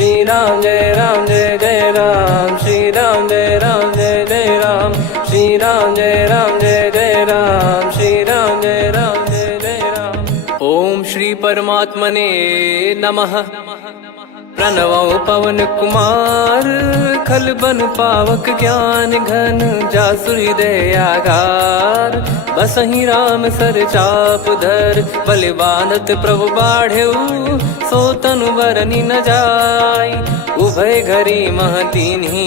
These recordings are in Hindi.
श्री राम जय जय राम, श्री राम जय जय राम, श्री राम जय जय राम, श्री राम जय जय राम। ओम श्री परमात्मने नमः। प्रणवो पवन कुमार, खल बन पावक ज्ञान घन, जासु हृदय आगार। बसहि राम सर चाप धर, बल बांधत प्रभु बाढ़ेऊ, सो तनु बरनि न जाय। उभय घरी मह दीन्ही,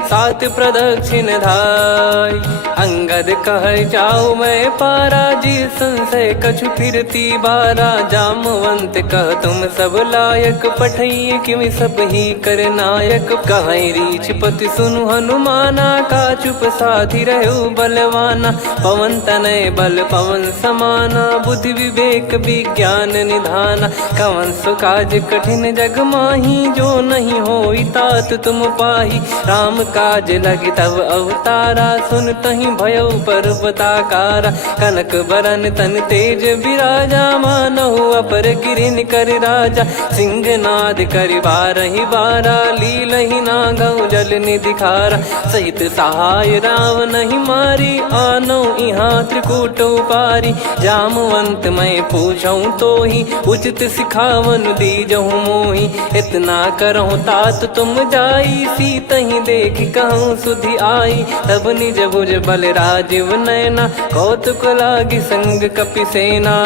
सात प्रदक्षिण धाय। अंगद कह जाऊ मैं पारा, जी संशय कछु फिरती बारा। जामवंत कह तुम सब लायक, पठई किमि सब ही कर नायक। कहीं रीछ पति सुनु हनुमाना, का चुप साधि रहु बलवाना। पवन तनय बल पवन समाना, बुद्धि विवेक विज्ञान निधाना। कवन सो काज कठिन जग माही, जो नहीं होई तात तुम पाही। राम काज लगी तब अवतारा, सुन तहि भयउ पर्वताकारा। कनक बरन तन तेज बिराजा, मानहु अपर गिरिन कर राजा। सिंहनाद करि बारहि बारा, लीलहि नागौ जल निधि खारा। सहित सहाय रावण ही मारी, आनो इहाँ त्रिकूट उपारी। जामवंत मैं पूछऊँ तो ही, उचित सिखावन दीजहु मोहि। इतना करहु तात तुम जाई, सीतहि देख कहूँ सुधि आई। तब निज भुज बल राजीव नैना, कौतुक लागी संग कपिसेना।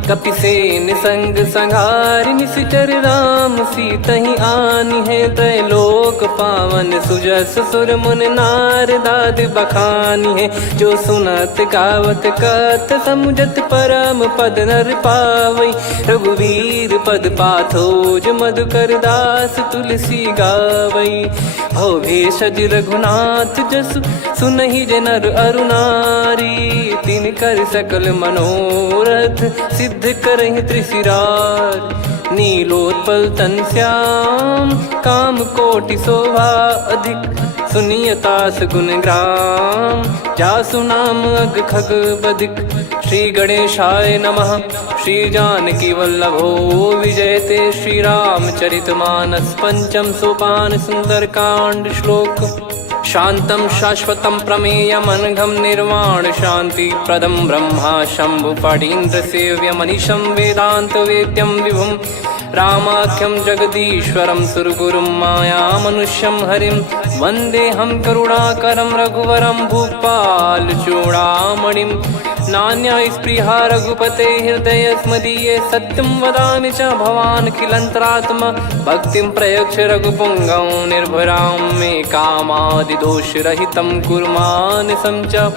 कपिसेन संग संहारि, निशिचर राम सीतहि आनि है। त्रैलोक पावन सुजस सुर मुन नार, दाद बखानी है। जो सुनत गावत कथ, समुझत परम पद नर पावई। रघुवीर पद पाथोज, मधुकर दास तुलसी गावई। भव भेषज रघुनाथ जसु, सुनहि जे नर अरु नारी। तिन कर सकल मनोरथ, सिद्ध करहि त्रिशिरार। नीलोत्पल तन श्याम, काम कोटि शोभा अधिक। सुनियतास गुण ग्राम, जासु नाम अग खग बदिक। श्री गणेशाय नमः। श्री जानकी वल्लभो विजयते, श्री रामचरित मानस। पंचम सोपान सुंदरकांड श्लोक। शांतं शाश्वतं प्रमेयमनघं, निर्वाण शांति प्रदं ब्रह्मा शंभु फणीन्द्र सेव्यमनिशं। वेदांत वेद्यं विभुं रामाख्यं जगदीश्वरं, सुरगुरुं माया मनुष्यं हरिं। वन्देऽहं करुणाकरं रघुवरं, भूपाल चूडामणिं। नान्या स्पृहा रघुपते हृदय स्मदीये, सत्यं वदामि च भवान् खिलन्तरात्मा। भक्तिं प्रयच्छ रघुपुङ्गं, निर्भरां मे कामादिदोषरहितं कुर्मानसं च।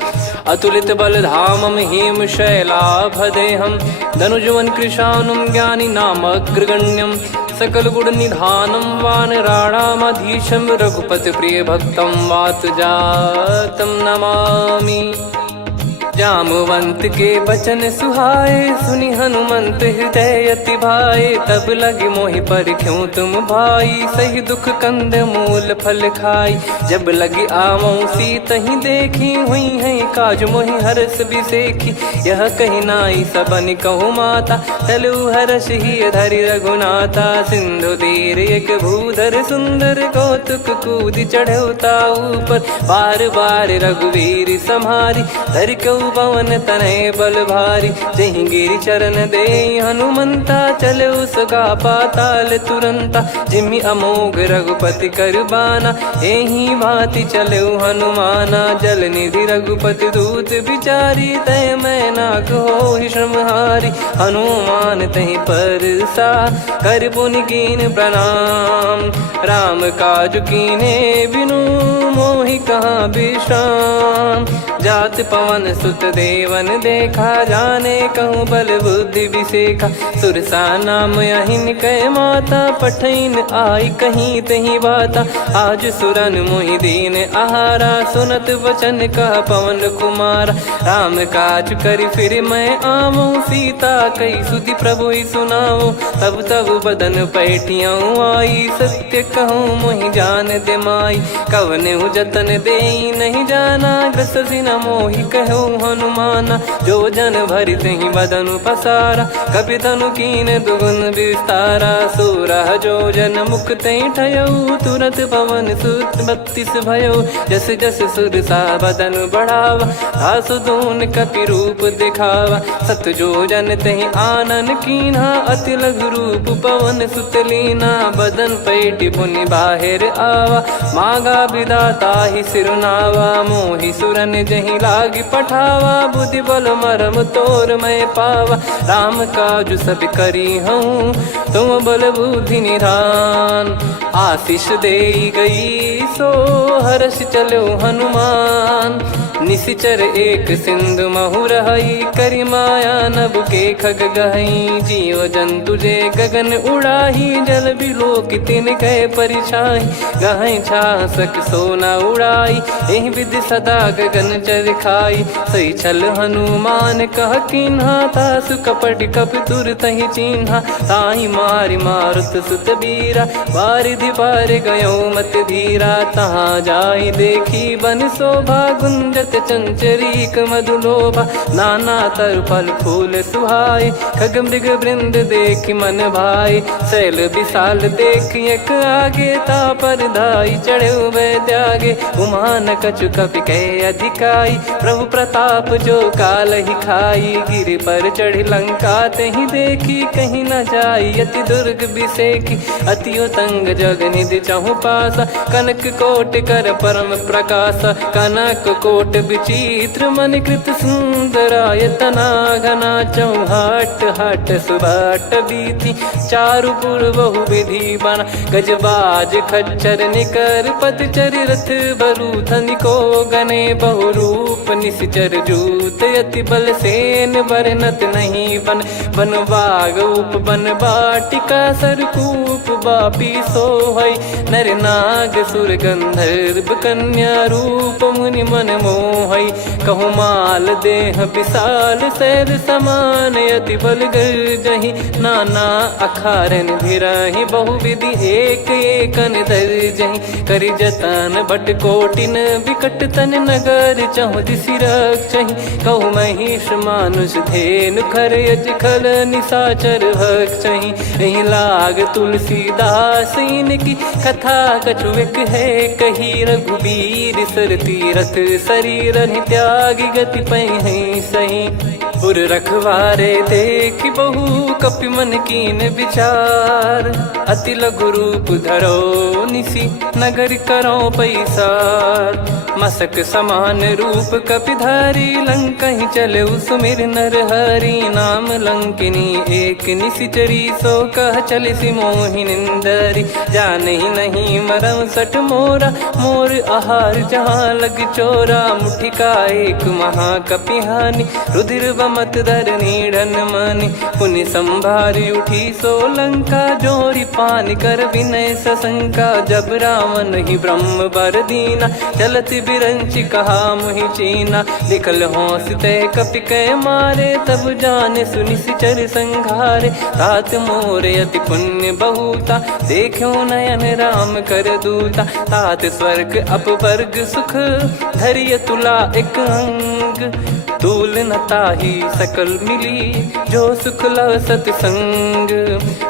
अतुलित बलधामं हेमशैलाभदेहं, धनुजवन कृशानुं ज्ञानी नामग्रगण्यं। सकल गुण निधानं वानराणामधीशं, रघुपति प्रिय भक्तं वात जातं नमामि। जामवंत के बचन सुहाए, सुनि हनुमंत हृदय अति भाए। तब लगे मोहि परख्यूं तुम भाई, सही दुख कंद मूल फल खाई। जब लगे आवऊं सीतहि देखी, हुई है काज मोहि हरस बिसेखी। यह कही नाई सबन कहु माता, चलु हरष ही धरि रघुनाथा। सिंधु तीर एक भूधर सुंदर, कौतुक कूदि चढ़ौता ऊपर। बार बार रघुवीर सम्हारी, धरि कऊ पवन तनय बल भारी। जहि गिरि चरण दे हनुमंता, चले उसका पाताल तुरंता। जिमि अमोघ रघुपति कर बाना, एहि भांति चले हनुमाना। जल निधि रघुपति दूत बिचारी, तय मैं नाक होहि श्रमहारी। हनुमान तहि परसा, कर पुनि कीन प्रणाम। राम काज कीने बिनु, मोहि कहाँ विश्राम। जात पवन सुत देवन देखा, जाने कहूँ बल बुद्धि विसेखा। सुरसा नाम अहिन कै माता, पठैन आई कहीं तहीं बाता। आज सुरन मोहि दीन आहारा, सुनत वचन कह पवन कुमारा। राम काज करि फिर मैं आवऊं, सीता कई सुधि प्रभु ही सुनाऊं। तब तब बदन पैठियाँ आई, सत्य कहूँ मोहि जान दे माई। कवने जतन दे नहीं जाना, ग्रसि न मोहि कहो हनुमाना। जो जन भरि तहि बदनु पसारा, कपि तनु कीन दुगुन विस्तारा। सोरह जो जन मुख तहि ठयऊ, तुरत पवन सुत 32 भयऊ। जस जस सुर सा बदन बढ़ावा, आसु दून कपि रूप दिखावा। सत जो जन तहि आनन कीन्हा, अति लघु रूप पवन सुत लीना। बदन पैटि पुनि बाहिर आवा, मागा विधाता ही सिरुनावा। मोहि सुरन जहि लागी पठावा, बुद्धि बल मरम तोर मैं पावा। राम काजु सब करी हूँ, तुम बल बुद्धि निधान। आशीष देई गई सो हर्ष चलो हनुमान। निशिचर एक सिंधु महु रहई, करि माया नभ के खग गहई। जीव जंतु जे गगन उड़ाही, जल बिलोक तिन कह परिछाई। गहई छासक सोना उड़ाई, एहि विधि सदा गगन चर खाई। सही छल हनुमान कह कीन्हा, तासु कपट कपि तुर तहि चिन्हा। ताहि मारि मारुत सुत बीरा, वारिधि पार गयो मत धीरा। तहाँ जाई देखी बन शोभा, गुंजत चंचरीक मधुलोभा। नाना तर फल फूल सुहाई, खग मृग वृंद देखि मन भाई। शैल विशाल देखि एक आगे, तापर धाई चढ़े वै त्यागे। उमा न कछु कपि कह अधिकाई, प्रभु प्रताप जो काल ही खाई। गिरि पर चढ़ी लंका तहि देखी, कहीं न जाई अति दुर्ग बिसेकी। अति उतंग जग निधि चहु पासा, कनक कोट कर परम प्रकाशा। कनक कोट विचित्र मन कृत सुंदरायतना। घना चौहाट हाट सुबाट बीती, चारुपुर बहु विधि बना। गजबाज खच्चर निकर पतचर, रथ बरु धनिको गने। बहु रूप निशिचर जूत, अति बल सेन बरनत नहीं बन। बन बाग उप बन बाटिका, सरकूप बापी सोहई। नर नाग सुर गंधर्व कन्या, रूप मुनि मन मोहई। कहु माल देह विशाल, शैल समान अति बल गर्जहि। नाना अखारन भिरहि, बहु विधि एक एकन दर्जहि। करि जतन बट कोटिन, विकट तन नगर चहु दिसि रक्षहि। कहु महिष मानुष धेनु, खर यज खल निशाचर भक्षहि। एहि लाग तुलसीदास इनकी, कथा कछु एक है कही। रघुबीर सर तीरथ शरीर, त्यागी गति पै सही। उर रखवारे देखि बहु, कपि मन कीन विचार। अति लघु रूप धरो निसी, नगर करो पैसार। मसक समान रूप कपि धारी, लंकहि चले सुमिर नर हरि। नाम लंकिनी एक निशिचरी, सो कह चलिसि मोहि निंदरी। जानहि नहीं मरम सठ मोरा, मोर आहार जहाँ लग चोरा। मुठिका एक महाकपि हानि, रुधिर बमत धरनी ढन मानि। पुनि संभारी उठी सो लंका, जोरी पान कर विनय सशंका। जब रावण ही ब्रह्म बर दीना, चलति बिरंचि कहा मुहि चीना। लिखल होंस ते कपि कै मारे, तब जाने सुनि सिचर संघारे। तात मोर अति पुण्य बहुता, देखो नयन राम कर दूता। तात स्वर्ग अपवर्ग सुख, धरिय तुला एक अंग। तूल न ताहि सकल मिली, जो सुख लव सतसंग।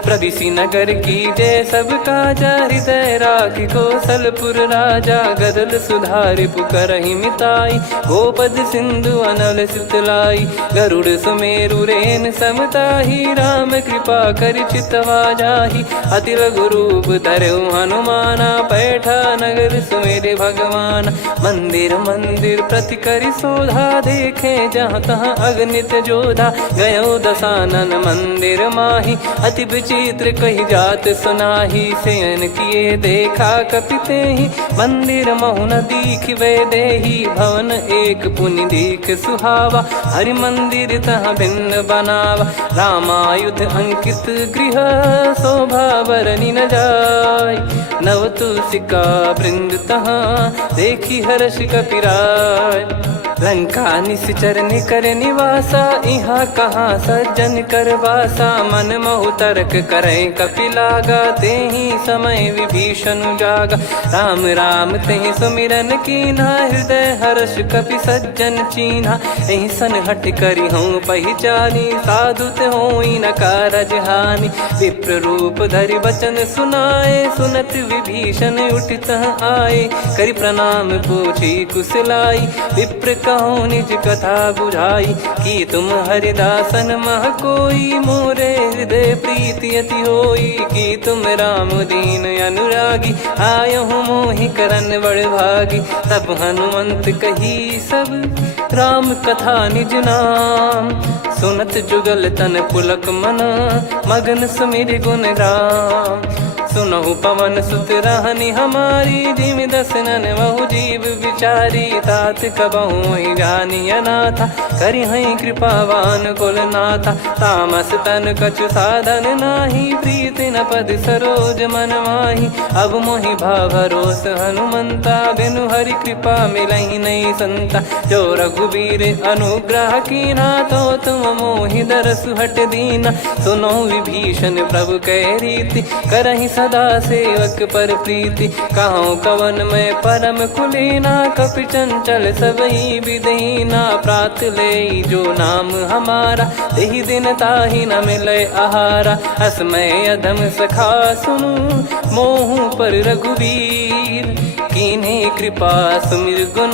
प्रदिशि नगर की जय सब काजा, हृदय राखि कौशलपुर राजा। गदल सुधारि पुकारहि मिताई, गोपद सिंधु अनल सितलाई। गरुड़ सुमेरु रेन समताहि, राम कृपा करि चितवा जाहि। अति लघु रूप धरऊ हनुमाना, पैठा नगर सुमेरे भगवान। मंदिर मंदिर प्रति करि शोधा, देखे जहाँ तहाँ अगणित जोधा। गयो दशानन मंदिर माही, अति विचित्र कही जात सुनाही। शयन किए देखा कपि तेहि, मंदिर महु न दीख वे देही। भवन एक पुनि दीख सुहावा, हरि मंदिर तहाँ भिन्न बनावा। रामायुध अंकित गृह, शोभा बरनि न जाय। नव तुलसी का वृंद तहाँ, देखी हर्ष कपिराय। लंका निश्चर निकर निवासा, इहाँ कहाँ सज्जन कर वासा। मन महु तर्क करें कपिलागा, तेहि समय विभीषण जागा। राम राम तेहि सुमिरन कीन्हा, हृदय हर्ष कपि सज्जन चीन्हा। एहि सन हट करी हूँ पहिचानी, साधु ते होई न कारज हानि। विप्र रूप धरि बचन सुनाए, सुनत विभीषण उठित आए। करि प्रणाम पूछी कुशलाई, विप्र कहो निज कथा बुझाई। कि तुम हरिदासन मह कोई, मोरे हृदय प्रीति अति होई। कि तुम राम दीन अनुरागी, आयहु मोहि करन बड़ भागी। तब हनुमंत कही सब राम कथा निज नाम, सुनत जुगल तन पुलक मना, मगन सुमिर गुण राम। सुनहु पवन सुत रहनी हमारी, जिमि दसनन महु जीव विचारी। तात कबहु ही जानी अनाथा, करि हई कृपावान कुल नाथा। तामस तन कछु साधन नाही, प्रीति न पद सरोज मन माही। अब मोहि भाव भरोस हनुमंता, बिनु हरि कृपा मिलहि नहीं संता। जो रघुबीर अनुग्रह कीना, तो तुम मोहि दरसु हट दीना। सुनो विभीषण प्रभु कह रीति, करहि सदा सेवक पर प्रीति। कहूँ कवन में परम कुलीना, कपि चंचल सबई विदहीना। प्रात ले जो नाम हमारा, तेहि दिन ताहि न मिले आहारा। असमय अधम सखा सुनु, मोहु पर रघुवीर। कीन्हे कृपा सुमिर गुण,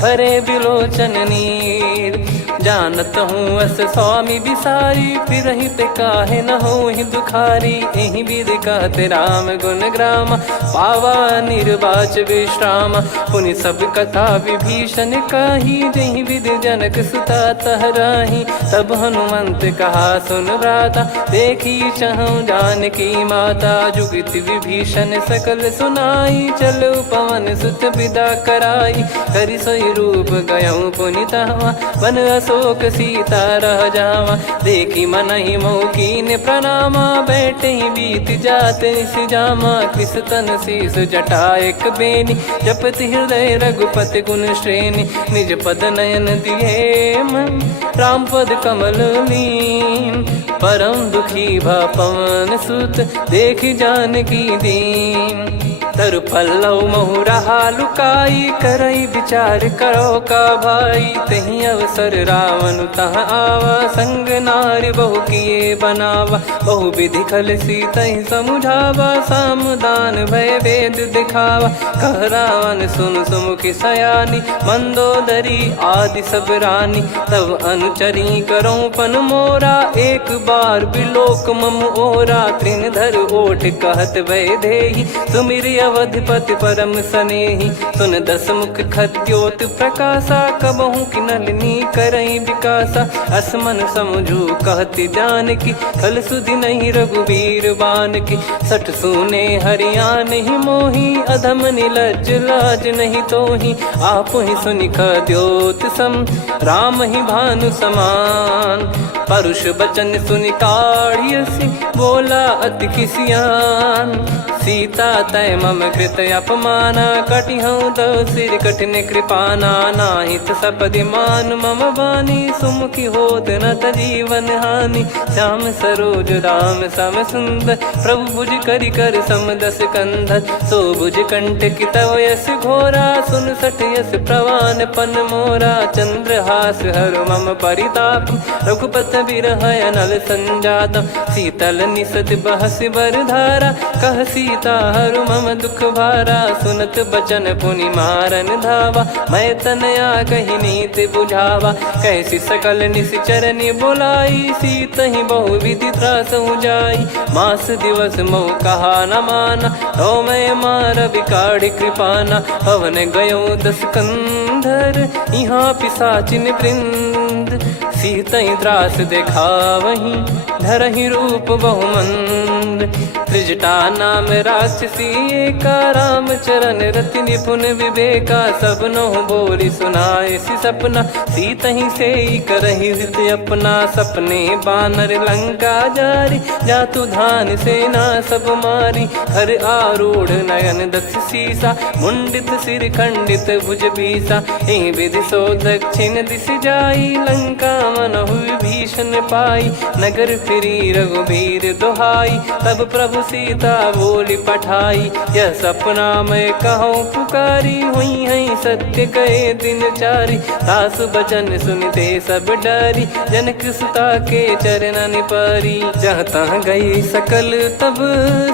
भरे बिलोचन नीर। जानत हूँ अस स्वामी बिसारी, फिरहित काहे न होहि दुखारी। एहि विधि कहते राम गुण ग्राम, पावा निर्वाच विश्राम। पुनि सब कथा विभीषण काही, जहि विधि जनक सुता तहराही। तब हनुमंत कहा सुन भ्राता, देखी चहु जानकी माता। जुगित विभीषण सकल सुनाई, चलो पवन सुत विदा कराई। करि सोई रूप गयऊँ पुनितवा, बन अशोक सीता रह जावा। देखी मनहि मोह कीन्ह प्रणामा, बैठे ही बीत जात निस जामा। कृस तन शीस जटा एक बेनी, जपति हृदय रघुपति गुण श्रेणी। निज पद नयन दिए मन, राम पद कमल लीन। परम दुखी भा पवन सुत, देखि जानकी दीन। तरु पल्लव महु रहा लुकाई, करई विचार करो का भाई। तही अवसर रावण तहाँ आवा, संग नारी बहु किए बनावा। बहु विधि खल सीतहि समुझावा, सामदान भय वेद दिखावा। कह रावण सुन सुमुखी सयानी, मंदोदरी आदि सब रानी। तब अनुचरी करो पन मोरा, एक बार बिलोक मम ओरा। तृण धर ओठ कहत भय देहि, सुमिरि अवधिपति परम सनेहि। सुन दस मुख खद्योत प्रकाशा, कबहु कि नलिनी करई विकासा। असमन समझू कहति जानकी, खल सुधि नहीं रघुबीर बानकी। सठ सूने हरियाण ही मोही, अधम निलज्ज लाज नहीं तोही। आप ही सुनि खद्योत सम, राम ही भानु समान। परुष बचन सुनि काढ़ियसि, बोला अति किसियान। सीता तय मम कृत अपमाना, कटिहऊँ तो सिर कठिन कृपाना। नाहित सपदि मान मम बानी, सुमुखी होत न जीवन हानि। श्याम सरोज राम सम सुंदर, प्रभु भुज करि कर सम दस कंधर। सो भुज कंठ की तव यस घोरा, सुन सठ यस प्रवान पन मोरा। चंद्रहास हर मम परिताप, रघुपत बिरह अनल संजात। शीतल निसत बहस बर धारा, कह सीता हरु मम दुख भारा। सुनत बचन पुनि मारन धावा, मैं तनया कही नीति बुझावा। कैसी सकल निश्चरनि बुलाई, सीतहि बहु विधि त्रासहु जाई। मास दिवस मोह कहा न माना, तो मैं मार बिकाढ़ कृपाना। हवन गयो दस कंधर, यहाँ पिशाचिन वृंद। सीतहि त्रास देखावहीं, धरहि रूप बहुमंद। त्रिजटा नाम राक्षसी एका, राम चरण रति निपुण विवेका। सब नोह बोली सुनाए सी सपना, सीत ही से करही हित अपना। सपने बानर लंका जारी, जातु धान सेना सब मारी। हर आरूढ़ नयन दक्ष सीसा, मुंडित सिर खंडित भुज बीसा। एहि विधि सो दक्षिण दिश जाई, लंका मनहु विभीषण पाई। नगर फिरी रघुबीर दुहाई, तब प्रभु सीता बोली पठाई। यह सपना मैं कहूँ पुकारी, हुई है सत्य कहे दिन चारी। सासु बचन सुनते सब डरी, जनक सुता के चरण परी। जहाँ तहाँ गई सकल तब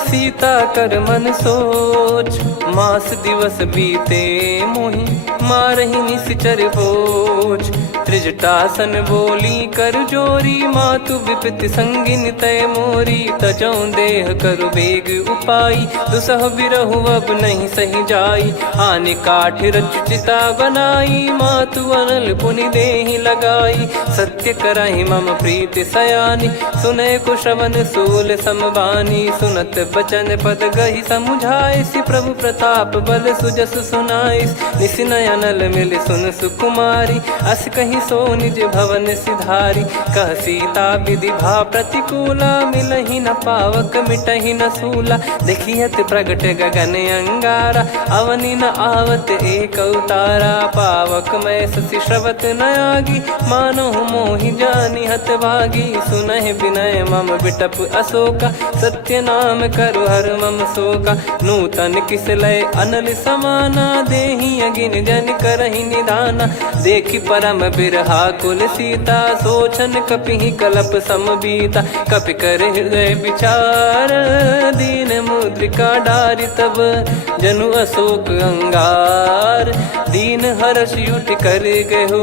सीता कर मन सोच। मास दिवस बीते मोहि मारहि निश्चर भोज। त्रिजटासन बोली कर जोरी, मातु विपति संगिन तय मोरी। तजौ देह करु बेग उपाई, दुसह बिरहु अब नहीं सही जाई। आने काठ रचिता बनाई, मातु अनल पुनि देहि लगाई। सत्य कराहि मम प्रीति सयानी, सुनै को श्रवण सूल समबानी। सुनत बचन पद गहि समुझाए, सि प्रभु प्रताप बल सुजस सुनाइस। निस नयनल मिल सुन सुकुमारी, अस कहि सो निज भवन सिधारी। कह सीता विधि भा प्रतिकूला, मिलहि न पावक मिटहि न सूला। देखियत प्रगट गगन अंगारा, अवनि न आवत एक अवतारा। पावक मैं ससि श्रवत न आगी, मानो मोहि जानि हत भागी। सुनहि विनय मम बिटप अशोका, सत्य नाम करु हर मम शोका। नूतन किस लय अनल समाना, देहि अगिन जन करहि निधाना। देखि परम बिरहा कुल सीता, सोचन कपिहि कलप समबीता। कपि कर हृदय विचार, दीन मुद्रिका डारि तब। जनु अशोक अंगार, दीन हर्ष युट कर गहु।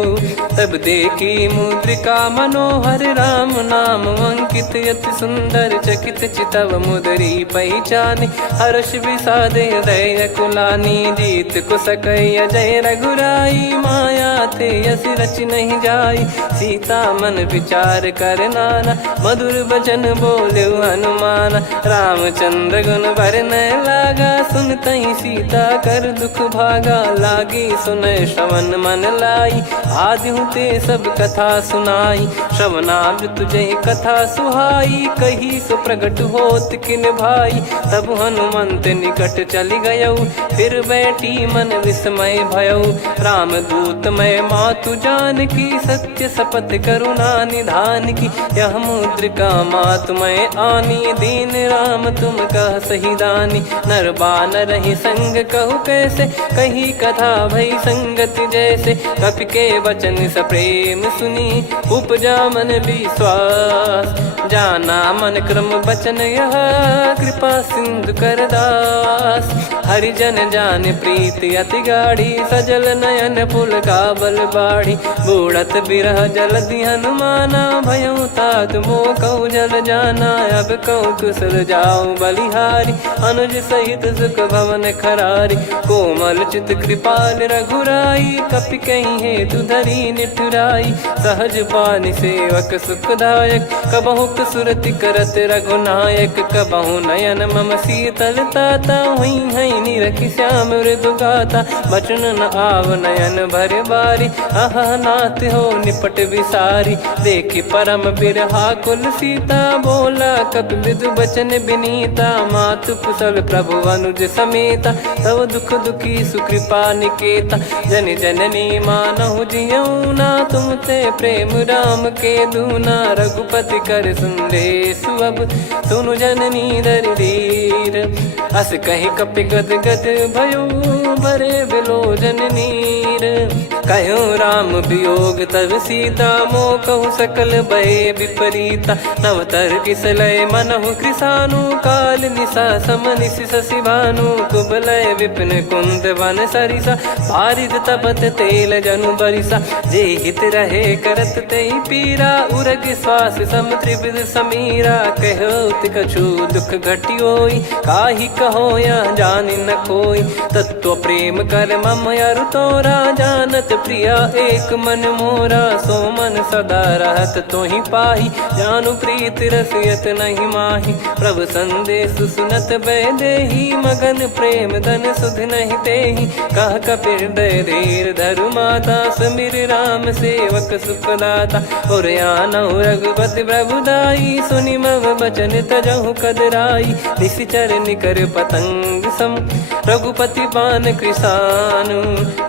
तब देखी मुद्रिका मनोहर, राम नाम अंकित अति सुंदर। चकित चितव मुदरी पहचानी, हर्ष विषाद हृदय कुलानी। जीत को सकय अजय रघुराई, माया ते यस रच नहीं जाई। सीता मन विचार कर नाना, मधुर वचन बोले हनुमान। रामचंद्र गुण बरनय लागा, सुनतहि सीता कर दुख भागा। लागी सुनय श्रवण मन लाई, आदिहु ते सब कथा सुनाई। श्रवणाब तुझे कथा सुहाई, कही सो प्रगट होत किन भाई। तब हनुमंत निकट चली गयौ, फिर बैठी मन विस्मय भयौ। राम दूत मैं मातु जान की, सत्य शपथ करुणा निधान की। यह मुद्रिका मातु मैं आनी, दीन राम तुम कह सही दानी। नर बानर ही संग कहु कैसे, कही कथा भई संगति जैसे। कपि के वचन सप्रेम सुनी, उपजा मन विश्वास। जाना मन क्रम बचन यह, कृपा सिंधु कर दास। हरिजन जान प्रीति अति गाढ़ी, सजल नयन पुल काबल बाढ़ी। बूढ़त बिरह जलधि हनुमाना, भयउ तात मोह कहु जल जाना। अब कहु कुशल जाऊ बलिहारी, अनुज सहित सुख भवन खरारी। कोमल चित कृपाल रघुराई, कपि कहीं हेतु धरी निठुराई। सहज पानि सेवक सुखदायक, कबहु सुरति करत रघुनायक। कबहु नयन मम शीतल ताता, हुई है निरखि श्याम मृदु गाता। बचन न आव नयन भर बारी, अह नाथ हो निपट विसारी। देखि परम बिरहा कुल सीता, बोला कपि मृदु बचन बिनीता। मातु कुशल प्रभु अनुज समेता, तव दुख दुखी सुकृपा निकेता। जन जननी मानहु जियऊ ना, तुम ते प्रेम राम के दूना। रघुपति कर सुंदेशु अब, सुनु जननी दर धीर। अस कहि कपि गद गद भयो, भरे बिलोचन नीर। कहूँ राम वियोग तब सीता, मोह कहूँ सकल भय विपरीता। नवतर किसलय मनहु कृसानु, काल निशा समनिश शशि भानु। कुबलय विपिन कुंद वन सरिसा, पारिद तपत तेल जनु बरिसा। जे हित रहे करत ते पीरा, उरग श्वास सम त्रिविध समीरा। कहत कछु दुख घटियोई, काहि कहो या जानि न कोई। तत्व प्रेम कर मम अरु तोरा, जानत प्रिया एक मन मोरा, सो मन सदा रहत तो ही पाही। जानु प्रीत रसियत नहीं माही, प्रभु संदेश सुनत बैदेही। मगन प्रेम धन सुध नहीं तेही, कह कपिर दय धीर धरु माता। समीर राम सेवक सुखदाता, और आनौ रघुपति प्रभुदाई। सुनि मम बचन तजहु कदराई, निशिचर निकर पतंग सम। रघुपति पान कृसानु,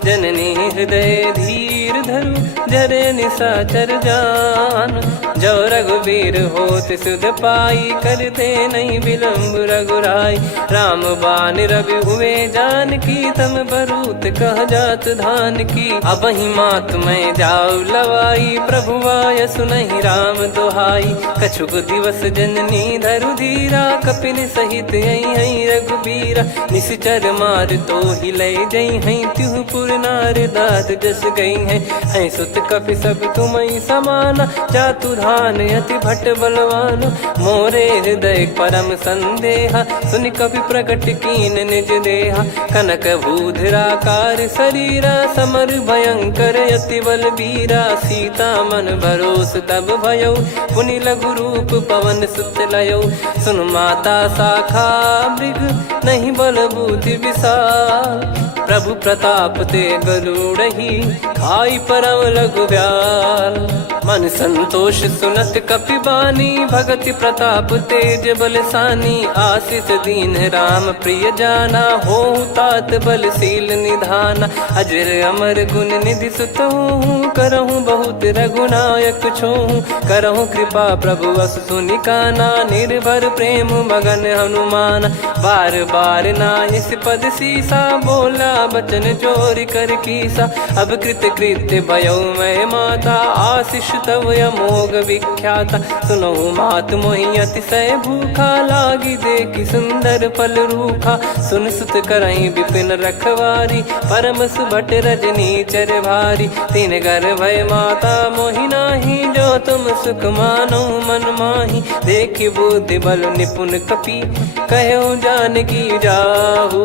जननी हृदय धीर धरु। जरे निशाचर जान, जो रघुवीर होत सुध पाई। करते नहीं विलम्ब रघुराई, राम बान रवि हुए जानकी। तम बरूत कह जात धान की, अब ही मात मैं जाऊ लवाई। प्रभु आय सुनहि राम दुहाई, कछुक दिवस जननी धरु धीरा। कपिन सहित यही रघुबीरा, निश्चर मार तो ही लय जई हैं। त्युह पुर नार दात जस गई हैं, सुत कपि सब तुमई समाना। जातु धान अति भट बलवान, मोरे हृदय परम संदेहा। सुनि कपि प्रकट कीन निज देहा, कनक भूधराकार शरीरा। समर भयंकर अति बल बीरा, सीता मन भरोस तब भयो। पुनि लघु रूप पवन सुत लयो, सुन माता शाखा मृग नहीं बल बुद्धि विशाल। प्रभु प्रताप ते गरुड़ही, खाई परम लघु ब्याल। मन संतोष सुनत कपि बानी, भगति प्रताप तेज बलसानी। आशीष दीन राम प्रिय जाना, होहु तात बलशील निधाना। अजर अमर गुण निधि सुतहु, करहु बहुत रघुनायक छोहु। करहु कृपा प्रभु अस सुनि काना, निर्भर प्रेम मगन हनुमान। बार बार नायस पद सीसा, बोला बचन चोरी कर कीसा। अब कृत कृत्य भयो मैं माता, आशीष तव अमोघ विख्याता। सुनहु मात मोहि अतिशय भूखा, लागी देखी सुंदर फल रूखा। सुन सुत करहीं विपिन रखवारी, परम सुभट रजनी चर भारी। तीन घर भय माता मोहि नाही, जो तुम सुख मानो मन माही। देखि बुद्धि बल निपुण कपि, कहो जानकी जाहू।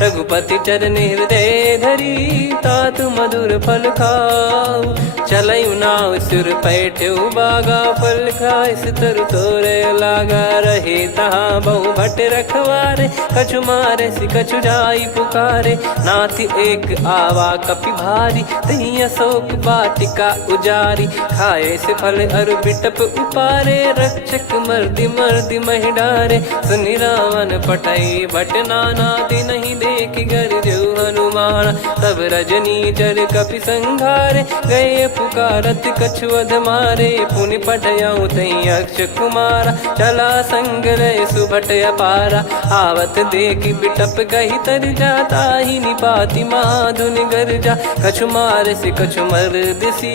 रघुपति चरण हृदय धरी, तात मधुर फल खाऊ। चलऊ नाव सुर पैठ्यु बागा, फल खाइस तरु तोरे लागा। रहे तहाँ बहु भट रखवारे, कछु मारे सि कछु जाई पुकारे। नाथ एक आवा कपि भारी, तही अशोक वाटिका उजारी। खाए से फल अर बिटप उपारे, रक्षक मर्दि मर्दि महि डारे। सुनि रावण पटई भट नाना, तिनहि देख गर जो हनुमान। तब रजनी चर कपि संघारे, गए पुकारत कछु अध मारे। पुनि पटयऊ तई अक्ष कुमारा, चला संग रय सुभट अपारा। आवत देखि बिटप कही तर जाता, ही निपाति माधुनि गर्जा। कछु मार से कछु मर दिसी,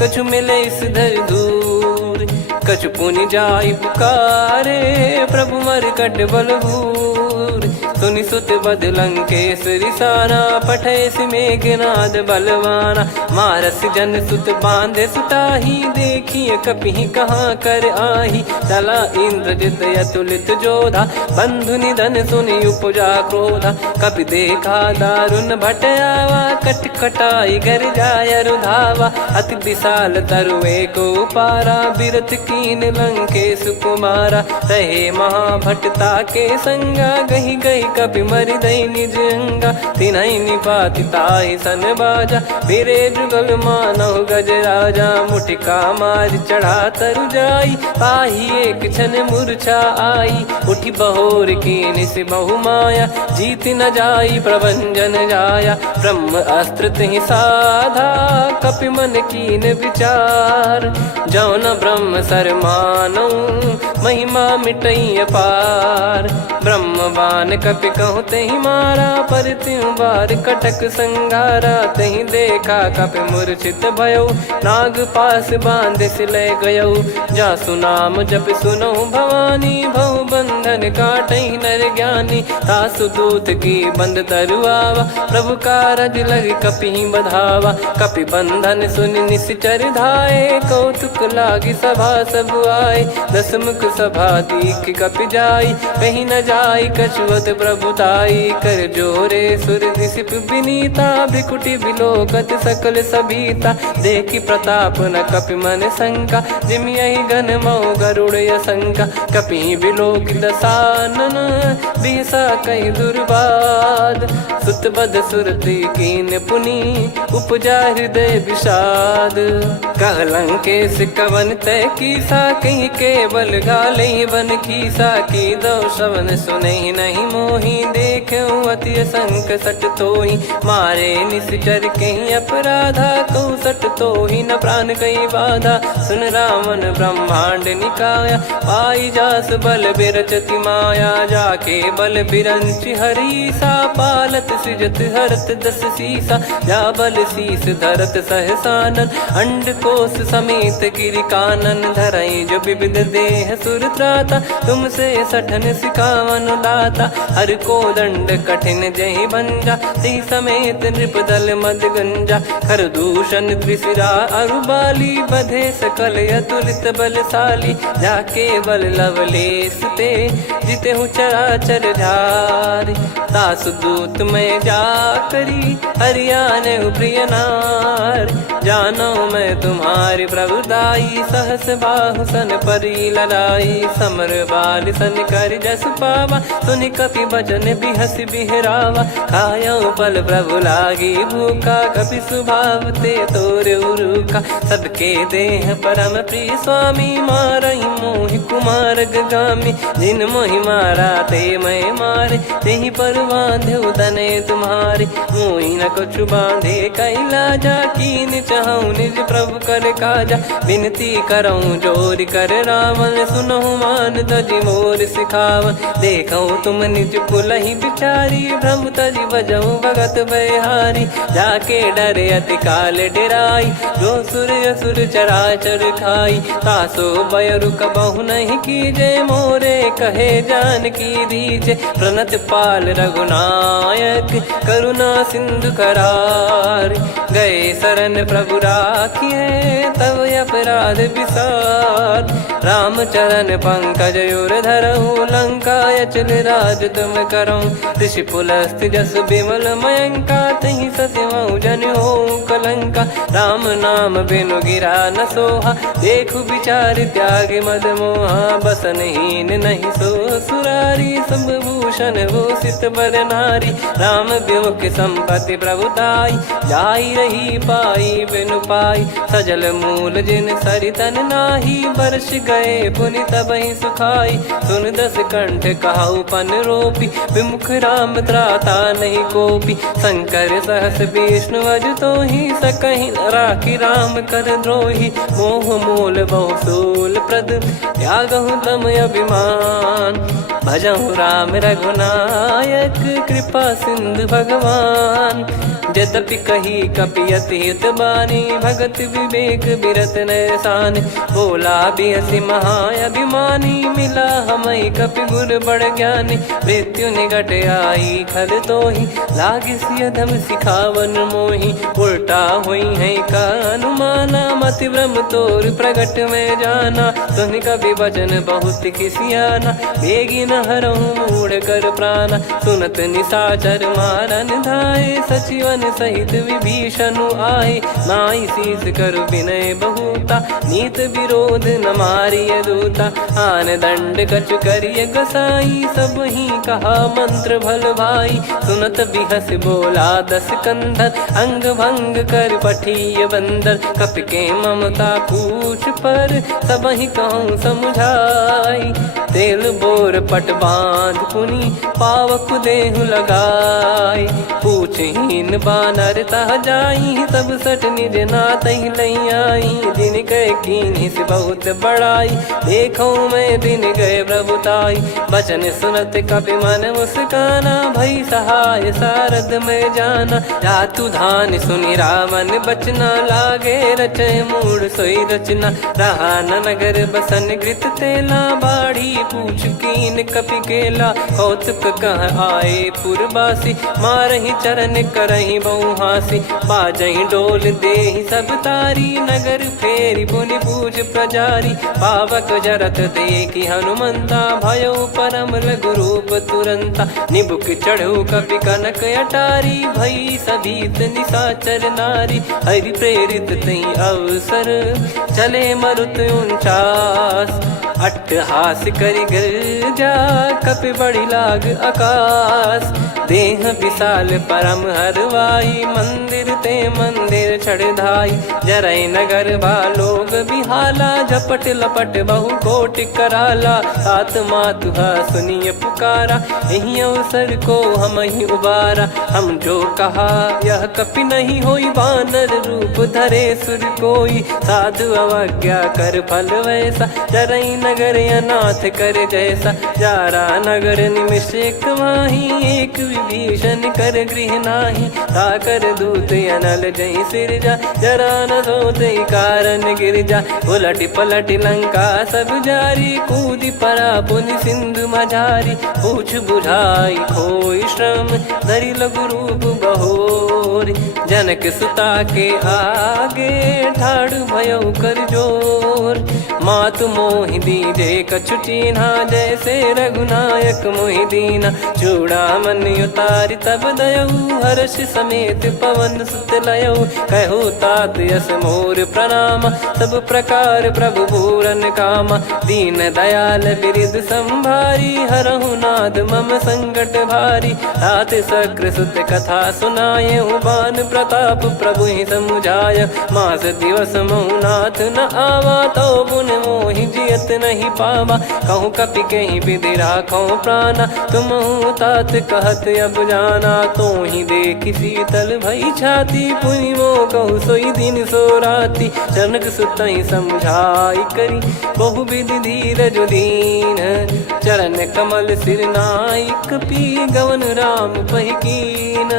कछु मिले इस धर दूर। कछु पुनि जाई पुकारे, प्रभु मर कट बलभूर। सुनि सुत बद लंकेश्वरी साना, पठय सि मेघनाद बलवाना। मारस जन सुत बांधे सुताही, देखिए कपि कहाँ कर आही। चला इंद्रजित अतुलित जोधा, बंधु निधन सुनि उपजा क्रोधा। कपि देखा दारुण भट आवा, कट कटाई घर जाय रुधावा। अति विशाल तरुए को पारा, बिरथ कीन लंकेश कुमारा। रहे महाभटता के संगा, गही गही कपि मरि दई निज अंगा। तिन्हि निपाति ताहि सन बाजा, बिरे जुगल मानव गज राजा। मुटिका मार चढ़ा तरु जाई, पाही एक क्षण मूर्छा आई। उठी बहोर कीन से बहु माया, जीत न जाई प्रभंजन जाया। ब्रह्म अस्त्र तिहि साधा, कपि मन कीन विचार। जौ न ब्रह्म सर मानौ, महिमा मिटई अपार। ब्रह्म बान कपि कहु तहि मारा, पर त्यों बार कटक संगारा। तहि देखा कपि मूर्छित भयो, नाग पास बांध सिलय गयो। जासु नाम जप सुनहु भवानी, भव बंधन काटहि नर ज्ञानी। तासु दूत की बंद तरुआवा, प्रभु कारज लग कपि बधावा। कपि बंधन सुनि निश्चर धाये, कौतुक लागी सभा सब आए। दस मुख सभा दीख कपि जाई, कहीं न जाई कछुअत प्रभुताई कर जोरे सुर दिसिप विनीता भ्रिकुटी बिलोकत सकल सबीता देखी प्रताप न कपि मन शंका जिमि यही गण मऊ गरुड़ असंका कपि बिलोक दसानन बिहसा कहीं दुर्बाद सुत बद सुरति कीन पुनी उपजा हृदय विषाद कहलंकेश कवन तय कीसा कहीं केवल गाले बन कीसा की दो श्रवण सुने नहीं मोही देखे अति संक सट तोही मारे निश्चर कहीं अपराधा कहूँ सट तोही न प्राण कहीं बाधा सुन रावण ब्रह्मांड निकाया पाई जास बल बिरचति माया जाके बल बिरंच हरीसा पालत सृजत हरत दस सीसा जा बल शीस धरत सहसानन अंड कोश समेत गिरि कानन धरई जो विविध देह सुर त्राता तुमसे सठन सिखावन दाता हर को दंड कठिन जहि बंजा ती समेत नृपदल मद गंजा खर दूषण त्रिशिरा अरुबाली बधे सकल अतुलित बलशाली जाके बल लवलेस ते जिते हूँ चराचर झारी दास दूत में जा करी हरियाने प्रिय नार जानो मैं तुम्हारी प्रभुदाई सहस बाहु सन परी लड़ाई समर बाल सन कर जस पावा सुनि कपि भजन बिहस बिहरावा खायो पल प्रभु लागी भूखा कपि स्वभाव ते तोर उरुका सबके देह परम प्रिय स्वामी मारई मोहि कुमार गामी जिन मोहि मारा ते मैं मारे तेहि पर बांधे उदने तुम्हारे मोहि न कुछ बांधे कैला जा कीन चाहूं निज प्रभु कर काजा विनती करऊं जोर कर रावण सुनहु मान तजि मोर सिखावन देखऊं तुम निज कुलहि बिचारी भ्रम तजि बजऊं भगत बहारी जाके डरे अति काल डेराई जो सुर असुर चराचर खाई तासो बयरु कबहु नहीं कीजे मोरे कहे जान की दीजे प्रणत पाल रघुनायक करुणा सिंधु करार गए शरण प्रभु राखिए तब अपराध विसार राम चरण पंकज उर धरहु लंका अचल राज तुम करऊं ऋषि पुलस्त जस विमल मयंका तहि ससिमऊ जन हो कलंका राम नाम बिनु गिरा न सोहा देखु विचार त्याग मद मोहा बसनहीन नहीं सो सुरारी सब भूषण भूषित बर नारी राम विमुख संपत्ति प्रभुताई जाई रही पाई बिनु पाई सजल मूल जिन सरितन नाही वर्ष गए पुनि तबहि सुखाई सुन दस कंठ कहाऊ पन रोपी विमुख राम त्राता नहीं कोपी शंकर सहस विष्णु अज तो ही सकहि राखी राम कर द्रोही मोह मूल बहुसूल प्रद त्यागहु तम अभिमान भजहु राम रघुनायक कृपा सिंधु भगवान यद्यपि कही कपियति हित बानी भगत विवेक बिरत नैसान बोला बिहसी महाअभिमानी मिला हमई कपि गुर बड़ ज्ञानी मृत्यु निकट आई खल तो ही लागिस यधम सिखावन मोही उल्टा हुई है का अनुमाना मति ब्रह्म तोर प्रगट में जाना सुन कभी वचन बहुत किसियाना बेगी न हरहु मूढ़ कर प्राणा सुनत निशाचर मारन धाये सचिवन सहित विभीषणु आए नाई शीस कर विनय बहुता नीत विरोध न मारिय दूता आन दंड कछु करिय गसाई सब ही कहा मंत्र भल भाई सुनत बिहस बोला दस कंधर अंग भंग कर पठिय बंदर कपि के ममता पूछ पर सब ही कहूँ समझाई तेल बोर पट बांध पुनि पावक देहु लगाई पूछहीन बानर तह जाई तब सट निज नाथ लई आई दिन गए कीन्ही से बहुत बड़ाई देखो मैं दिन गए प्रभुताई बचन सुनत कपि मन मुस्काना भई सहाय सारद में जाना जातु धान सुनि रावण बचना लागे रचय मूड सोई रचना रहा न नगर बसन कृत तेला बाड़ी पूछ कीन कपि केला, कौतुक कह आए पुरबासी, मारहि चरण करहि बहु हासी, बाजहि डोल देहि सब तारी, नगर फेरी पुनि पूज प्रजारी, पावक जरत देखि हनुमंता, भयो परम लघु रूप तुरंता, निबुक चढ़ऊ कपि कनक अटारी, भई सभीत निशाचर नारी, हरि प्रेरित तई अवसर, चले मरुत 49, अट्टहास करि गर्जा, कपि बड़ी लाग आकाश, देह विशाल परम हरवाई, मंदिर ते मंदिर चढ़धाई, जरई नगर बालोग बिहाला, झपट लपट बहु कोटि कराला, सात मातुहा सुनिय पुकारा, यही अवसर को हम ही उबारा, हम जो कहा यह कपि नहीं होई, वानर रूप धरे सुर कोई, साधु अवज्ञा कर फल वैसा, जरई नगर अनाथ कर जैसा, जारा नगर निमिष एक माही, एक विभीषण कर गृह नाही, ताकर दूत अनल जय सिरजा, जरा न सोते कारण गिरजा, उलट पलट लंका सब जारी, कूदी परा पुनि सिंधु मझारी, पूछ बुझाई खोई श्रम, धरि लघु रूप बहोरी, जनक सुता के आगे, ठाड़ भयो कर जोर, मातु मोहि दीजे कछु चीन्हा, जैसे रघुनायक मोहि दीना, चूड़ामन उतारि तब दयऊ, हर्ष समेत पवन सुत लयऊ, कहो तात यस मोर प्रणाम, सब प्रकार प्रभु पूरन कामा, दीन दयाल बिरिद संभारी, हरहु नाद मम संकट भारी, तात सक्र सुत कथा सुनाये, बान प्रताप प्रभु ही समुझाय, मास दिवस महु नाथ न आवा, तो पुन मोहि जियत नहीं पावा, कहूँ कपि कहीं विधि राखो प्राणा, तुम तात कहत अब जाना, तो ही देखी शीतल भई छाती, पुनि मो कहु सोई दिन सो राती, जनक सुतहि समझाई करी, बहु विधि धीरज दीन, चरण कमल सिर नाई, कपि गवन राम पहि कीन,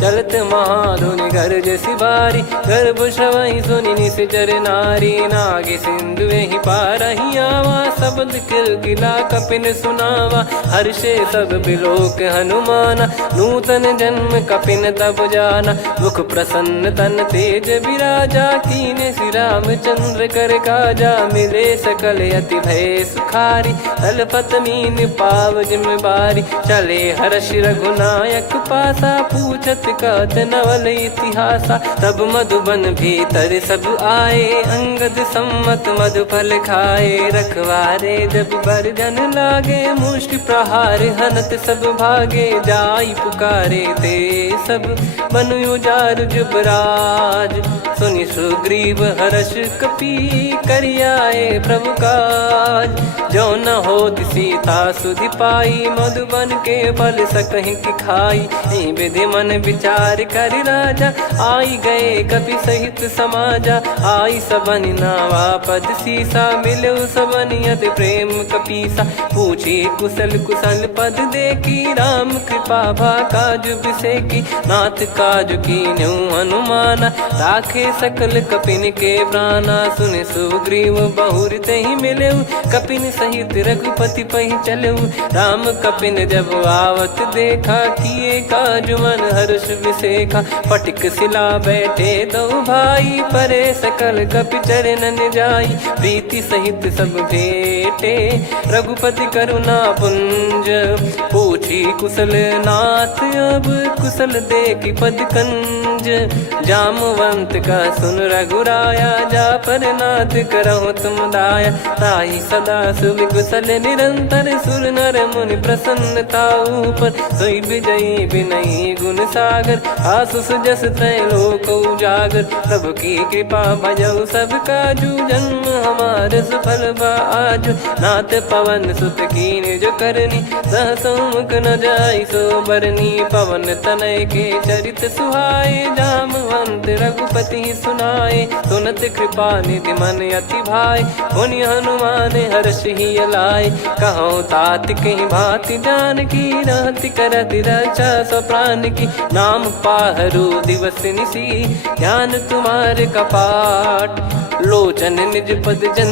चलत महाधुनि गर्ज सिबारी, गर्भ श्रवहि सुनि निश्चर नारी, नागे सिंधु ही पारहि आवा, शब्द किलकिला कपिन सुनावा, हर्षे सब बिलोक हनुमाना, नूतन जन्म कपिन तब जाना, मुख प्रसन्न तन तेज विराजा, कीने श्री रामचंद्र कर काजा, मिले सकल अति भय सुखारी, तलपत मीन पाव जिम बारी, चले हर्ष रघुनायक पासा, पूछत कहत नवल इतिहासा, तब मधुबन भीतर सब आए, अंगद सम्मत मधुफल खाए, रखवारे जब बरजन लागे, मुष्टि प्रहार हनत सब भागे, जाई पुकारे ते सब बन उजार जुबराज, सुनि सुग्रीव हर्ष कपि करियाए प्रभु काज, जो न होत सीता सुधि पाई, मधुबन के फल सकहि कि खाई, विधि मन विचार कर राजा, आई गए कपि सहित समाजा, आई सबन नावा पद सीसा, मिलो सबनियत प्रेम कपीसा, पूछी कुशल कुशल पद देखी, राम कृपा भा काज बिसेकी, नाथ काज कीन्हु हनुमाना, राखे सकल कपिन के प्राणा, सुन सुग्रीव बहुर तहि मिलेऊ, कपिन सहित रघुपति पहि चलेऊ, राम कपिन जब आवत देखा, किए काज मन हर्ष विसेखा, फटिक सिला बैठे दो भाई, परे सकल कपि चरणन जाई, प्रीति सहित सब भेटे, रघुपति करुणा पुंज, पूछी कुशल नाथ अब कुशल देखि पद कंज, जामवंत का सुन रघुराया, जा पर नाथ करहु तुम दाया, ताहि सदा सुभि कुशल निरंतर, सुर नर मुनि प्रसन्नता ऊपर, सोई विजयी विनयी गुण सागर, आसु सुजस त्रैलोक उजागर, प्रभु की कृपा भजऊ सब काजू, जन्म हमार सफल बा आजु, नाथ पवन सुत कीन जो करनी, सहसो मुख न जाई सो बरनी, पवन तनय के चरित सुहाए, जामवंत रघुपति सुनाए, सुनत कृपा निधि मन अति भाई, पुनि हनुमान हर्ष ही लाए, कहो तात कहीं भांति जान की, रहति करति रक्षा सो प्राण की, नाम पाहरू दिवस निसी, ज्ञान तुम्हारे कपाट, लोचन निज पद जन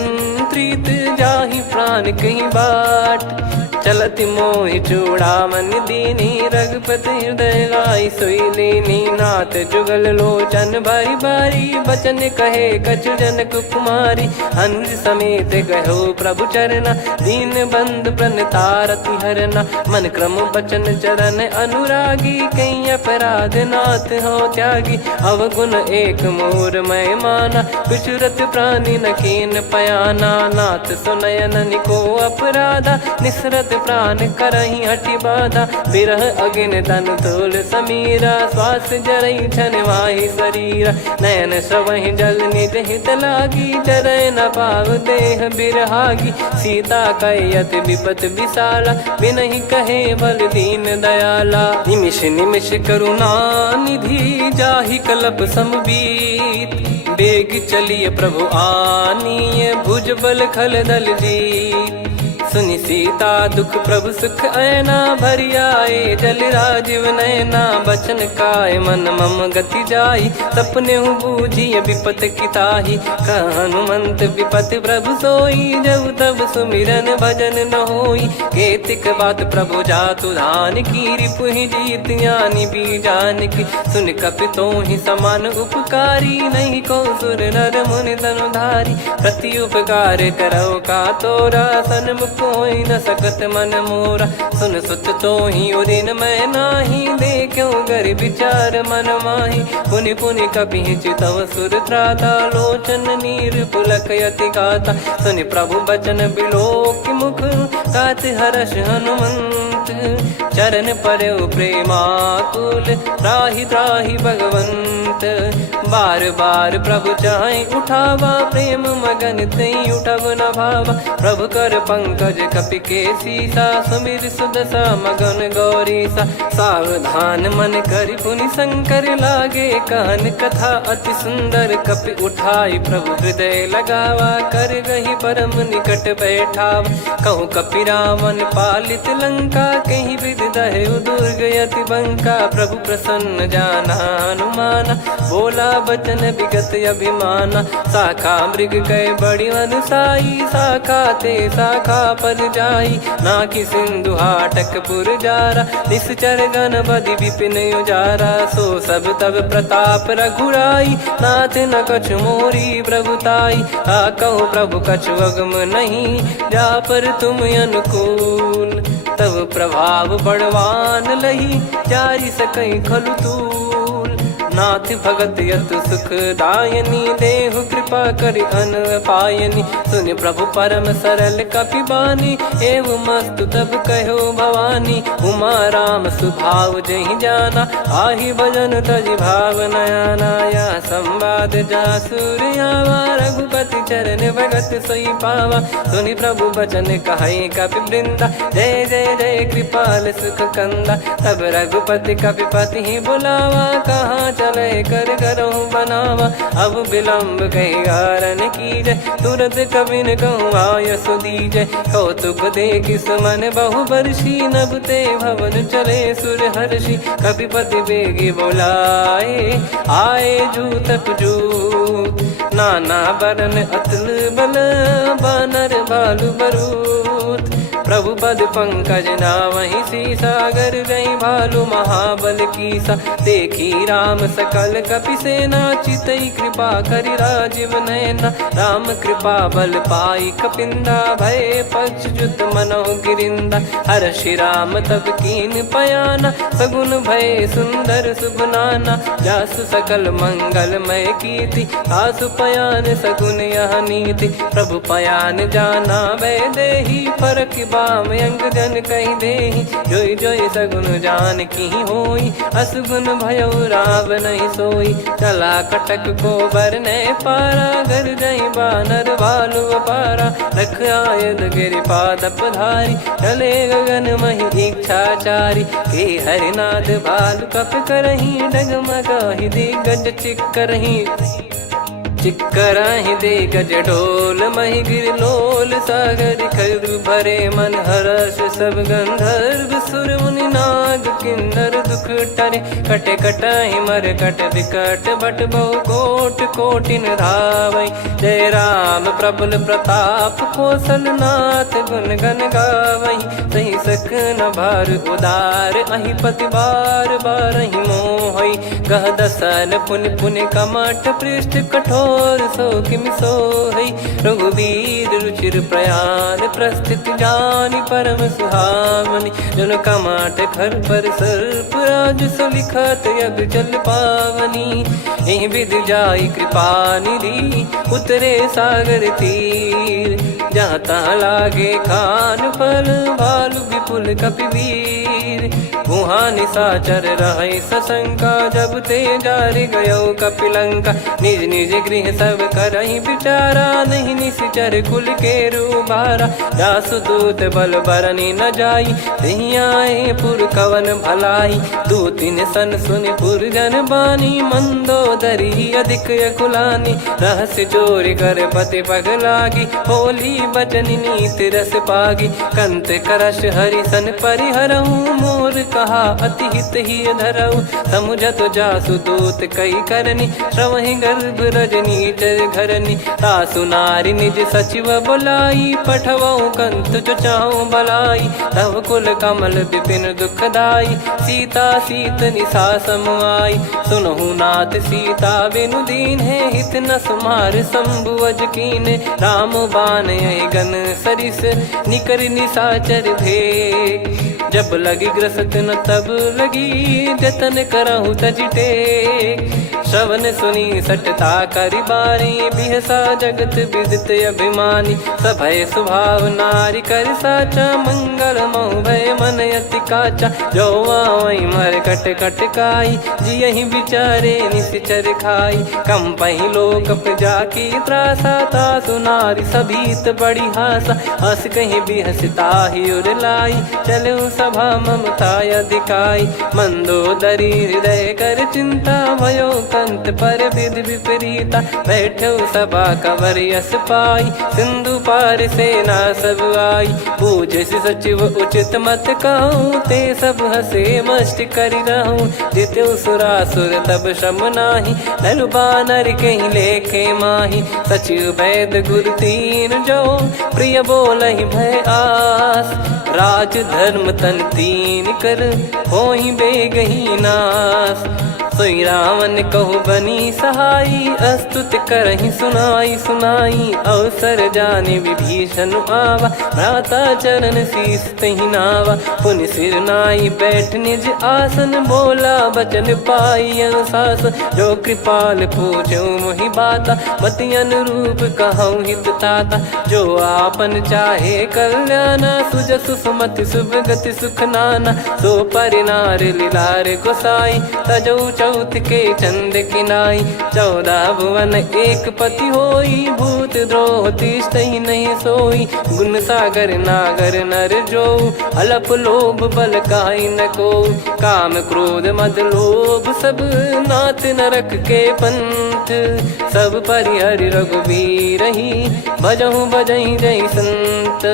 प्रीत जाहि प्राण कहीं बाट। चलत मोहि चूड़ामन दीनी रघुपति हृदय लाई सोई लीनी। नाथ जुगल लोचन बारी बारी बचन कहे कछु जनक कुमारी। अनुज समेत गयो प्रभु चरना दीन बंधु प्रणतारति हरना। मन क्रम बचन चरण अनुरागी कहीं अपराध नाथ हो त्यागी। अवगुण एक मोर मैं माना विचुरत प्राणी न कीन पयाना। नाथ सुनयन निको अपराधा निसरत प्राण करही हटि बाधा। बिरह अगिन तन तोल समीरा श्वास जरई छन माही शरीरा। नयन सवहि जल निज हित लागी जरय न पाव देह बिरहागी। सीता कयत विपत विशाला बिनहि कहे बल दीन दयाला। निमिष निमिष करुणा निधि जाहि कलप समबीत। बेग चलिए प्रभु आनीय भुज बल खल दल जीत। सुनि सीता दुख प्रभु सुख ऐना भरि आए जल राजीव नैना। बचन काय मन मम गति जाई सपने हूँ बूझिए विपत किताही। हनुमंत विपत प्रभु सोई जब तब सुमिरन भजन न होई। केतिक बात प्रभु जातु धान की रिपुहि जीत ज्ञानी बीजान की। सुन कपि तोहि समान उपकारी नहीं को सुर नर मुनि तनुधारी। प्रति उपकार करो का तोरा सन्मुख कोई न सकत मन मोरा। सुन सुत तो ही उदिन मैं नाही देखो गर विचार मन माही। पुनि पुनि कपि चितव सुर त्राता लोचन नीर पुलक यति गाता। सुनि प्रभु बचन बिलोक मुख गात हर्ष हनुमंत। चरण परयो प्रेमाकुल त्राहि त्राहि भगवंत। बार बार प्रभु चाहि उठावा प्रेम मगन तई उठब न भावा। प्रभु कर पंकज कपि के सीसा सुमिर सुदशा मगन गौरीसा। सावधान मन करि पुनि शंकर लागे कान कथा अति सुंदर। कपि उठाई प्रभु हृदय लगावा कर गही परम निकट बैठावा। कहूँ कपि रावण पालित लंका कहीं विद दहु दुर्ग यति बंका। प्रभु प्रसन्न जाना हनुमाना बोला बचन विगत अभिमाना। शाखा मृग गए बड़ी अनुसाई शाखा ते शाखा पर जाई। ना कि सिंधु हाटक पुर जारा निश्चर गण बदि विपिन उजारा। सो सब तब प्रताप रघुराई नाथ न कछु मोरी प्रभुताई। कहो प्रभु कछु अगम नहीं जा पर तुम अनुकूल। तब प्रभाव बड़वान लही जारी सकई खलु तूल। नाथ भगत यत सुख दायनी देहु कृपा करि अन पायनी। सुनि प्रभु परम सरल कपि बानी एवं मस्तु तब कहो भवानी। उमा राम सुभाव जहि जाना आहि भजन तजि भाव नयाना। या संवाद जासुर आवा रघुपति चरण भगत सोई पावा। सुनि प्रभु बचन कहै कपि वृंदा जय जय जय कृपाल सुख कंदा। तब रघुपति कपि पति ही बुलावा कहाँ चले कर करहु बनावा। अब विलम्ब कहीं कारण की जय तुरंत कवि न कहूँ आयस दीजय। कौतुक देख सुमन बहु बरसी नभ ते भवन चले सुर हर्षि। कपिपति बेगी बोलाए आए जूतप जूत। नाना बरन अतुल बल बानर बालु बरूत। प्रभु पद पंकज नावहि सीसागर गई भालु महाबल कीसा। देखी राम सकल कपि सेना चितई कृपा करि राजीव नयना। राम कृपा बल पाई कपिंदा भय पक्ष जुत मनोह गिरिंदा। हर्षि राम तब कीन पयाना सगुन भय सुंदर सुबनाना। जासु सकल मंगलमय कीर्ति आसु पयान सगुन यह नीति। प्रभु पयान जाना वै देहि फरक बाम अंग जन कहि देहि। जोई जोई सगुन जान की होई असगुन भयो राव नहीं सोई। चला कटक को बरने पारा घर जई बानर भालु अपारा। रख आयल गिरि पाद पधारी चले गगन महि इच्छाचारी। के हरिनाथ भालु कप करही डगमगाहि दिग्गज चिक्करही। चिक्कराहि दे गज डोल महि गिर लोल सागर खरु भरे मन हर्ष सब गंधर्व सुर मुनि नाग किन्नर दुख टरे। कटे कटाहि मर कट विकट बट बहु कोट कोटिन धावई। जय राम प्रबल प्रताप कौशलनाथ गुण गण गावई। सही सक न भार उदार अहि पति बार बार ही मोहई। गह दसन पुन पुन कमठ पृष्ठ कठोर सो किम सोहई। रघुवीर रुचिर प्रयाण प्रस्थित जानि परम सुहावनी। जन कमठ खर पर सर्प राज सलिखत अब चल पावनी। एहि विध जाई कृपा निधि उतरे सागर तीर। जहाँ तहाँ लागे खान फल भालु विपुल कपिवीर। वहाँ निशाचर रहे सशंका जब ते जारि गयो कपिलंका। निज निज गृह सब करहि विचारा नहीं निश्चर कुल के रूबारा। जासु दूत बल बरनी न जाई तहि आए पुर कवन भलाई। दूतिन सन सुन पुर जन बानी मंदोदरी अधिक अकुलानी। रहस्य चोरी कर पति पग लागी होली बचन नीत रस पागी। कंत करश हरि सन परिहरहु मोर कहा अति हित ही धरऊ। समुझत जासु दूत कई करनी श्रवहि गर्भ रजनी चर घरनी। तासु नारी निज सचिव बुलाई पठवऊ कंत जो चाहू बलाई। तब कुल कमल विपिन दुखदाई सीता सीत निशा समुआई। सुनहु नाथ सीता बिनु दीन है हित न सुमार शंभु अज कीन। राम बान गन सरिस निकर निशाचर भेग। जब लगी ग्रसत न तब लगी जतन करहु तज टेक। श्रवण सुनी सटता करि बारी बिहसा जगत विदित अभिमानी। सभय स्वभाव नारी कर साचा मंगल मऊ भय मन अति काचा। जो आवई मर कट कट काई जियहि विचारे निश्चर खाई। कम पही लोक प्रजा की त्रासा तासु नारी सभीत बड़ी हासा। हस कहीं बिहसता ही उर लाई चलऊ सभा ममता अधिकाई। मंदोदरी हृदय कर चिंता भयो कंत पर विधि विपरीता। बैठो सभा कवर यस पाई सिंधु पार सेना सब आई। पूजे सचिव उचित मत कहूँ ते सब हसे मस्त करि रहूँ। जित्यु सुरासुर तब श्रम नाही धनु बानर कहीं लेखे माही। सचिव वैद गुरु तीन जो प्रिय बोलहि भय आस। राज धर्म तन तीन कर होहि बेगही नास। सोई रावण कहु बनी सहाई अस्तुत करहि सुनाई सुनाई। अवसर जाने विभीषण आवा भ्राता चरण शीस तहि नावा। पुनि सिर नाई बैठ निज आसन बोला बचन पाई अनुशासन। जो कृपाल पूछो मोहि बाता मति अनुरूप कहूँ हित ताता। जो आपन चाहे कल्याणा सुजसु सुमति शुभ गति सुख नाना। सो परिनार लीलार गोसाई तजौ चौथ के चंद किनाई। 14 भुवन एक पति होई भूत द्रोह तिष्ठहि नहीं सोई। गुण सागर नागर नर जो अलप लोभ बल काई न को। काम क्रोध मद लोभ सब नाथ नरक के पंथ। सब परिहरि रघुबीर ही भजहु भजहि जय संत।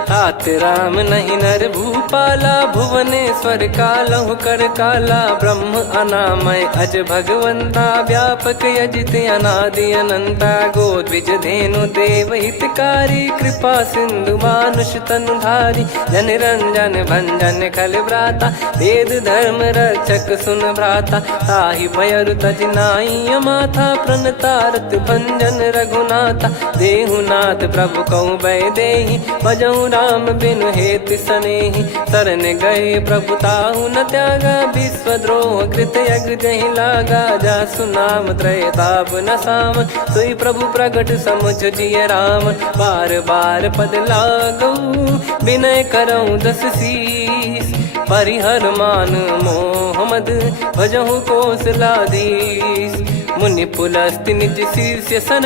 तात राम नहीं नर भूपाला भुवनेश्वर कालहु कर काला। ब्रह्म अनामय अज भगवंता व्यापक यजित अनादि अनंता। गोद्विज धेनु देव हितकारी कृपा सिंधु मानुष तनुधारी। जन रंजन भंजन खल व्राता वेद धर्म रक्षक सुन भ्राता। ताहि भयरु तज नाई माथा प्रणतारत भंजन रघुनाथा। देहुनाथ प्रभु कहु भय देहि भजहु राम बिनु हेतु सनेहि। शरण गए प्रभु ताहु न त्यागा विश्वद्रोह कृत यज्ञ जहि लागा। जासु नाम त्रय ताप न साम सोई प्रभु प्रगट समुझ जिय राम। बार बार पद लागऊ विनय करऊँ 10 शीस। परिहर मान मोह मद भजहु कौशलाधीश। मुनि पुलस्त्य निज शीर्ष सन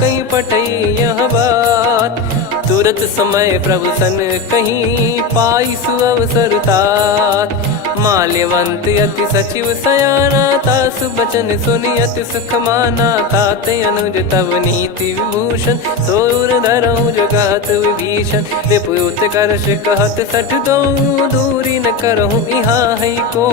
कहीं पटई यह बात। तुरत समय प्रभु सन कहीं पाई सुअवसर तात। माल्यवंत अति सचिव सयाना, तासु बचन सुनि अति सुख माना। ताते अनुज तव नीति विभूषण, सोर धरहु जगत विभीषण। विपुत करश कहत सठ दो, दूरी न करहु इहाँ है को।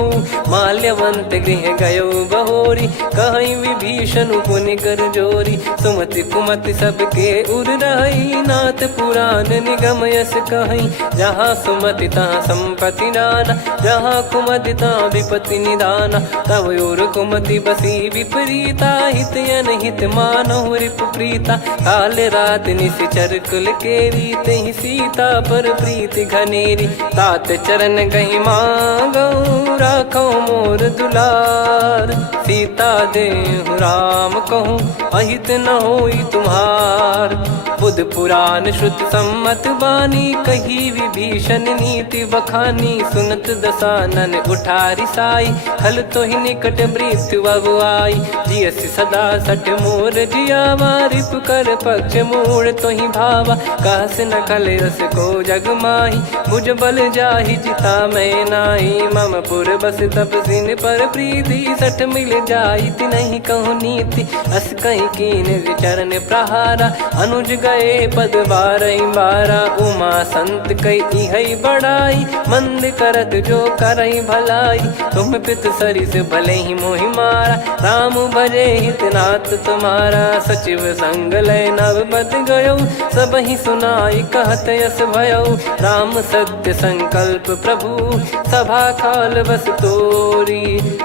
माल्यवंत गृह गयो बहोरी, कहीं विभीषण पुनि कर जोरी। सुमति कुमति सबके उर रही, नाथ पुराण निगम यस कहीं। जहाँ सुमति तहाँ संपत्ति नाना, जहाँ कुमति तहाँ विपत्ति निदाना। तब और कुमति बसी विपरीता, हित अनहित मानहु रिपु प्रीता। काल रात निश्चर कुल केरी, तहि सीता पर प्रीति घनेरी। तात चरण गहि मांगऊ, राखो मोर दुलार। सीता देहु राम कहूँ, अहित न होई तुम्हार। बुध पुराण श्रुत सम्मत बानी, कही विभीषण नीति बखानी। सुनत दसानन उठारी साई, खल तो ही निकट मृत्यु अब आई। जियसि सदा सठ मोर जियावा, रिप कर पक्ष मूड़ तो ही भावा। कहस न खल रस को जग माही, भुज बल जाहि जिता मैं नाई। मम पुर बस तप सिन पर प्रीति, सठ मिल जाई नहीं कहूँ नीति। अस कहीं कीन चरण प्रहारा, अनुज गए पद बारही बारा। उमा संत कई है बड़ाई, मंद करत जो करई भलाई। तुम पित सरिस भले ही मोहि मारा, राम भजे हित नाथ तुम्हारा। सचिव संग लय नव बद गयो, सब ही सुनाई कहत यस भयो। राम सत्य संकल्प प्रभु, सभा खाल बस तोरी।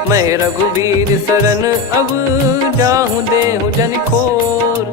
मैं रघुबीर शरण अब, जाहु देहु जन खोर।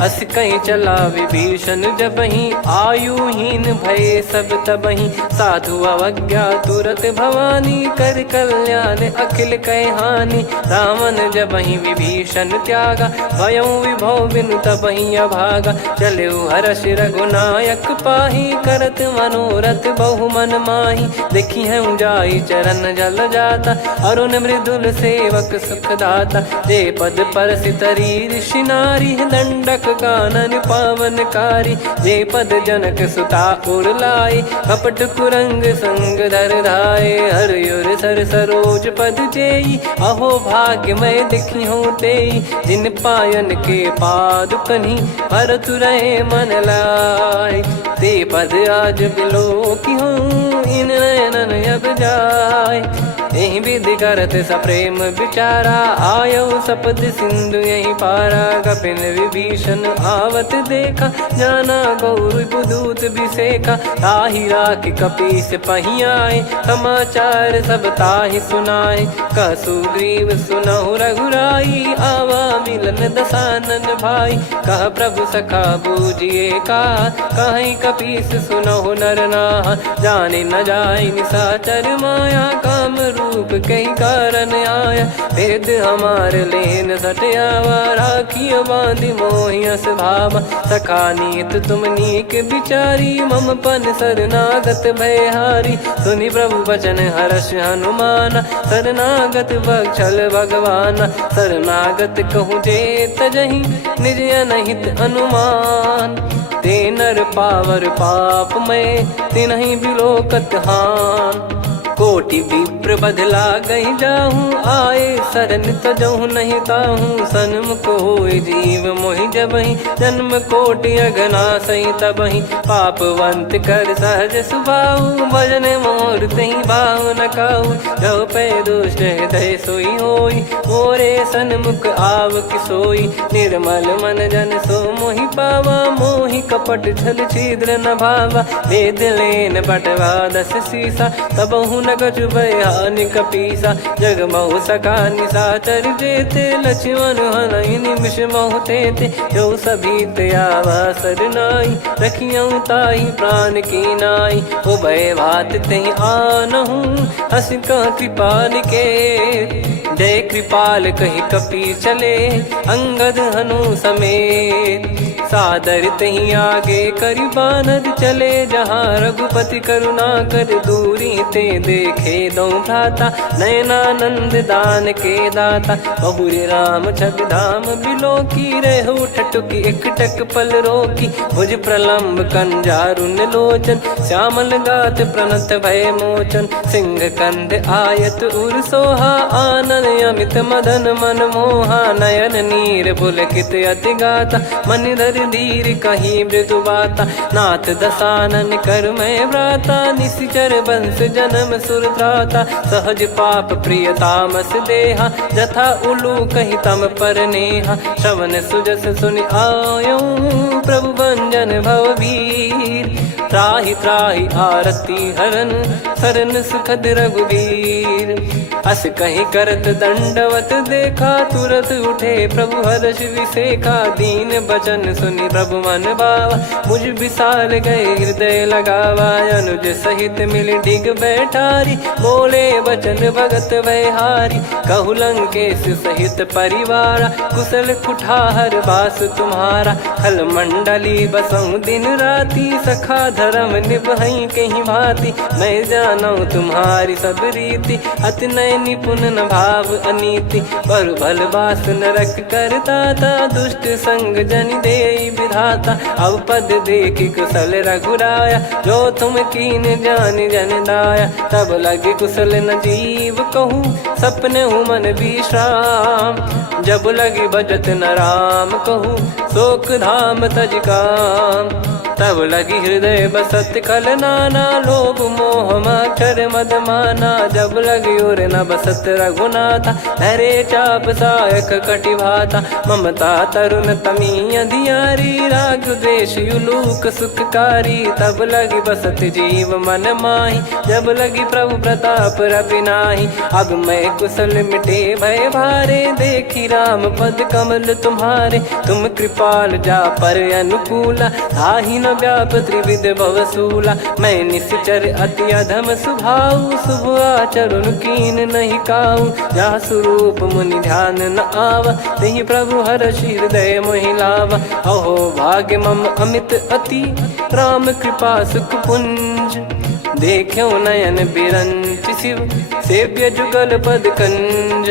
अस कहीं चला विभीषण जबहि, आयुहीन भय सब तबहि। साधु अवज्ञा तुरत भवानी, कर कल्याण अखिल कह हानि। रावण जबहि विभीषण त्यागा, भयउ विभव बिनु तबहि अभागा। चलऊ हर्ष रघुनायक पाही, करत मनोरथ बहु मन माही। देखी है जाई चरण जल जाता, अरुण मृदुल सेवक सुख दाता। जे पद पर सितरी ऋषि नारी, दंडक कानन पावनकारी। जे पद जनक सुता उर लाए, कपट कुरंग संग धर धाये। हरियुर सर सरोज पद जेई, अहो भाग्य मैं दिखी हूँ तेई। जिन पायन के पाद कन्ही, भरत रहे मन लाय। ते पद आज बिलो की हूँ, इन नयनन अब जाय। यही विधि करत सप्रेम विचारा, आयो सपद सिंधु यही पारा। कपिन विभीषण आवत देखा, जाना गौर बुदूत बिसेखा। ताहि राख कपीस पही आए, समाचार सब ताहि सुनाए। कह सुग्रीव सुनहु रघुराई, आवा मिलन दसानन भाई। कह प्रभु सखा बूझिए का, कहीं कपीस सुनहु नर नाहा। जाने न जाय निशाचर माया, काम रूप कई कारण आया। भेद हमार लेन सटयावा, राखिय बांधि मोहियस भावा। सखा नीत तुम नीक बिचारी, मम पन शरणागत भयहारी। सुनि प्रभु वचन हर्ष हनुमाना, शरणागत बक्षल भगवाना। शरणागत कहूँ जे तजहि, निज अनहित अनुमान। ते नर पावर पाप में, तिन्हि बिलोकत हान। कोटि विप्र बदला गई जाहूँ, आए शरण तजहु नहीं ताहूँ। सन्मुख होय जीव मोहि जबहि, जन्म कोटि अघना सही तबहि। पापवंत कर सहज सुभाऊ, भजन मोर तहि भाव न काऊ। जो पै दुष्ट हृदय सोई होई, मोरे सन्मुख आव किसोई। निर्मल मन जन सो मोहि पावा, मोहि कपट छल छिद्र न भावा। वेद लेन बटवा दस सीसा, तबहु न कछु भयानि कपीसा। जग महु सका निशाचर जेते, लक्ष्मण हनहि निमिष महु तेते। जो सभी त्यावा सरनाई, रखियऊ ताहि प्राण की नाई। उभय भात तहि आनहु, हस कह कृपाल के। जय कृपाल कहि कपी चले, अंगद हनु समेत। सादर तहीं आगे करी बानर चले जहाँ रघुपति करुणा कर दूरी ते देखे दो भ्राता नयनानंद दान के दाता बहुरी राम छग धाम बिलो की रेहू ठटुकी एकटक पल रोकी भुज प्रलंब कंजारुन लोचन श्यामल गात प्रणत भय मोचन सिंह कंद आयत उर सोहा आनन अमित मदन मन मोहा नयन नीर पुलकित अति गाता मन धर धीर कहीं मृदु बाता नाथ दसानन कर मैं व्राता निशिचर बंस जन्म सुरत्राता सहज पाप प्रिय तामस देहा जथा उलू कही तम पर नेहा श्रवण सुजस सुनि आयो प्रभु भंजन भववीर त्राहि त्राहि आरती हरन सरन सुखद रघुवीर अस कहीं करत दंडवत देखा तुरत उठे प्रभु हर्ष विसेखा दीन बचन सुनि प्रभु मन भावा मुझ विसार गए हृदय लगावा अनुज सहित मिल डिग बैठारी बोले बचन भगत वैहारी कहु लंकेश सहित परिवारा कुशल कुठार बास तुम्हारा खल मंडली बसऊं दिन राती सखा धर्म निभई कहीं भांति मैं जानू तुम्हारी सब रीति अति नय निपुण न भाव अनीति पर भल बास नरक करता था दुष्ट संग जन दे विधाता अब पद देखि कुशल रघुराया जो तुम कीन जान जन दाया तब लगे कुशल न जीव कहूँ सपने हूँ मन विश्राम जब लगे बजत न राम कहूँ शोक धाम तज काम तब लगी हृदय बसत कल नाना लोभ मोह मच्छर मद माना जब लगी उर न बसत रघुनाथा हरे चाप सायक कटि भाता ममता तरुण तमी अधियारी राग द्वेष युलूक सुखकारी तब लगी बसत जीव मन माही जब लगी प्रभु प्रताप रवि नाही अब मैं कुशल मिटे भय भारे देखी राम पद कमल तुम्हारे तुम कृपाल जा पर अनुकूला ताहि न व्याप त्रिविध भवसूला मैं निश्चर अति अधम सुभाऊ शुभ आचरण कीन नहीं काऊ जा स्वरूप मुनि ध्यान न आवा नहीं प्रभु हर्ष हृदय मोहिलावा अहो भाग्य मम अमित अति राम कृपा सुख पुंज देखो नयन बिरंच शिव सेव्य जुगल पद कंज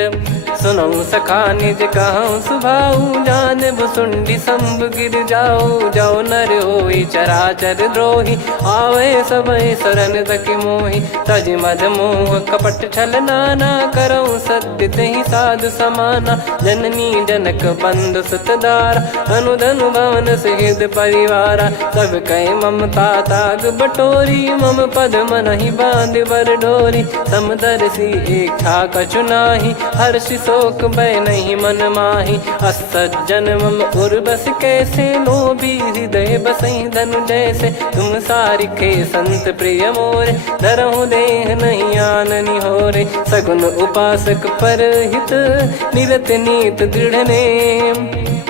सुनऊ सखा निज कहूँ सुभाऊ जान भुसुंडी संभ गिर जाओ जाओ नर होई चराचर द्रोही आवे सबय शरण तक मोहि तज मद मोह कपट छल नाना करऊँ सत्य तहि साधु समाना जननी जनक बंधु सुतदारा अनुधनु भवन सहित परिवारा सब कहे ममता ताग बटोरी मम पद मन ही बांध बर डोरी समदर्शी इच्छा कछु नाही हर्ष शोक भय नहीं मन माही असज्जन मम उर्वश कैसे लोभी हृदय बसई धनु जैसे तुम सारिखे संत प्रिय मोरे धरहु देह नहीं आननि होरे सगुन उपासक पर हित निरत नीत दृढ़ नेम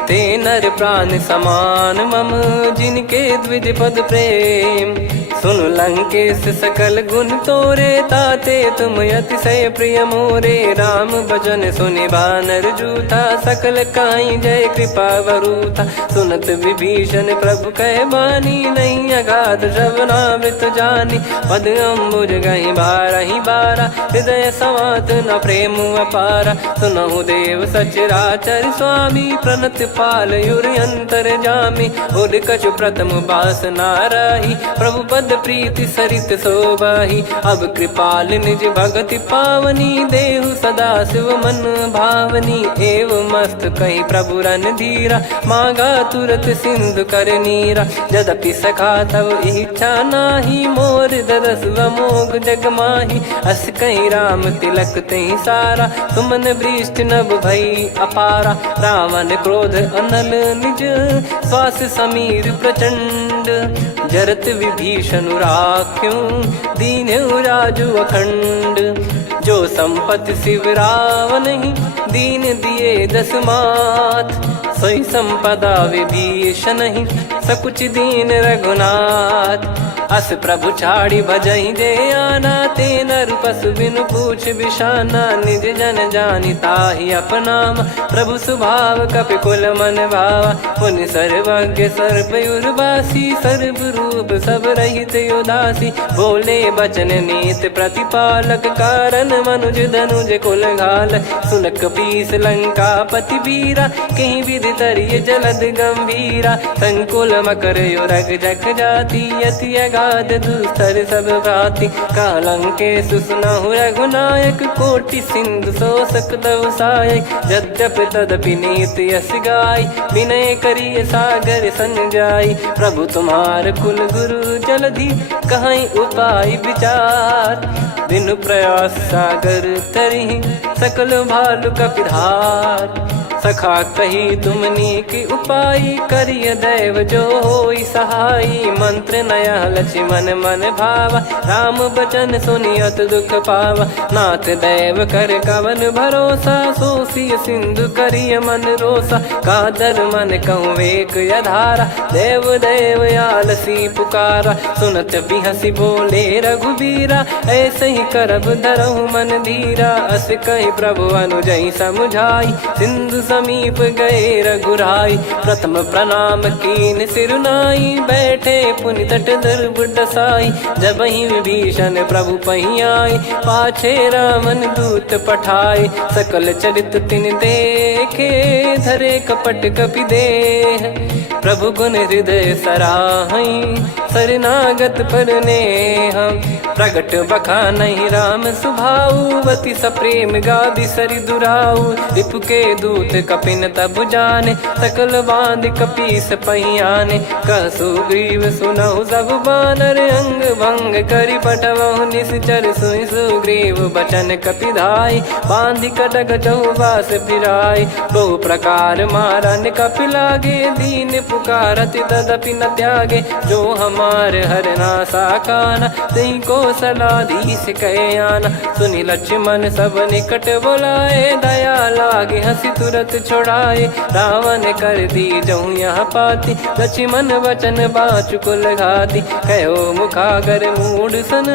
ते नर प्राण समान मम जिनके द्विज पद प्रेम सुन लंकेश सकल गुण तोरे ताते तुम अतिशय प्रिय मोरे राम भजन सुनि बानर जूथा सकल काई जय कृपा वरूथा सुनत विभीषण प्रभु कह बानी नहीं अगाध श्रवणामृत जानी पद अम्बुज गहि बारहि बारा हृदय समात न प्रेम अपारा सुनहु देव सचराचर स्वामी प्रणत पाल युर अंतर जामी उद कछु प्रथम बास नाराही प्रभु पद प्रीति सरित शोभाही अब कृपाल निज भगति पावनी देहु सदा शिव मन भावनी एव मस्त कही प्रभु रन धीरा मांगा तुरत सिंधु कर नीरा यद्यपि सखा तब इच्छा नाही मोर दरस मोग जग माही अस कहीं राम तिलक तही सारा सुमन वृष्टि नभ भई अपारा रावण क्रोध अनल निज श्वास समीर प्रचंड जरत विभीषण राख्यूं दीन्हु राजु अखंड जो संपत्ति शिव रावण ही दीन दिए दस मात सोई संपदा विभीषण ही सकुच दीन रघुनाथ अस प्रभु छाड़ी भजई जे आना, ते नर पशु बिनु पूछ बिशाना, निज जन जानी ताहि अपनाम, प्रभु स्वभाव कपि कुल मन भावा, पुनि सर्वज्ञ सर्वयुर्वासी, सर्व रूप सब रहित उदासी, बोले बचन नीत प्रतिपालक, कारण मनुज धनुज कुल घाल, सुन कपीस लंका पति वीरा, कहीं विधि तरिय जलद गंभीरा, संकुल मकर युरग जख जाति, अति अगाध दुस्तर सब भाति, कालंके सुसनहु रघुनायक, कोटि सिंधु शोषक तव सहायक, यद्यपि तदपि नीति यस गाय, विनय करिय सागर सन जाई, प्रभु तुम्हार कुल गुरु जलधि, कहीं उपाय विचार, बिनु प्रयास सागर तरि, सकल भालु कपिधार, सखा कही तुमनी की उपाय, करिय दैव जो होई सहाई, मंत्र नया लक्ष्मण मन भावा, राम बचन सुनियत दुख पावा, नाथ दैव कर कवन भरोसा, सोसिय सिंधु करिय मन रोसा, कादर मन कहूँ एक यधारा, देव देव आलसी पुकारा, सुनत बिहसी बोले रघुबीरा, ऐसे ही करब धरहु मन धीरा, अस कही प्रभु अनुजई समुझाई, सिंधु समीप गए रघुराई, प्रथम प्रणाम कीन सिरुनाई, बैठे पुनि तट दर्भ डसाई, जब ही विभीषण प्रभु पही आए, पाछे रामन दूत पठाए, सकल चरित तिन देखे, धरे कपट कपि देह, प्रभु गुण हृदय सराहई, शरणागत पर नेह, प्रगट बखानहि राम सुभाऊ, बति सप्रेम गादि सरि दुराऊ, रिपु के दूत कपिन तब जाने, सकल बांध कपीस पहियाने, कह सुग्रीव सुनहु सब बानर, अंग भंग करि पटवहु निश्चर, सुनि सुग्रीव बचन कपिधाई, बांधि कटक चौबास फिराई, बहु प्रकार मारन कपि लागे, दीन पुकारत तदपि न त्यागे, जो हमार हरना साकाना, तई को सलाधीश कहे आना, सुनि लक्ष्मण सब निकट बुलाए, दया लागे हंसी तुरत छोड़ाए, रावण कर दी जहूँ यहाँ पाती, लक्ष्मण वचन बाचु कुल घाती, कहो मुखागर मूड सन,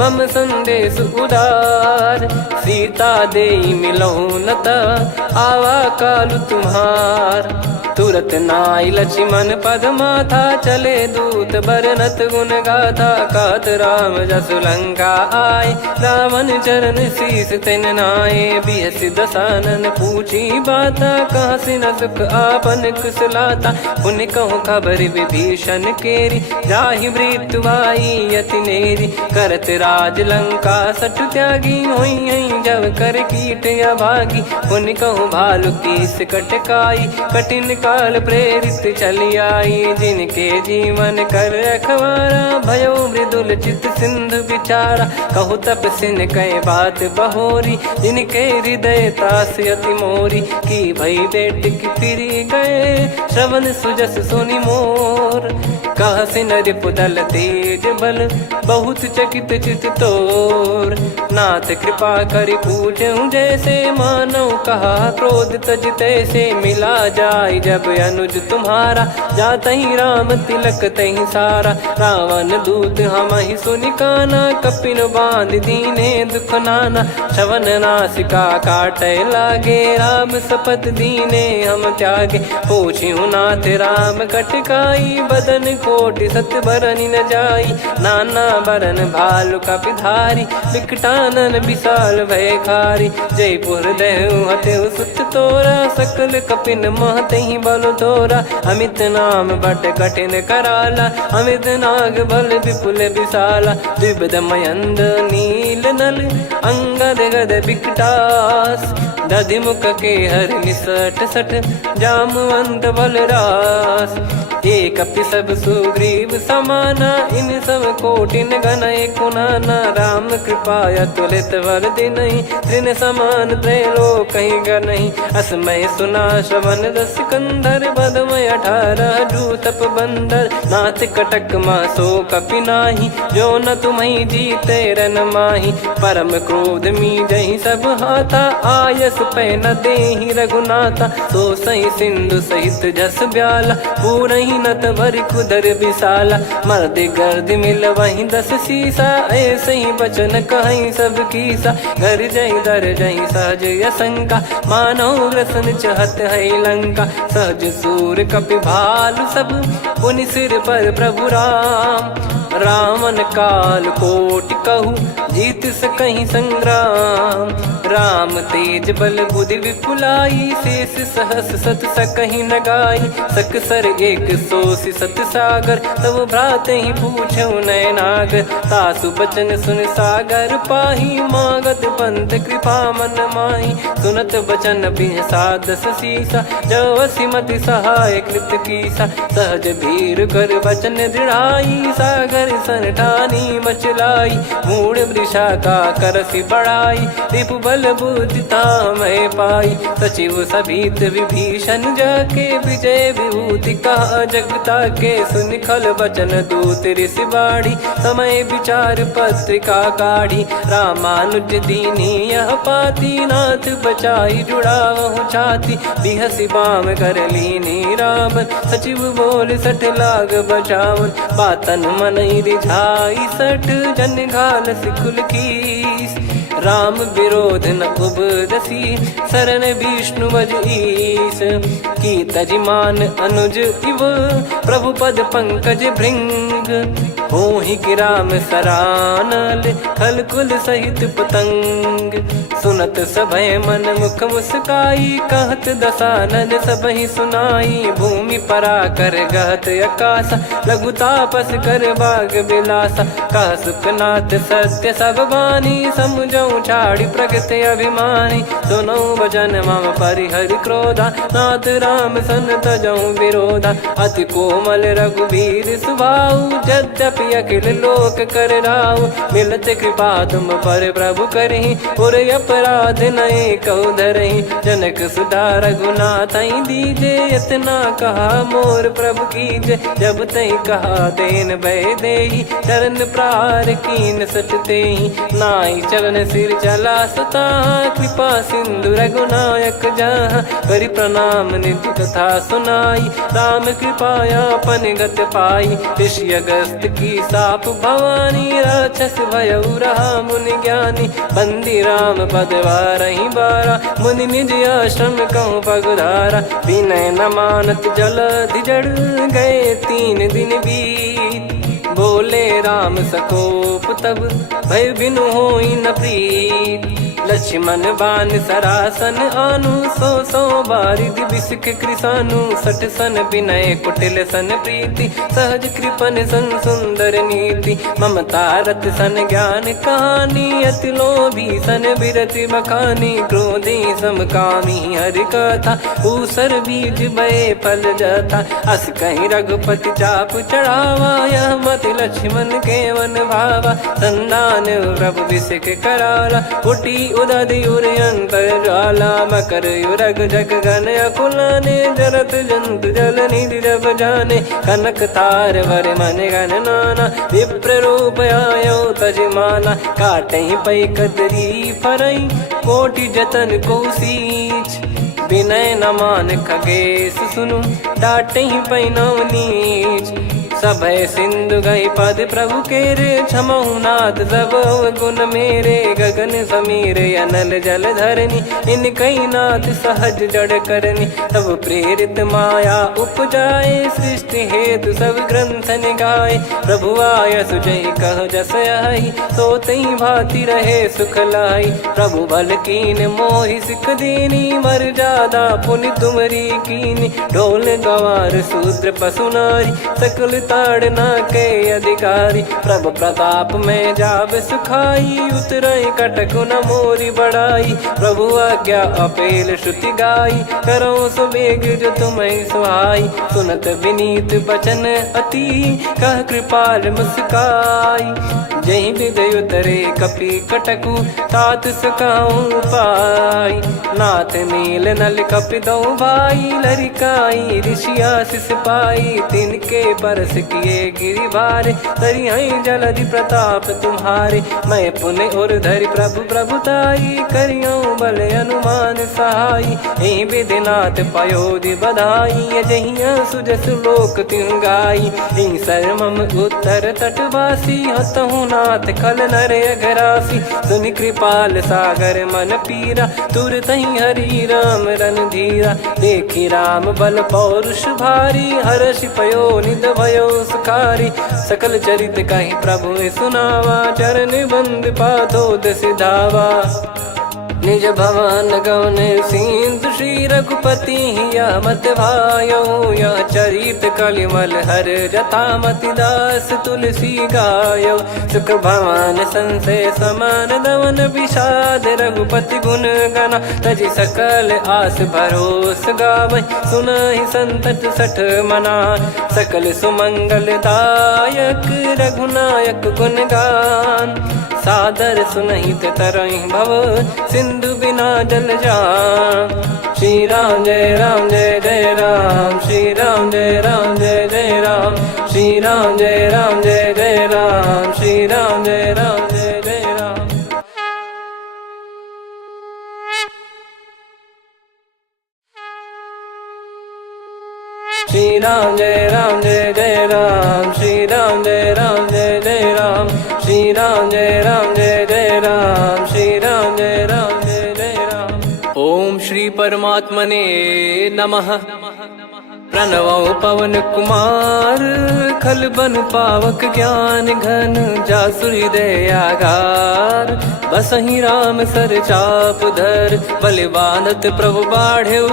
मम संदेश उदार, सीता देई मिलहु नता, आवा कालु तुम्हार, तुरत नाई लक्ष्मण पद माथा, चले दूत बरनत गुण गाथा, कहत राम जसु लंका आए, रावण चरण शीस तिन नाये, बिहस दसानन पूछी बाता, कहाँ से न सुख आपन कुशलाता, पुन कहूँ खबर विभीषण केरी, जाहि मृत्यु आई यति नेरी, करत राज लंका सठ त्यागी, होई जब कर कीट अभागी, पुन कहूँ भालु कीस कटकाई, कठिन काल प्रेरित चली आई, जिनके जीवन कर रखवारा, भयो मृदुल चित सिंधु विचारा, कहु तप सिन कई बात बहोरी, जिनके हृदय तास अति मोरी, की भई बेट की फिरी गए, श्रवण सुजस सुनि मोर, कह सिन रिपुदल तेज बल, बहुत चकित चित तोर, नाथ कृपा करि पूछऊं जैसे, मानव कहा क्रोध तज तैसे, मिला जाय जब अनुज तुम्हारा, जात ही राम तिलक तही सारा, रावण दूत हम ही सुनि काना, कपिन बांध दीने दुख नाना, श्रवण नासिका काटे लागे, राम सपत दीने हम त्यागे, पूछिहु नाथ राम कटकाई, बदन कोटि सत बरनि न जाई, नाना बरन भालु कपिधारी, विकटानन विशाल भयखारी, जयपुर देहु हतेउ सुत तोरा, सकल कपिन महतहि बल तोरा, अमित नाम बट कठिन कराला, अमित नाग बल विपुल विशाला, द्विविध मयंद नील नल, अंगद गद विकटास, दधिमुख के हर निसठ सठ, जामवंत बलरास, एक अपि सब सुग्रीव समाना, इन सब कोटिन गणय कुनाना, राम कृपा अतुलित वर दिनहि, तृण समान त्रैलोक कहीं गनहि, असमय सुना श्रवण रस कंधर, बदमय 18 जूतप बंदर, नाथ कटक मासो कपि नाही, जो न तुम्हि जीते रन माही, परम क्रोध मी जहि सब हाथा, आयस मानस पे न देहि रघुनाथा। सो सही सिंधु सहित जस ब्याला, पूरही नत भरि कुदर विशाला। मर्द गर्द मिल वही 10 सीसा, ऐसे ही बचन कहीं सब कीसा। घर जय दर जय सहज असंका, मानव ग्रसन चहत है लंका। सहज सूर कपि भालु सब, पुनि सिर पर प्रभु राम। रामन काल कोटि कहु, जीत सकहि संग्राम। राम तेज बल बुद्धि विपुलाई, शेष सहस सत सकहि न गाई। सकसर एक सोसी सत सागर, तब भ्रात ही पूछौ नयनागर। तासु बचन सुन सागर पाही, मांगत पंथ कृपा मन माही। सुनत बचन बिहसा 10 सीसा, जवसि मति सहाय कृत कीसा। सहज धीर कर बचन दृढ़ाई, सागर सन ठानी मचलाई। मूढ़ वृषा का करसि बढ़ाई, रिपु बल बुद्धि तामय पाई। सचिव सभीत विभीषण जाके, विजय विभूति कहा जगता के। सुनि खल बचन दूत ऋषि बाढ़ी, समय विचार पत्रिका काढ़ी। रामानुज दीनी यह पाती, नाथ बचाई जुड़ावहु छाती। बिहसि बाम कर लीनी रावण, सचिव बोल 60 लाग बचावन। बातन मनई रिझाई 60, जन घाल सिकुल कीस। राम विरोध न उपदसी, शरण विष्णु बज ईस। की तजिमान अनुज इव, प्रभु पद पंकज भृंग। होहि कि राम सरानल, खल कुल सहित पतंग। सुनत सभय मन मुख मुस्काई, कहत दसानन सबहि सुनाई। भूमि परा कर गहत आकाशा, लघु तापस कर बाग बिलासा। कह सुखनाथ सत्य सब बानी, समझौ छाड़ी प्रगति अभिमानी। सुनो भजन मम परिहरि क्रोधा, नाथ राम सन तजौ विरोधा। अति कोमल रघुवीर सुभाऊ, यद्यपि अखिल लोक कर राऊ। मिलत कृपा तुम पर प्रभु करहि, और अपराध नए कौ धरहि। जनक सुधा रघुनाथ दीजे, इतना कहा मोर प्रभु कीजे। जब तई कहा देन भय देहि, चरण प्रार कीन सटतेहि। नाई चरण सिर चला सता, कृपा सिंधु रघुनायक जहाँ। करि प्रणाम निज कथा सुनाई, राम कृपाया पन गत पाई। ऋषि अगस्त की साप भवानी, राक्षस भयउ रहा मुनि ज्ञानी। बंदी राम पद वारहि बारा, मुनि निज आश्रम कहूँ पगधारा। विनय न मानत जलधि जड़, गए 3 दिन बीत। बोले राम सकोप तब, भय बिनु होई न प्रीत। लक्ष्मण बान सरासन आनु, 100 बारिधि बिसक कृसानु। 60 सन विनय कुटिल सन प्रीति, सहज कृपन सन सुंदर नीति। ममता रत सन ज्ञान कहानी, अति लोभी सन बिरति बखानी। क्रोधी समकामी हरि कथा, ऊसर बीज भय फल जथा। अस कहीं रघुपति चाप चढ़ावा, यह मति लक्ष्मण के वन भावा। संदान प्रभु बिसक कराला, कुटी उदधि उर अंतर ज्वाला। मकर युरग जग गन अकुलाने, जरत जंतु जल निधि जब जाने। कनक तार वर मन गण नाना, विप्र रूप आयो तजमाना। काटहि पै कतरी फरई, कोटि जतन को सींच। विनय न मान खगेश सुनु, डांटहि पै नव नीच। सभय सिंधु गई पद प्रभु केरे, क्षमहु नाथ सब गुण मेरे। गगन समीर अनल जल धरनी, इन कई नाथ सहज जड़ करनी। तब प्रेरित माया उपजाए, सृष्टि हेतु सब ग्रंथ निगाए। प्रभु आय सुजय कह जस आई, सोतहि भांति रहे सुख लाई। प्रभु बल कीन मोहि सिख दीनी, मर्यादा पुनि तुमरी कीनी। ढोल गवार शूद्र पशु नारी, सकल ताड़ना के अधिकारी। प्रभु प्रताप में जाब सुखाई, उतरई कटक न मोरी बढ़ाई। प्रभु आज्ञा अपेल श्रुति गाई, करो सुबेग जो तुम्हें सुहाई। सुनत विनीत बचन अति, कह कृपाल मुस्काई। जही विदय उतरे कपि कटकु, तात सकाऊं पाई। नाथ नील नल कपि दो भाई, लरिकाई ऋषि आशीष पाई। तिनके परस किए गिरि बारे, तरी हई जलधि प्रताप तुम्हारे। मैं पुण्य और धरि प्रभु प्रभुताई, करियो बल अनुमान सहाई। ए विधिनाथ पयोधि बधाई, जहिया सुजस लोक तिहु गाई। ए सरमम उत्तर तटवासी, हतहु नाथ खल नर अघरासी। सुनि कृपाल सागर मन पीरा, तुरत ही हरि राम रन धीरा। देखी राम बल पौरुष भारी, हर्षि पयो निध भयो सुखारी। सकल चरित कहि प्रभु सुनावा, चरण बंद पाथो सिधावा। निज भवन गौन सिंधु श्री रघुपति या मत भायो। या चरित कलिमल हर जथा मति दास तुलसी गायो। सुख भवन संशय समान दवन विषाद, रघुपति गुण गना तजि सकल आस भरोस गावै। सुनहि संतत सठ मना, सकल सुमंगल दायक रघुनायक गुण गान। सादर सुनहित तरहि भव, सिंधु बिना जल जान। श्री राम जय राम जय जय राम, श्री राम जय राम जय जय राम। श्री राम जय राम जय जय राम, श्री राम जय राम जय जय राम। श्री राम जय राम जय जय राम, श्री राम जय राम जय जय राम। श्री राम जय राम जय जय राम, श्री राम जय राम जय जय राम। ओम श्री परमात्मने नमः। प्रणवो पवन कुमार, खल बन पावक ज्ञान घन। जासु हृदय आगार, बसहि राम सर चाप धर। बल बांधत प्रभु बाढ़ेऊ,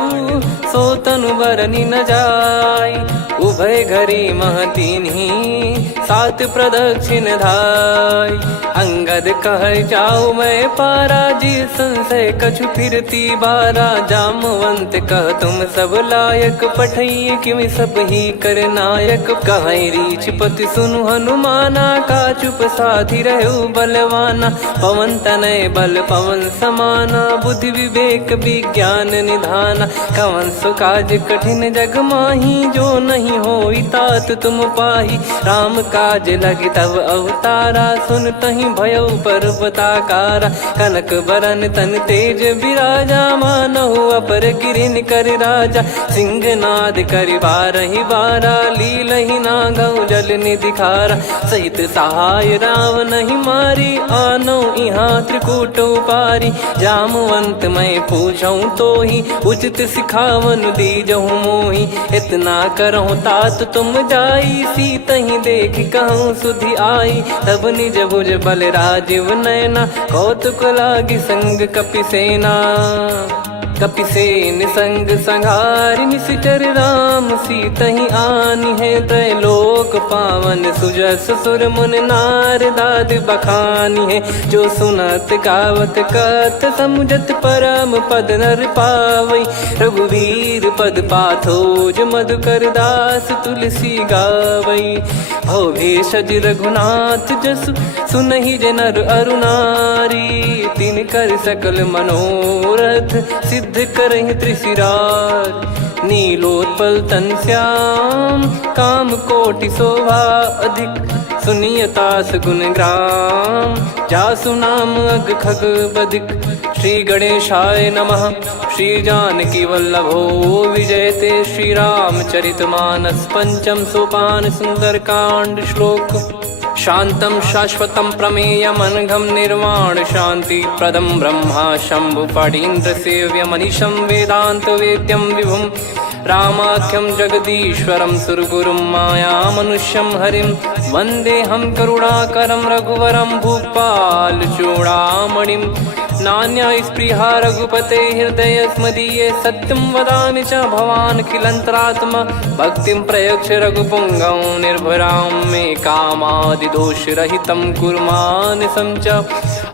सो तनु बरनि न जाय। उभय घरी मह दीन्ही, सात प्रदक्षिण धाय। अंगद कह जाऊ मैं पारा, जी संशय कछु फिरती बारा। जामवंत कह तुम सब लायक, पठइये किमि सब ही कर नायक। कहै रीछ पति सुनु हनुमाना, का चुप साधि रहु बलवाना। पवन तनय बल पवन समाना, बुद्धि विवेक विज्ञान निधाना। कवन सो काज कठिन जग माही, जो नहीं होई तात तुम पाही। राम काज लगी तब अवतारा, सुन तहि भयो पर्वताकारा। कनक बरन तन तेज बिराजा, मानहु अपर गिरिन कर राजा। सिंहनाद करि बारहि बारा, लीलहि नागौ जल निधि खारा। सहित सहाय रावण नहीं मारी, आनो इहाँ त्रिकूट उपारी। जामवंत मैं पूछऊँ तोहि, उचित सिखावन दीजहु मोहि। इतना करहु तात तुम जाई, सीतहि देख कहूँ सुधि आई। तब निज भुज बल राजीव नयना, कौतुक लागी संग कपिसेना। कपिसेन संग संहारि, निशिचर राम सीतहि आनि है। त्रैलोक पावन सुजस सुर मुन नार, दाद बखानी है। जो सुनत गावत कथ, समुझत परम पद नर पावै। रघुवीर पद पाथोज, मधुकर दास तुलसी गावै। भवेशज रघुनाथ जसु, सुनहि जे नर अरु नारी। तिन कर सकल मनोरथ, सिद्ध करहि त्रिशिराज। नीलोत्पल तन श्याम, काम कोटि शोभा अधिक। सुनियतास गुण ग्राम, जासु नाम अग खग बदिक। श्री गणेशाय नमः। श्री जानकी वल्लभो विजयते, श्री रामचरितमानस। पंचम सोपान सुंदरकांड श्लोक। शांतं शाश्वतं प्रमेयमनघं निर्वाण शांति प्रदं ब्रह्मा शंभु फणीन्द्र सेव्य मनीषं वेदांत वेद्यं विभुं। रामाख्यं जगदीश्वरं सुरगुरुं माया मनुष्यं हरिं। वन्देऽहं करुणाकरं रघुवरं भूपाल चूडामणिं। नान्या स्पृहा रघुपते हृदय स्मदीये, सत्यं वदामि च भवानखिलन्तरात्मा। भक्तिं प्रयच्छ रघुपुङ्गं निर्भरां मे कामादिदोषरहितं कुर्मानिसं च।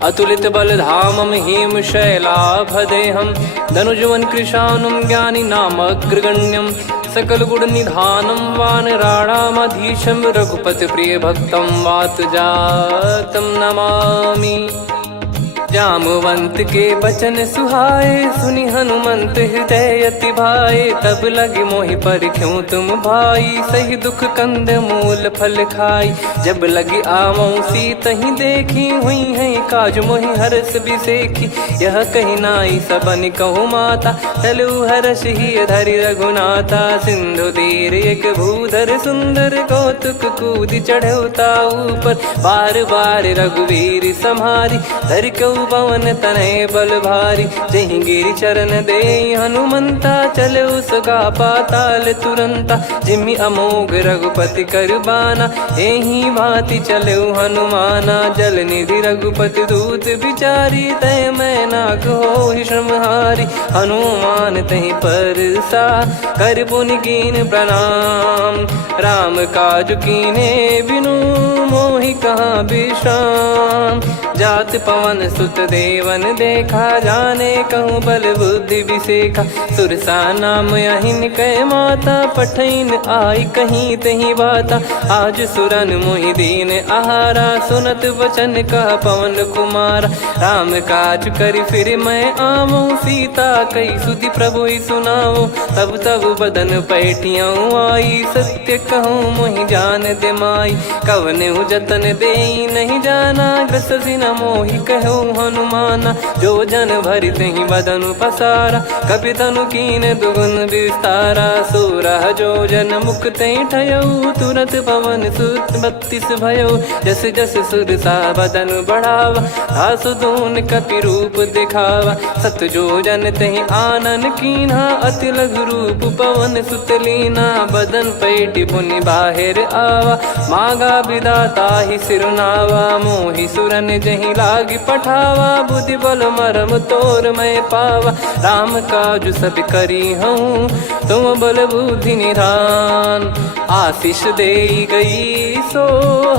अतुलितबलधामं हेमशैलाभदेहं, धनुजवन कृशानुं ज्ञानिनामग्रगण्यं। सकलगुणनिधानं वानराणामधीशं, रघुपतिप्रियभक्तं वातजातं नमामि। जामवंत के बचन सुहाए, सुनि हनुमंत हृदय अति भाए। तब लगे मोहि पर क्यों तुम भाई, सही दुख कंद मूल फल खाई। जब लगी आवऊं सीतहि देखी, हुई है काज मोहि हरस बिसेखी। यह कही नाई सबन कहु माता, चलु हरष ही धरि रघुनाथा। सिंधु तीर एक भूधर सुंदर, कौतुक कूद चढ़ौता ऊपर। बार बार रघुवीर सम्हारी, धरि कऊ पवन तनय बल भारी। जहि गिरि चरण दे हनुमंता, चले उसका पाताल तुरंता। जिमि अमोघ रघुपति कर बाना, एहि भांति चले हनुमाना। जल निधि रघुपति दूत बिचारी, तय मैं नाग होहि श्रमहारी। हनुमान तहि परसा, कर पुनि कीन प्रणाम। राम काज कीने बिनु, मोहि कहाँ विश्राम। जात पवन सुत देवन देखा, जाने कहूँ बल बुद्धि विसेखा। सुरसा नाम अहिन कै माता, पठैन आई कहीं तहीं बाता। आज सुरन मोहि दीन आहारा, सुनत वचन कह पवन कुमारा। राम काज करि फिर मैं आवऊं, सीता कई सुधि प्रभु ही सुनाऊं। तब तब बदन पैठियाँ आई, सत्य कहूँ मोहि जान दे माई। कवने जतन दे नहीं जाना, ग्रसि न मोहि कहूँ हनुमाना। जो जन भरि तहि बदनु पसारा, कपि तनु कीन दुगुन विस्तारा। सोरह जो जन मुख तहि ठयऊ, तुरत पवन सुत 32 भयऊ। जस जस सुरसा बदन बढ़ावा, आसु दून कपि रूप दिखावा। सत जो जन तहि आनन कीन्हा, अति लघु रूप पवन सुत लीना। बदन पैटि पुनि बाहिर आवा, मांगा विधाता ही सिरुनावा। मोहि सुरन जहि लागी पठावा, बुद्धि बल मरम तोर मैं पावा। राम काज सब करी हूँ, तुम बल बुद्धि निधान। आशीष दे गई सो,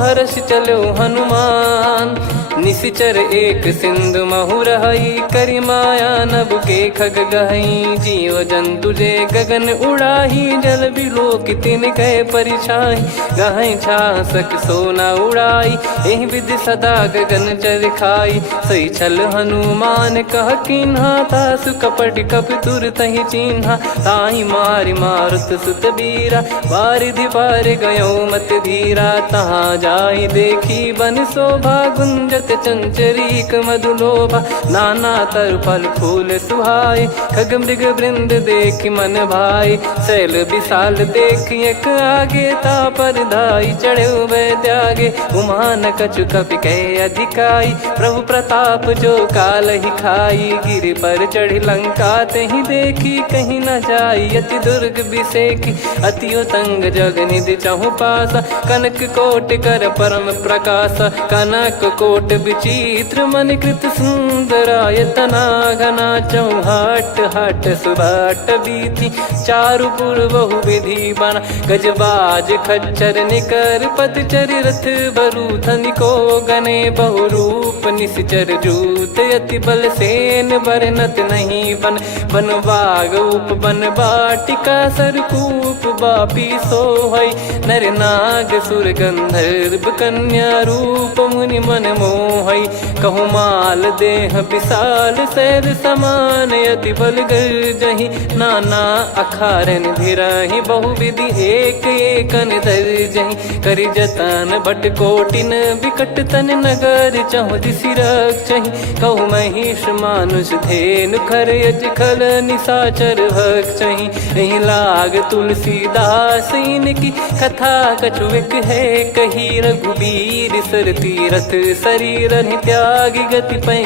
हर्ष चलो हनुमान। निशिचर एक सिंधु महु रहई, करि माया नभ के खग गहई। जीव जंतु जे गगन उड़ाही, जल बिलोक तिन कह परिछाई। गहई छासक सोना उड़ाई, एहि विधि सदा गगन चर खाई। सही छल हनुमान कह कीन्हा, तासु कपट कपि तुर तहि चिन्हा। ताहि मारि मारुत सुत बीरा, वारिधि पार गयो मत धीरा। तहाँ जाई देखी बन शोभा, गुंजत चंचरीक मधुलोभा। नाना तर फल फूल सुहाए, खग मृग वृंद देख मन भाई। शैल विशाल देख एक आगे, तापर धाई चढ़े वै त्यागे। उमा न कछु कपि कह अधिकाई, प्रभु प्रताप जो काल ही खाई। गिरि पर चढ़ी लंका तहि देखी, कहीं न जाई अति दुर्ग बिसेखी। अति उतंग जग निधि चहु पासा, कनक कोट कर परम प्रकाशा। कनक कोट विचित्र मन कृत सुंदरायतना। घना चौहाट हाट सुबाट बीती, चारु पुर बहु विधि बना। गजबाज खच्चर निकर पतचर, रथ बरु धनिको गने। बहु रूप निश्चर जूत, अति बल सेन बरनत नहीं बन। बन बाग उप बन बाटिका, सरकूप बापी सोहई। नर नाग सुर गंधर्व कन्या, रूप मुनि मन मोहई। कहु माल देह विशाल, सैर समान अति बल गर्जहि। नाना अखारन भिरहि, बहु विधि एक एकन धरजहि। करि जतन भट कोटिन, विकट तन नगर चहु दिसि रक्षहि। कहु महिष मानुष धेनु, खर यज खल निशाचर भक्षहि। एहि लाग तुलसीदास इनकी, कथा कछु एक है कही। रघुबीर सर तीरथ शरीर, त्यागी गति पै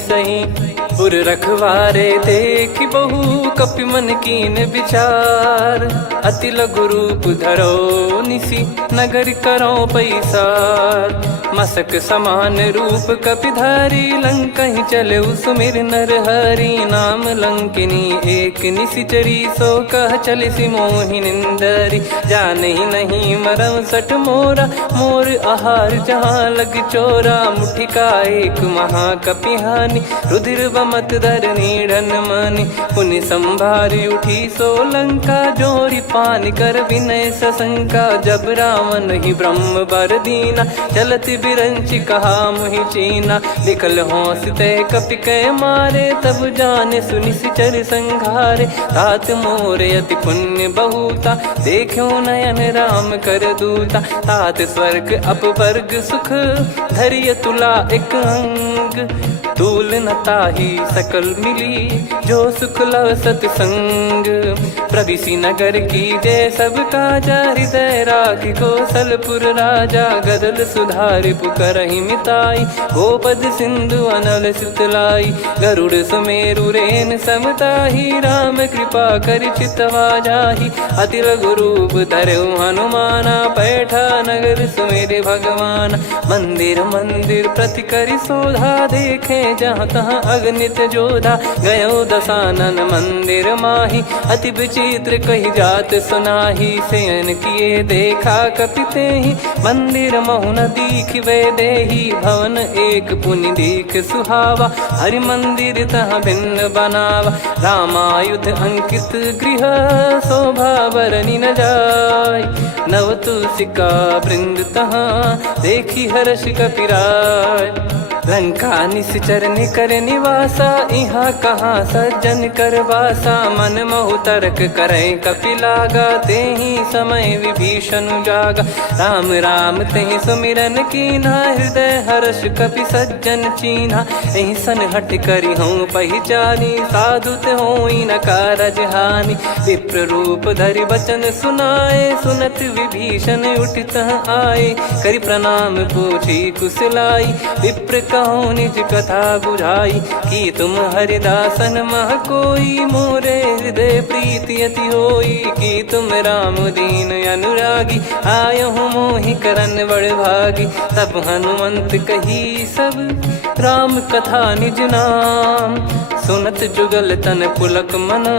सही। पुर रखवारे देखि बहु, कपि मन कीन विचार। अति लघु रूप धरो निसी, नगर करो पैसार। मसक समान रूप कपिधारी, लंकहि चले सुमिर नर हरि। नाम लंकिनी एक निशिचरी, सो कह चलिसि मोहि निंदरी। जानहि नहीं मरम सठ मोरा, मोर आहार जहाँ लग चोरा। मुठिका एक महाकपिहानि, रुधिर मत धरनी ढन मानी। पुनि संभारी उठी सोलंका, जोरी पान कर विनय सशंका। जब रावण ही ब्रह्म बर दीना, चलत बिरंच कहा मुहि चीना। निकल होंस तय कपि कै मारे, तब जाने सुनि सिचर संघारे। तात मोर अति पुण्य बहुता, देखो नयन राम कर दूता। तात स्वर्ग अपवर्ग सुख, धैर्य तुला एक अंग। तूल न ताहि सकल मिली, जो सुख लव सतसंग। प्रविसी नगर की जय सब काजा, हृदय राखि कौशलपुर राजा। गदल सुधारि पुकारहि मिताई, गोपद सिंधु अनल सितलाई। गरुड़ सुमेरु रेन समताहि, राम कृपा कर चितवा जाहि। अति लघु रूप धरऊ हनुमाना, पैठा नगर सुमेरे भगवान। मंदिर मंदिर प्रति करि शोधा, देखे जहाँ तहाँ अगणित जोधा। गयो दशानन मंदिर माही, अति विचित्र कही जात सुनाही। शयन किए देखा कपिते ही, मंदिर महु न दीख वे देही। भवन एक पुनि दीख सुहावा, हरि मंदिर तहाँ भिन्न बनावा। रामायुध अंकित गृह, शोभा बरनी न जाय। नव तुलसी का वृंद तहाँ, देखी हर्ष कपिराय। लंका निश्चर निकर निवासा, यहाँ कहाँ सज्जन कर वासा। मन महु तर्क करें कपिलागा, तेहि समय विभीषण जागा। राम राम तेहि सुमिरन कीन्हा, हृदय हर्ष कपि सज्जन चीन्हा। एहि सन हट करि हूँ पहिचानी, साधु ते होई न कारज हानि। विप्र रूप धरि बचन सुनाए, सुनत विभीषण उठित आए। करि प्रणाम पूछी कुशलाई, विप्र कहो निज कथा बुझाई। कि तुम हरिदासन मह कोई, मोरे हृदय प्रीति अति होई। कि तुम राम दीन अनुरागी, आयहु मोहि करन बड़ भागी। तब हनुमंत कही सब, राम कथा निज नाम। सुनत जुगल तन पुलक मना,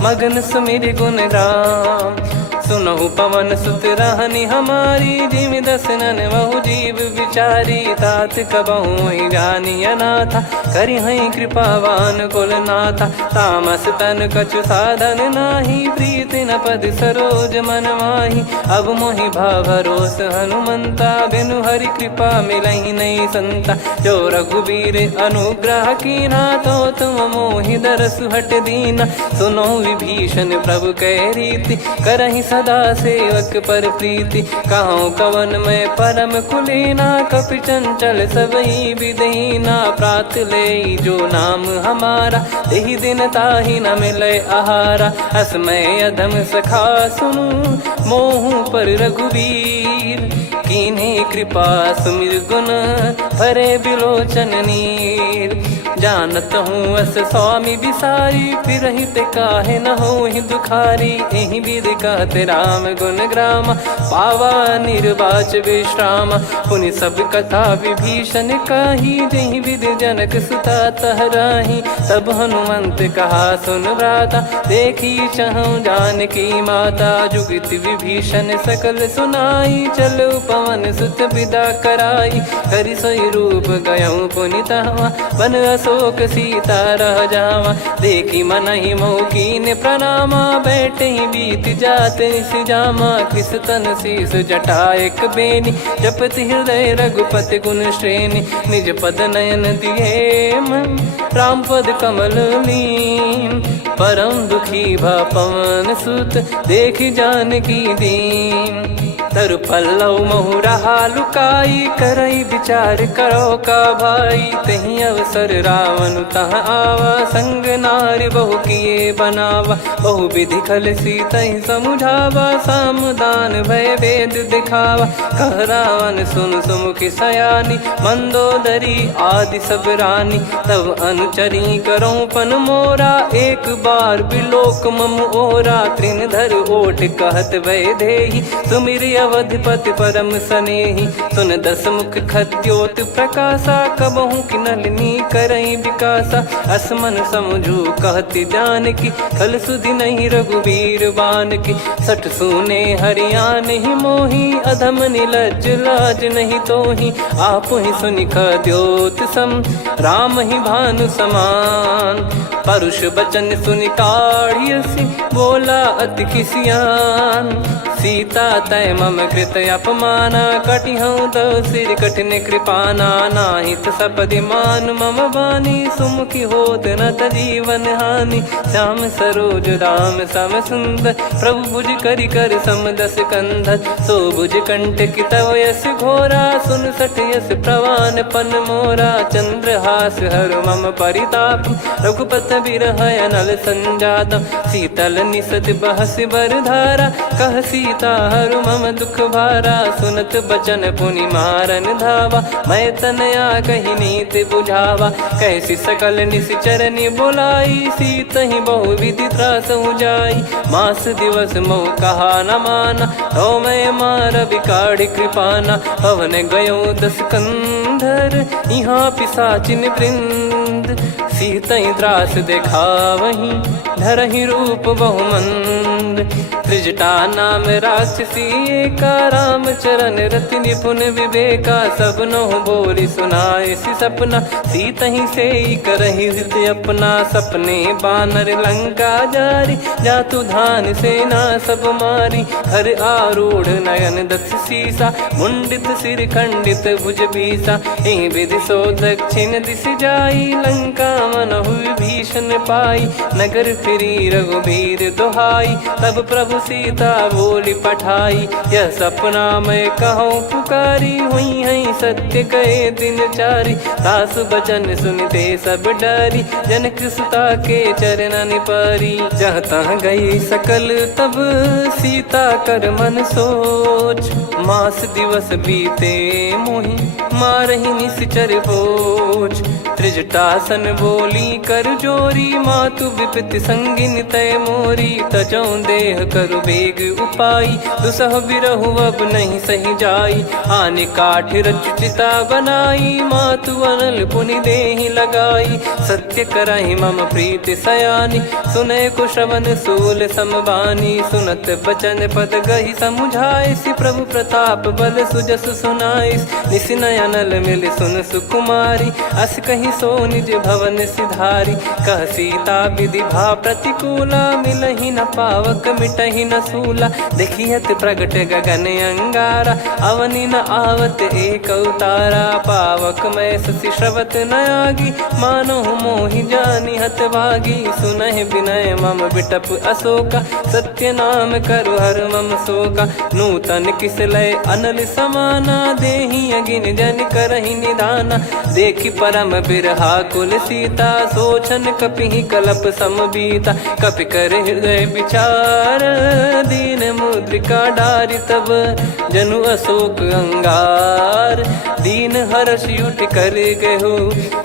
मगन सुमिर गुण राम। सुनहु पवन सुत रहनी हमारी, जिमि दसनन महु जीव विचारी। तात कबहु ही जानी अनाथा, करि हई कृपावान कुल नाथा। तामस तन कछु साधन नाही, प्रीति न पद सरोज मन माही। अब मोहि भाव भरोस हनुमंता, बिनु हरि कृपा मिलहि नहीं संता। जो रघुबीर अनुग्रह कीना, तो तुम मोहि दरसु हट दीना। सुनो विभीषण प्रभु कह रीति, करहि सदा सेवक पर प्रीति। कहूँ कवन में परम कुलीना, कपि चंचल सबई विदहीना। प्रात ले जो नाम हमारा, तेहि दिन ताहि न मिले आहारा। असमय अधम सखा सुनु, मोहु पर रघुवीर। कीन्हे कृपा सुमिर गुण, भरे बिलोचन नीर। जानत हूँ अस स्वामी बिसारी, फिर हित काहे न हो ही दुखारी। एहि विधि कहते राम गुण ग्राम, पावा निर्वाच विश्राम। पुनि सब कथा विभीषण काही, जहि विधि जनक सुता तहराही। तब हनुमंत कहा सुन भ्राता, देखी चहु जानकी माता। जुगित विभीषण सकल सुनाई, चलो पवन सुत विदा कराई। करि सोई रूप गयऊँ पुनि तहवा, बन अशोक सीता रह जावा। देखी मनहि मोह कीन्ह प्रणामा, बैठे ही बीत जात निस जामा। किस तन शीस जटा एक बेनी, जपति हृदय रघुपति गुण श्रेणी। निज पद नयन दिए मन, राम पद कमल लीन। परम दुखी भा पवन सुत, देखि जानकी दीन। तरु पल्लव महु रहा लुकाई, करई विचार करो का भाई। तहि अवसर रावण तहाँ आवा, संग नार बहु किए बनावा। बहु विधि खल सीतहि समुझावा, सामदान भय वेद दिखावा। कह रावण सुन सुमुखि सयानी, मंदोदरी आदि सब रानी। तब अनुचरी करो पन मोरा, एक बार बिलोक मम ओरा। तृण धर ओट कहत वै देहि, सुमिर अवधिपति परम सनेही। सुन दस मुख खद्योत प्रकाशा, कबहू की नलिनी करई विकासा। असमन समझू कहती जान की, खल सुधि नहीं रघुबीर बान की। सठ सुने हरियाण ही मोही, अधम निलज लाज नहीं तोही। आप ही सुनि खद्योत सम, राम ही भानु समान। परुष बचन सुनि काढ़ियसि, बोला अति किसियान। सीता तय मम कृत अपमाना, कटिहऊँ दो सिर कठिन कृपाना। नाहित सपदि मान मम बानी, सुमुखी होत न जीवन हानि। श्याम सरोज राम सम सुंदर, प्रभु भुज करि कर सम दस कंधर। सो भुज कंटक तव यस घोरा, सुन सठ यस प्रवान पन मोरा। चंद्रहास हर मम परिताप, रघुपत बिरह अनल संजातम। शीतल निसत बहस बर धारा, कह सीता हरु मम दुख भारा। सुनत बचन पुनि मारन धावा, मैं तनया कही नीत बुझावा। कैसी सकल निश्चरनि बोलाई, सीत ही बहु विधि त्रास जाई। मास दिवस मोह कहा न माना, तो मैं मार बिकाढ़ कृपाना। पवन गयो दस कंधर, यहाँ पिशाचिन वृंद। सीतई त्रास देखावहीं, धरहि रूप बहुमंद। त्रिजटा नाम राक्षसी एका, राम चरण रति निपुण विवेका। सबनो बोली सुनाए सि सपना, सीतहि से करहि हित अपना। सपने बानर लंका जारी, जातु धान सेना सब मारी। हर आरूढ़ नयन दस सीसा, मुंडित सिर खंडित भुज बीसा। एहि विधि सो दक्षिण दिश जाई, लंका मनहु भीषण पाई। नगर फिरी रघुबीर दोहाई, तब प्रभु सीता बोली पठाई। यह सपना मैं कहूँ पुकारी, हुई है सत्य कहे दिन चारी। सासु बचन सुनते सब डरी, जनक सुता के चरण परी। जहाँ तहाँ गई सकल तब, सीता कर मन सोच। मास दिवस बीते मोहि, मारहि निश्चर बोझ। त्रिजटासन बोली कर जोरी, मातु विपति संगिन तय मोरी। तजौ देह करु बेग उपाई, दुसह बिरहु अब नहीं सही जाई। आने काठ रचिता बनाई, मातु अनल पुनि देहि लगाई। सत्य करहि मम प्रीति सयानी, सुनय को श्रवण सूल समबानी। सुनत बचन पद गहि समुझाए, सि प्रभु प्रताप बल सुजस सुनाइस। निस नयनल मिल सुन सुकुमारी, अस कहि सो निज भवन सिधारी। कह सीता विधि भा प्रतिकूला, मिलहि न पावक मिटहि न सूला। देखियत प्रगट गगन अंगारा, अवनि न आवत एक अवतारा। पावक मैं ससि श्रवत न आगी, मानो मोहि जानि हत भागी। सुनहि विनय मम बिटप अशोका, सत्य नाम करु हर मम शोका। नूतन किस लय अनल समाना, देहि अगिन जन करहि निदाना। देखि परम बिरहा कुल सीता, सोचन कपिहि कलप समबीता। कपि कर हृदय विचार, दीन मुद्रिका डारि तब। जनु अशोक अंगार, दीन हर्ष उठ कर गहु।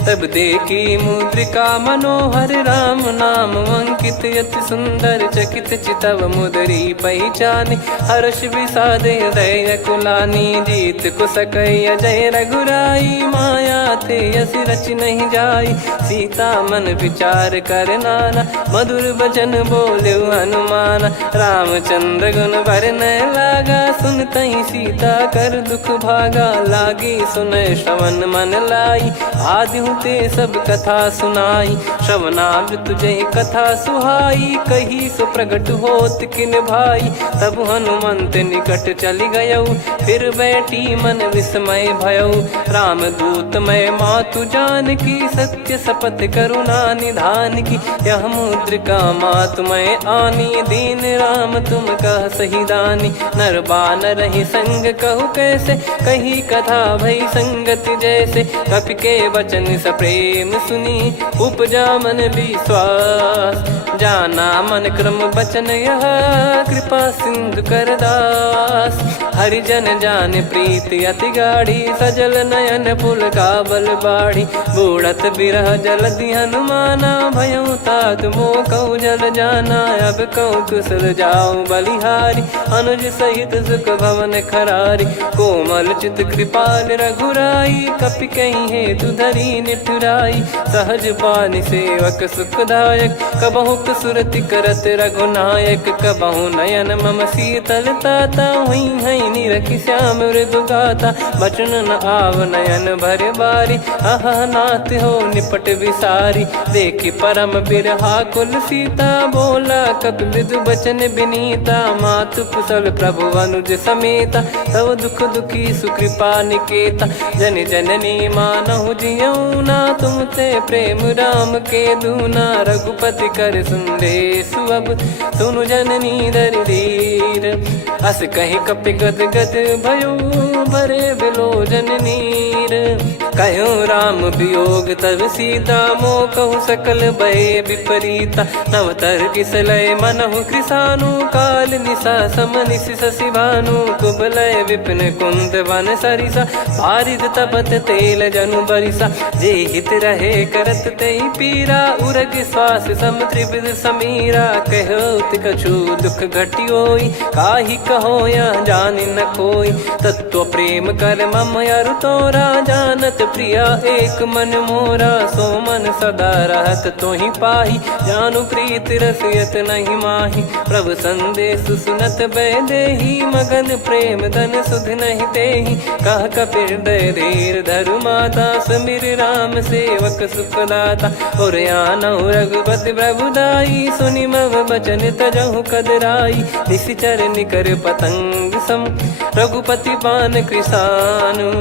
तब देखी मुद्रिका मनोहर, राम नाम अंकित अति सुंदर। चकित चितव मुदरी पहचाने, हर्ष विषाद हृदय कुलानी। जीत को सकय अजय रघुराई, माया थे यस रच नहीं जाई। सीता मन विचार कर नाना, मधुर वचन बोले हनुमान। रामचंद्र गुण भरने लागा, सुनतहि सीता कर दुख भागा। लागी सुनय श्रवण मन लाई, आदि ते सब कथा सुनाई। श्रवणाब तुझे कथा सुहाई, कही सो प्रगट होत किन भाई। तब हनुमंत निकट चली गयौ, फिर बैठी मन विस्मय भयौ। राम दूत मैं मातु जान की, सत्य शपथ करुणा निधान की। यह मुद्रिका मातु मैं आनी, दीन राम तुम कह सही दानी। नर बानर ही संग कहु कैसे, कही कथा भई संगति जैसे। कपि के वचन सप्रेम सुनी, उपजा मन विश्वास। जाना मन क्रम बचन यह, कृपा सिंधु कर दास। हरिजन जान प्रीति अति गाढ़ी, सजल नयन पुल काबल बाढ़ी। बूढ़त बिरह जलधि हनुमाना, भयउ तात मोह कहु जल जाना। अब कहु कुशल जाऊ बलिहारी, अनुज सहित सुख भवन खरारी। कोमल चित कृपाल रघुराई, कपि कहीं हेतु धरी निठुराई। सहज पानि सेवक सुखदायक, कबहु सुरति करत रघुनायक। कबहु नयन मम शीतल ताता, हुई है निरखि श्याम मृदु गाता। बचन न आव नयन भर बारी, अह नाथ हो निपट विसारी। देखि परम बिरहा कुल सीता, बोला कपि मृदु बचन बिनीता। मातु कुशल प्रभु अनुज समेता, तव दुख दुखी सुकृपा निकेता। जन जननी मानहु जियऊ ना, तुम ते प्रेम राम के दूना। रघुपति कर संदेशु अब, सुनु जननी दर धीर। अस कहीं कपि गद गद भयो, भरे बिलोचन नीर। कहूँ राम वियोग तब सीता, मोह कहूँ सकल भय विपरीता। नवतर किसलय मनहु कृसानु, काल निशा समनिश शशि भानु। कुबलय विपिन कुंद वन सरिसा, पारिद तपत तेल जनु बरिसा। जे हित रहे करत तेहि पीरा, उरग श्वास सम त्रिविध समीरा। कहत कछु दुख घटियोई, काहि कहो या जानि न कोई। तत्व प्रेम कर मम अरु तोरा, जानत प्रिया एक मन मोरा। सो मन सदा रहत तोहि पाही, जानु प्रीत रसियत नहीं माही। प्रभु संदेश सुनत बैदेही, मगन प्रेम धन सुध नहीं तेहि। कह कपिर दय धीर धरु माता, समिर राम सेवक सुखदाता। और आनहु रघुपति प्रभुदाई, सुनि मम बचन तजहु कदराई। निशिचर निकर पतंग सम, रघुपति पान कृसानु।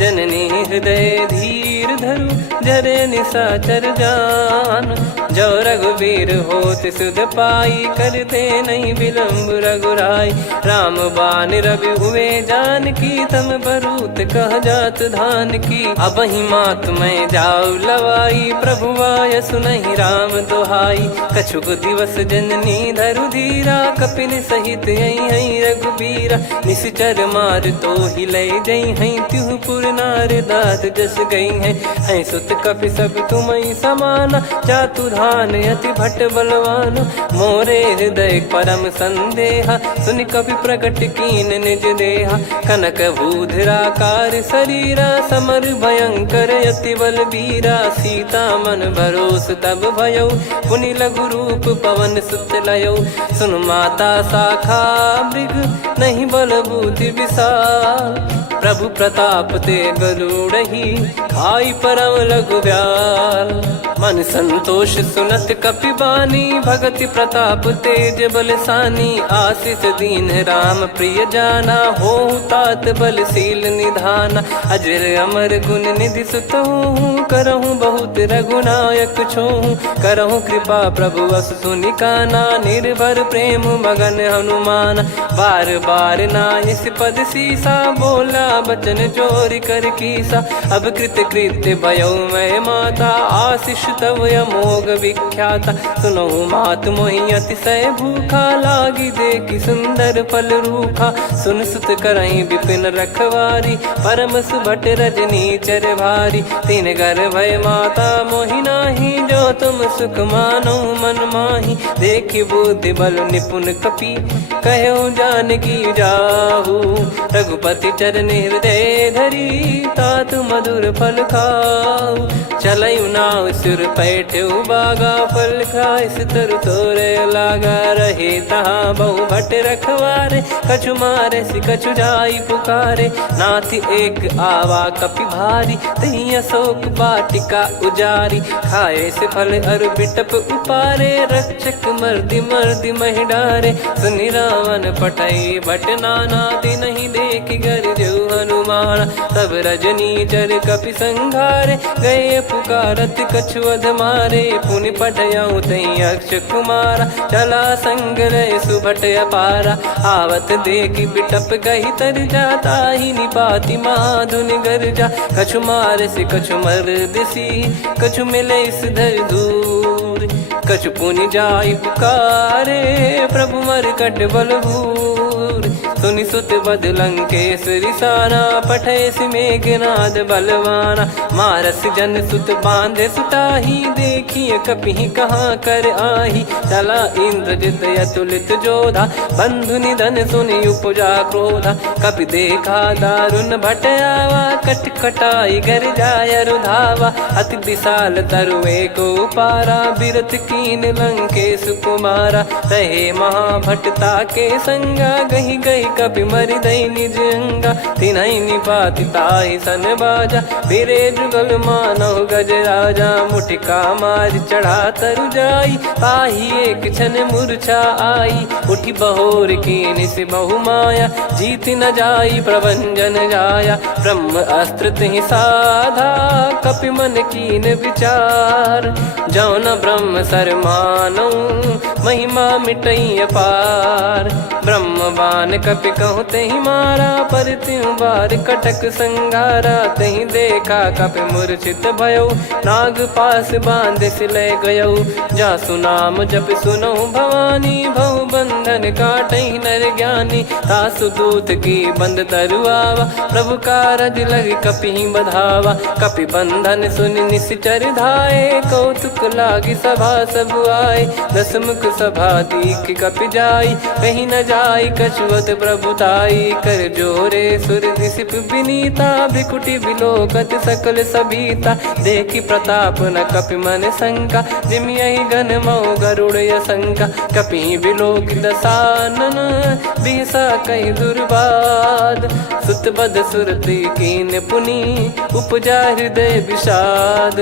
जननी हृदय धीर धरु, जरे निशाचर जान। जो रघुवीर होत सुध पाई, करते नहीं विलम्ब रघुराई। राम बान रवि हुए जानकी, तम बरूत कह जात धान की। अब ही मात मैं जाऊ लवाई, प्रभु आय सुनहि राम दोहाई। कछुक दिवस जननी धरु धीरा, कपिन सहित यही रघुबीरा। निश्चर मार तो ही लय जई हैं, त्युह पुर नार दात जस गई हैं। सुत कपि सब तुमहि समाना, जातु धान अति भट बलवान। मोरे हृदय परम संदेहा, सुनि कपि प्रकट कीन निज देहा। कनक भूधराकार शरीरा, समर भयंकर अति बल बीरा। सीता मन भरोस तब भयउ, पुनि लघु रूप पवन सुत लयउ। सुन माता शाखा मृग, नहीं बल बुद्धि विशाल। प्रभु प्रताप ते गरुड़हि, खाई परम लघु ब्याल। मन संतोष सुनत कपि बानी, भगति प्रताप तेज बलसानी। आशीष दीन राम प्रिय जाना, होहु तात बलशील निधाना। अजर अमर गुण निधि सुतहु, करहु बहुत रघुनायक छोहु। करहु कृपा प्रभु अस सुनि काना, निर्भर प्रेम मगन हनुमान। बार बार नायस पद सीसा, बोला बचन चोरी कर कीसा। अब कृत कृत्य भयो मैं माता, आशीष तव अमोघ विख्याता। सुनहु मात मोहि अतिशय भूखा, लागी देखि सुंदर फल रूखा। सुन सुत करहि विपिन रखवारी, परम सुभट रजनी चर भारी। तीन घर भय माता मोहि नाही, जो तुम सुख मानो मन माही। देखि बुद्धि बल निपुण कपि, कहु जानकी जाहू। रघुपति चरण हृदय धरी, तात मधुर फल खाऊ। चलयु नाव सुर पैठ्यु बागा, फल खाय सितर तोरे लागा। रहे तहाँ बहु भट रखवारे, कछु मारे सि कछु जाई पुकारे। नाथ एक आवा कपि भारी, तही अशोक वाटिका उजारी। खाए से फल अर बिटप उपारे, रक्षक मर्दि मर्दि महि डारे। सुनि रावण पटई भट नाना, तिनहि देखि गरजउ हनुमान। तब रजनी चर कपि संघारे, गए पुकारत कछु अध मारे। पुनि पटयउ तई अक्ष कुमारा, चला संग रहे सुभट अपारा। आवत देखि बिटप गहि तर जाता, ही निपाति माधुनि गर्जा। कछु मार से कछु मर्दिसी, कछु मिले इस धर दूर। कछु पुनि जाई पुकारे, प्रभु मरकट बलभूर। सुनि सुत बद लंकेश्वरी साना, पठेसि मेघनाद बलवाना। मारस जन सुत बांधे सुताही, देखिए कपि कहाँ कर आही। चला इंद्रजित अतुलित जोधा, बंधु निधन सुनि उपजा क्रोधा। कपि देखा दारुण भट आवा, कट कटाई घर जाय रुधावा। अति विशाल तरुए को पारा, बिरत कीन लंकेश कुमारा। रहे महाभटता के संगा, गही गही कपि मरि दई निज अंगा। तिन्हि निपाति ताहि सन बाजा, फिरे जुगल मानव गज राजा। मुटिका मार चढ़ा तरु जाई, पाही एक क्षण मूर्छा आई। उठी बहोर कीन से बहु माया, जीत न जाई प्रभंजन जाया। ब्रह्म अस्त्र तिहि साधा, कपि मन कीन विचार। जौ न ब्रह्म सर मानौ, महिमा मिटई अपार। ब्रह्म बान कपि कहूँ तेहि मारा, पर त्यों बार कटक संगारा। तहि देखा कपि मूर्छित भयौ, नाग पास बांध सिले गयौ। जासु नाम जप सुनौ भवानी, भव बंधन काटहि नर ज्ञानी। तासु दूत की बंद तरुआवा, प्रभु कारज लग कपि बधावा। कपि बंधन सुनि निश्चर धाये, कौतुक लागी सभा सब आए। दसमुख सभा दीख कपि जाई, कहीं न जाई कछुअत प्रभुताई। कर जोरे सुर दिसिप विनीता, भिकुटी बिलोकत सकल सबीता। देखी प्रताप न कपि मन शंका, जिमियहि गन मऊ गरुड़ असंका। कपि बिलोक दसानन, बिहसा कहि दुर्बाद। सुत बद सुरति कीन पुनि, उपजा हृदय विषाद।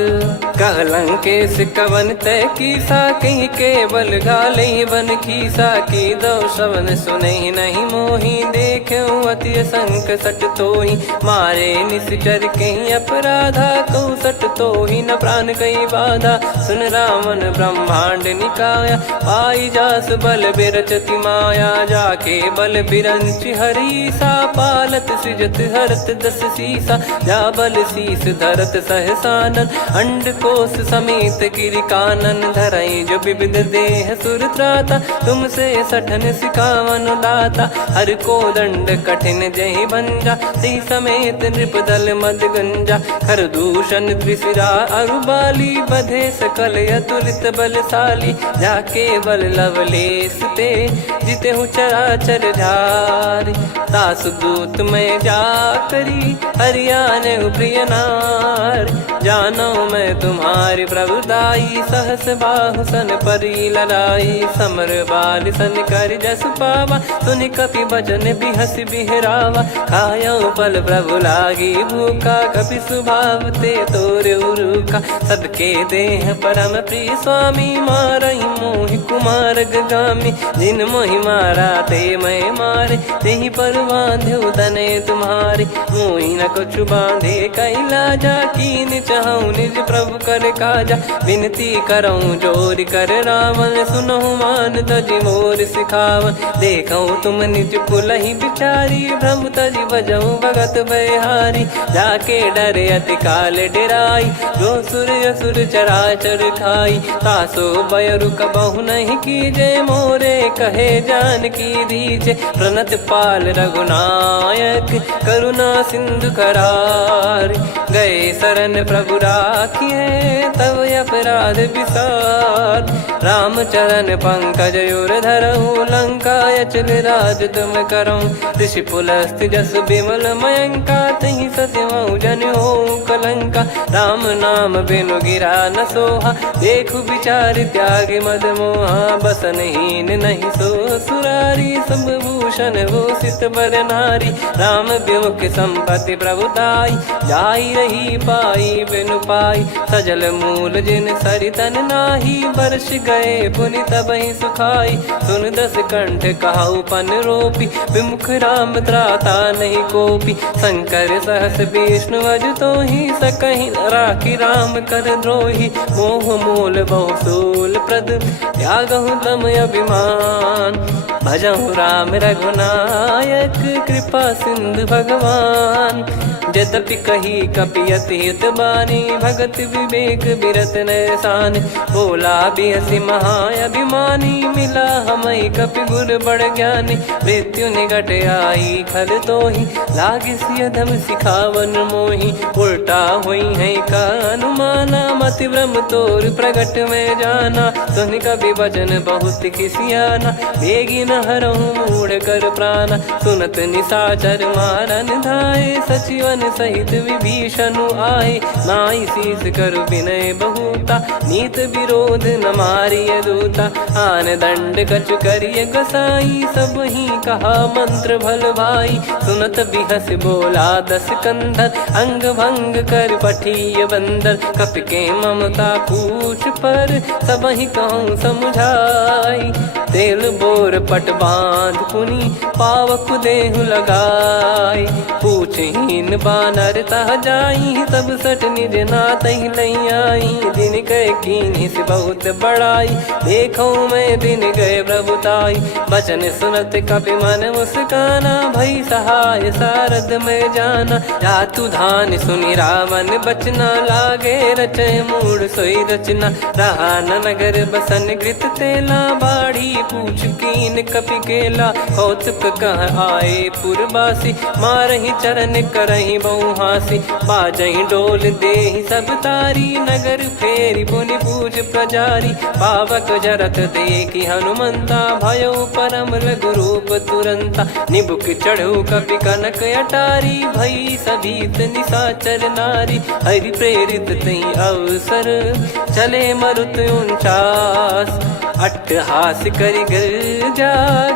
कह लंकेश कवन तय कीसा, कहीं केवल गाले बन खीसा। की दो श्रवण सुनहि नहीं मोही, देखऊं अति संक सट तोहि। मारे निश्चर कहीं अपराधा, कहूँ सट तोहि न प्राण कहीं बाधा। सुन रावण ब्रह्मांड निकाया, पाई जास बल बिरचति माया। जाके बल बिरंच हरीसा, पालत सृजत हरत दस सीसा। जा बल शीस धरत सहसानन, अंड कोश समेत गिरि कानन। धरई जो विविध देह सुर त्राता, तुमसे सठन सिखावन दाता। हर को दंड कठिन जहि भंजा, ती समेत नृपदल मद गंजा। खर दूषण त्रिशिरा अरुबाली, बधे सकल अतुलित बलशाली। जाके बल लवलेस ते, जिते हूँ चराचर झारी। तासु दूत मैं जा करी, हरियाने प्रिय नार। जानो मैं तुम्हारी प्रभुताई, सहस बाहु सन परी ललाई। समर बाल सन कर जस पावा, सुनि कपि बचन बिहस बिहरावा। खायौ पल प्रभु लागी भूखा, कपि स्वभाव ते तोरे उरुखा। सबके देह परम प्रिय स्वामी, मारहि मोहि कुमार गामी। जिन मोहि मारा ते मैं मारे, तेहि पर बांधो तनय तुम्हारे। मोहि न कुछ बांधे कैलाजा, कीन चाहूं निज प्रभु कर काजा। विनती करऊं जोर कर रावण, सुनहु मान तजि मोर सिखावन। देखऊं तुम निज कुलहि बिचारी, भ्रम तजि बजऊं भगत बहारी। जाके डरे अति काल डेराई, जो सुर असुर चराचर खाई। तासो बयरु कबहु नहीं कीजे, मोरे कहे जान की दीजे। प्रणत पाल रघुनायक, करुणा सिंधु करार। गए शरण प्रभु राखिए, तब अपराध विसार। राम चरण पंकज उर धरऊं, लंका अचल राज तुम करऊं। ऋषि पुलस्त जस विमल मयंका, तहि सत्यमऊ जन हो कलंका। राम नाम बिनु गिरा न सोहा, देखु विचार त्याग मद मोहा। बसनहीन नहीं सो सुरारी, सब भूषण भूषित बर नारी। राम विमुख संपत्ति प्रभुताई, जाई रही पाई बिनु पाई। सजल मूल जिन सरितन नाही, वर्ष गए पुनि तबहि सुखाई। सुन दस कंठ कहाऊ पन रोपी, विमुख राम त्राता नहीं कोपी। शंकर सहस विष्णु अज तोहि, सकहि न राखी राम कर द्रोही। मोह मूल बहु सूल प्रद, त्यागहु तम अभिमान। भजहु राम रघुनायक, कृपा सिंधु भगवान। यद्यपि कही कपियत हित बानी, भगत विवेक बिरत नैसान। बोला बिहसी महाअभिमानी, मिला हमई कपि गुर बड़ ज्ञानी। मृत्यु निकट आई खल तोहि, लागे सिय धम सिखावन मोहि। उल्टा हुई है का अनुमाना, मति भ्रम तोर प्रगट में जाना। सुन कवि वचन बहुत खिसियाना, बेगी न हरहु मूढ़ कर प्राण। सुनत निशाचर मारन धाये, सचिवन सहित विभीषण आए। नाई शीस कर विनय बहुता, नीत विरोध न मारिय दूता। आन दंड कछु करिय गोसाई, सब ही कहा मंत्र भल भाई। सुनत बिहस बोला दस कंधर, अंग भंग कर पठिय बंदर। कपि के ममता पूछ पर, सब ही कहूँ समझाई। तेल बोर पट बांध पुनि, पावक देहु लगाई। पूछहीन बानर तह जाई, तब सट निज नाथ लई आई। दिन गए कीन्ही से बहुत बड़ाई, देखो मैं दिन गए प्रभुताई। बचन सुनत कपि मन मुस्काना, भई सहाय सारद में जाना। जातु धान सुनि रावण बचना, लागे रचय मूढ़ सोई रचना। रहा न नगर बसन कृत तेला, बाढ़ी पूछ कीन कपि केला। कौतुक कह आए पुरबासी, मारहि चरण करहि बहु हासी। बाजहि डोल देहि सब तारी, नगर फेरी पुनि पूज प्रजारी। पावक जरत देखि हनुमंता, भयो परम रघुरूप तुरंता। निबुक चढ़ऊ कपि कनक अटारी, भई सभीत निशाचर नारी। हरि प्रेरित तई अवसर, चले मरुत 49। अट्टहास करि गर्जा,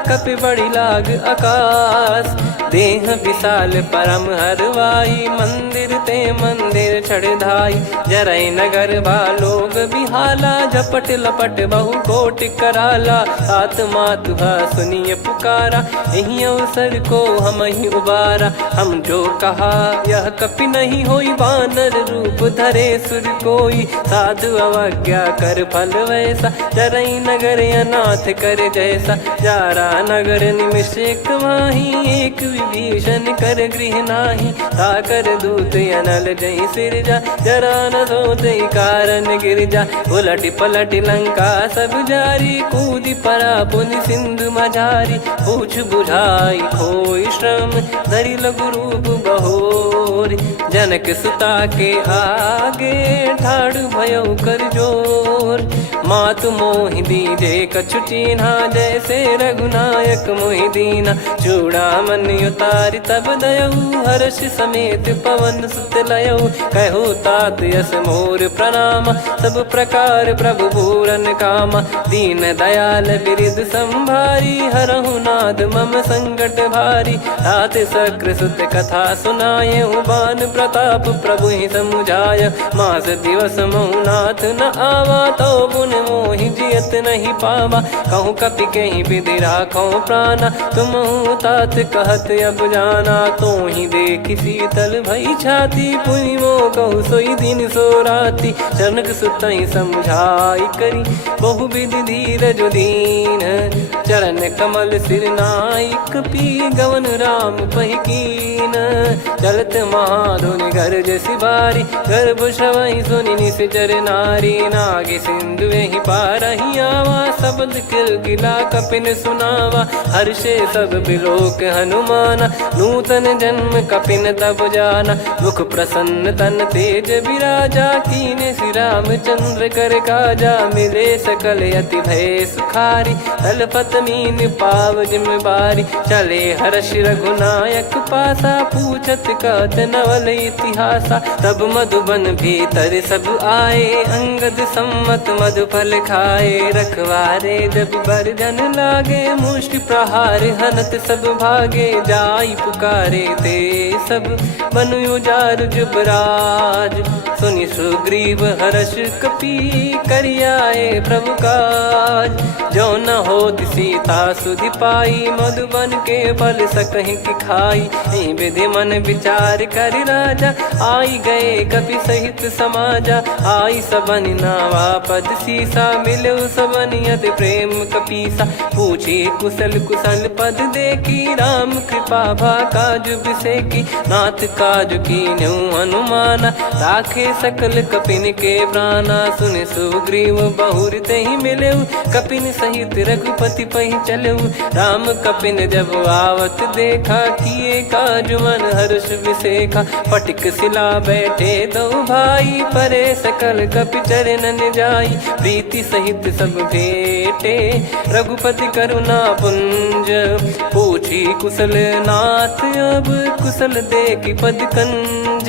कपि बड़ी लाग आकाश। देह विशाल परम हरवाई, मंदिर ते मंदिर चढ़ धाई। जरई नगर बालोग बिहाला, झपट लपट बहु कोटि कराला। आत्मातु सुनिय पुकारा, यही अवसर को हम ही उबारा। हम जो कहा यह कपि नहीं होई, वानर रूप धरे सुर कोई। साधु अवज्ञा कर फल वैसा, जरई नगर अनाथ कर जैसा। जारा नगर निमिष एक माही, एक विभीषण कर गृह नाही। ताकर दूत अनल जय सिरजा, जरा न सोते कारण गिर जा। उलट पलट लंका सब जारी, कूदी परा पुनि सिंधु मझारी। पूछ बुझाई खोई श्रम, धरि लघु रूप बहोरी। जनक सुता के आगे, ठाड़ भयो कर जोर। मातु मोहि दीजे कछु चीन्हा, जैसे रघुनायक मोहि दीना। चूड़ामन उतारि तब दयऊ, हर्ष समेत पवन सुत लयऊ। कहु तात यस मोर प्रणाम, सब प्रकार प्रभु पूरन कामा। दीन दयाल बिरिद संभारी, हरहु नाद मम संकट भारी। तात सक्र सुत कथा सुनायहु, बान प्रताप प्रभु ही समुझाय। मास दिवस महु नाथ न आवा, तो पुन मोहि जियत नहीं पावा। कहूँ कपि कहीं विधि राखो प्राणा, तुम तात कहत अब जाना। तो ही देखी शीतल भई छाती, पुनि मो कहु सोई दिन सो राती। जनक सुतहि समझाई करी, बहु विधि धीरज दीन। चरण कमल सिर नाई, कपि गवन राम पहि कीन। चलत महाधुनि गरज सिबारी, गर्भ श्रवहि सुनि निश्चर नारी। नागे सिंधु ही पारहि आवा, शब्द किलकिला कपिन सुनावा। हर्षे सब बिलोक हनुमाना, नूतन जन्म कपिन तब जाना। मुख प्रसन्न तन तेज विराजा, कीने श्री रामचंद्र कर काजा। मिले सकल अति भय सुखारी, तलपत मीन पाव जिम बारी। चले हर्ष रघुनायक पासा, पूछत कहत नवल इतिहासा। तब मधुबन भीतर सब आए, अंगद सम्मत मधुफल खाए। रखवारे जब बरजन लागे, मुष्टि प्रहार हनत सब भागे। जाई पुकारे ते सब, बनु उजार जुबराज। सुनि सुग्रीव हर्ष कपि, करियाए प्रभु काज। जो न होत सीता सुधि पाई, मधुबन के फल सकहि कि खाई। विधि मन विचार कर राजा, आई गए कपि सहित समाजा। आई सबन नावा पद सीसा, मिलो सबन यति प्रेम कपीसा। पूछी कुशल कुशल पद देखी राम कृपा भा काज बिसेकी। नाथ काज कीन्हु हनुमाना राखे सकल कपिन के प्राणा। सुन सुग्रीव बहुर तेहि मिलेउ कपिन सहित रघुपति पहि चलेउ। राम कपिन जब आवत देखा किए काज मन हर्ष विसेखा। फटिक सिला बैठे दो भाई परे सकल कपि चरणन जाई। प्रीति सहित सब भेटे रघुपति करुणा पुंज। पूछी कुशल नाथ अब कुशल देखि पद कंज।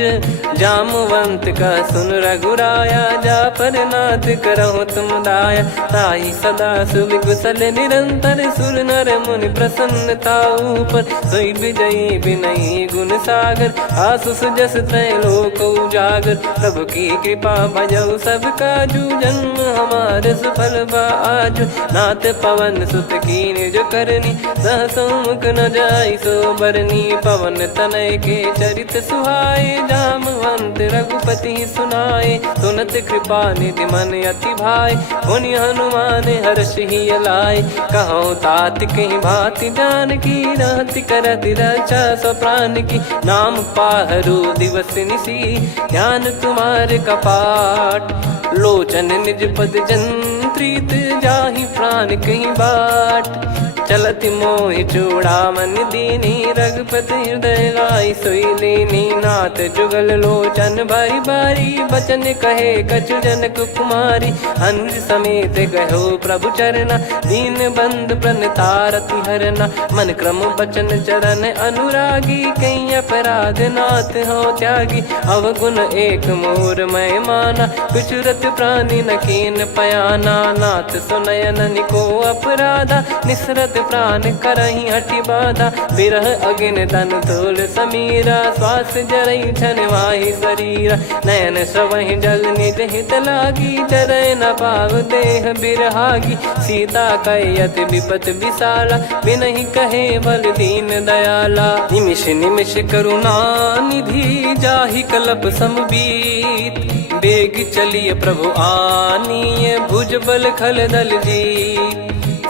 जामवंत का सुन रघुराया जा पर नाथ करहु तुम दाया। ताहि सदा सुविकुशल निरंतर सुर नर मुनि प्रसन्नता ऊपर। सोई विजयी विनयी गुण सागर आसु सुजस त्रैलोक उजागर। प्रभु की कृपा भजऊ सब काजू जन्म हमार सफल बा आजु। नाथ पवन सुत कीन्ह जो करनी सहसो मुख न जाई सो बरनी। पवन तनय के चरित सुहाए जामवंत रघुपति सुनाए। सुनत कृपा निधि मन अति भाई पुनि हनुमान हर्ष ही लाए। कहूँ तात कहीं भांति जानकी रहति करति रक्षा सो प्राण की। नाम पाहरु दिवस निसी ध्यान तुम्हारे कपाट। लोचन निज पद जंत्रित जाहि प्राण कहीं बाट। चलति मोहि चूड़ामन दीनी रघुपति हृदय लाई सोई लीनी। नाथ जुगल लोचन बारी बारी बचन कहे कछु जनक कुमारी। अनुज समेत गहो प्रभु चरना दीन बंधु प्रणतारति हरना। मन क्रम बचन चरण अनुरागी कहीं अपराध नाथ हो त्यागी। अवगुण एक मोर मैं माना कुछुरत प्राणी न कीन पयाना। नाथ सुनयन को अपराधा निसरत प्राण करही हटि बाधा। बिरह अगिन तन तोल समीरा श्वास जरई छन वाहि शरीरा। नयन सवहि जल निज हित लागी चरय न पाव देह बिरहागी। सीता कयत विपत विशाला बिनहि कहे बल दीन दयाला। निमिष निमिष करुणा निधि जाहि कलप समबीत। बेग चलिए प्रभु आनीय भुज बल खल दल जी।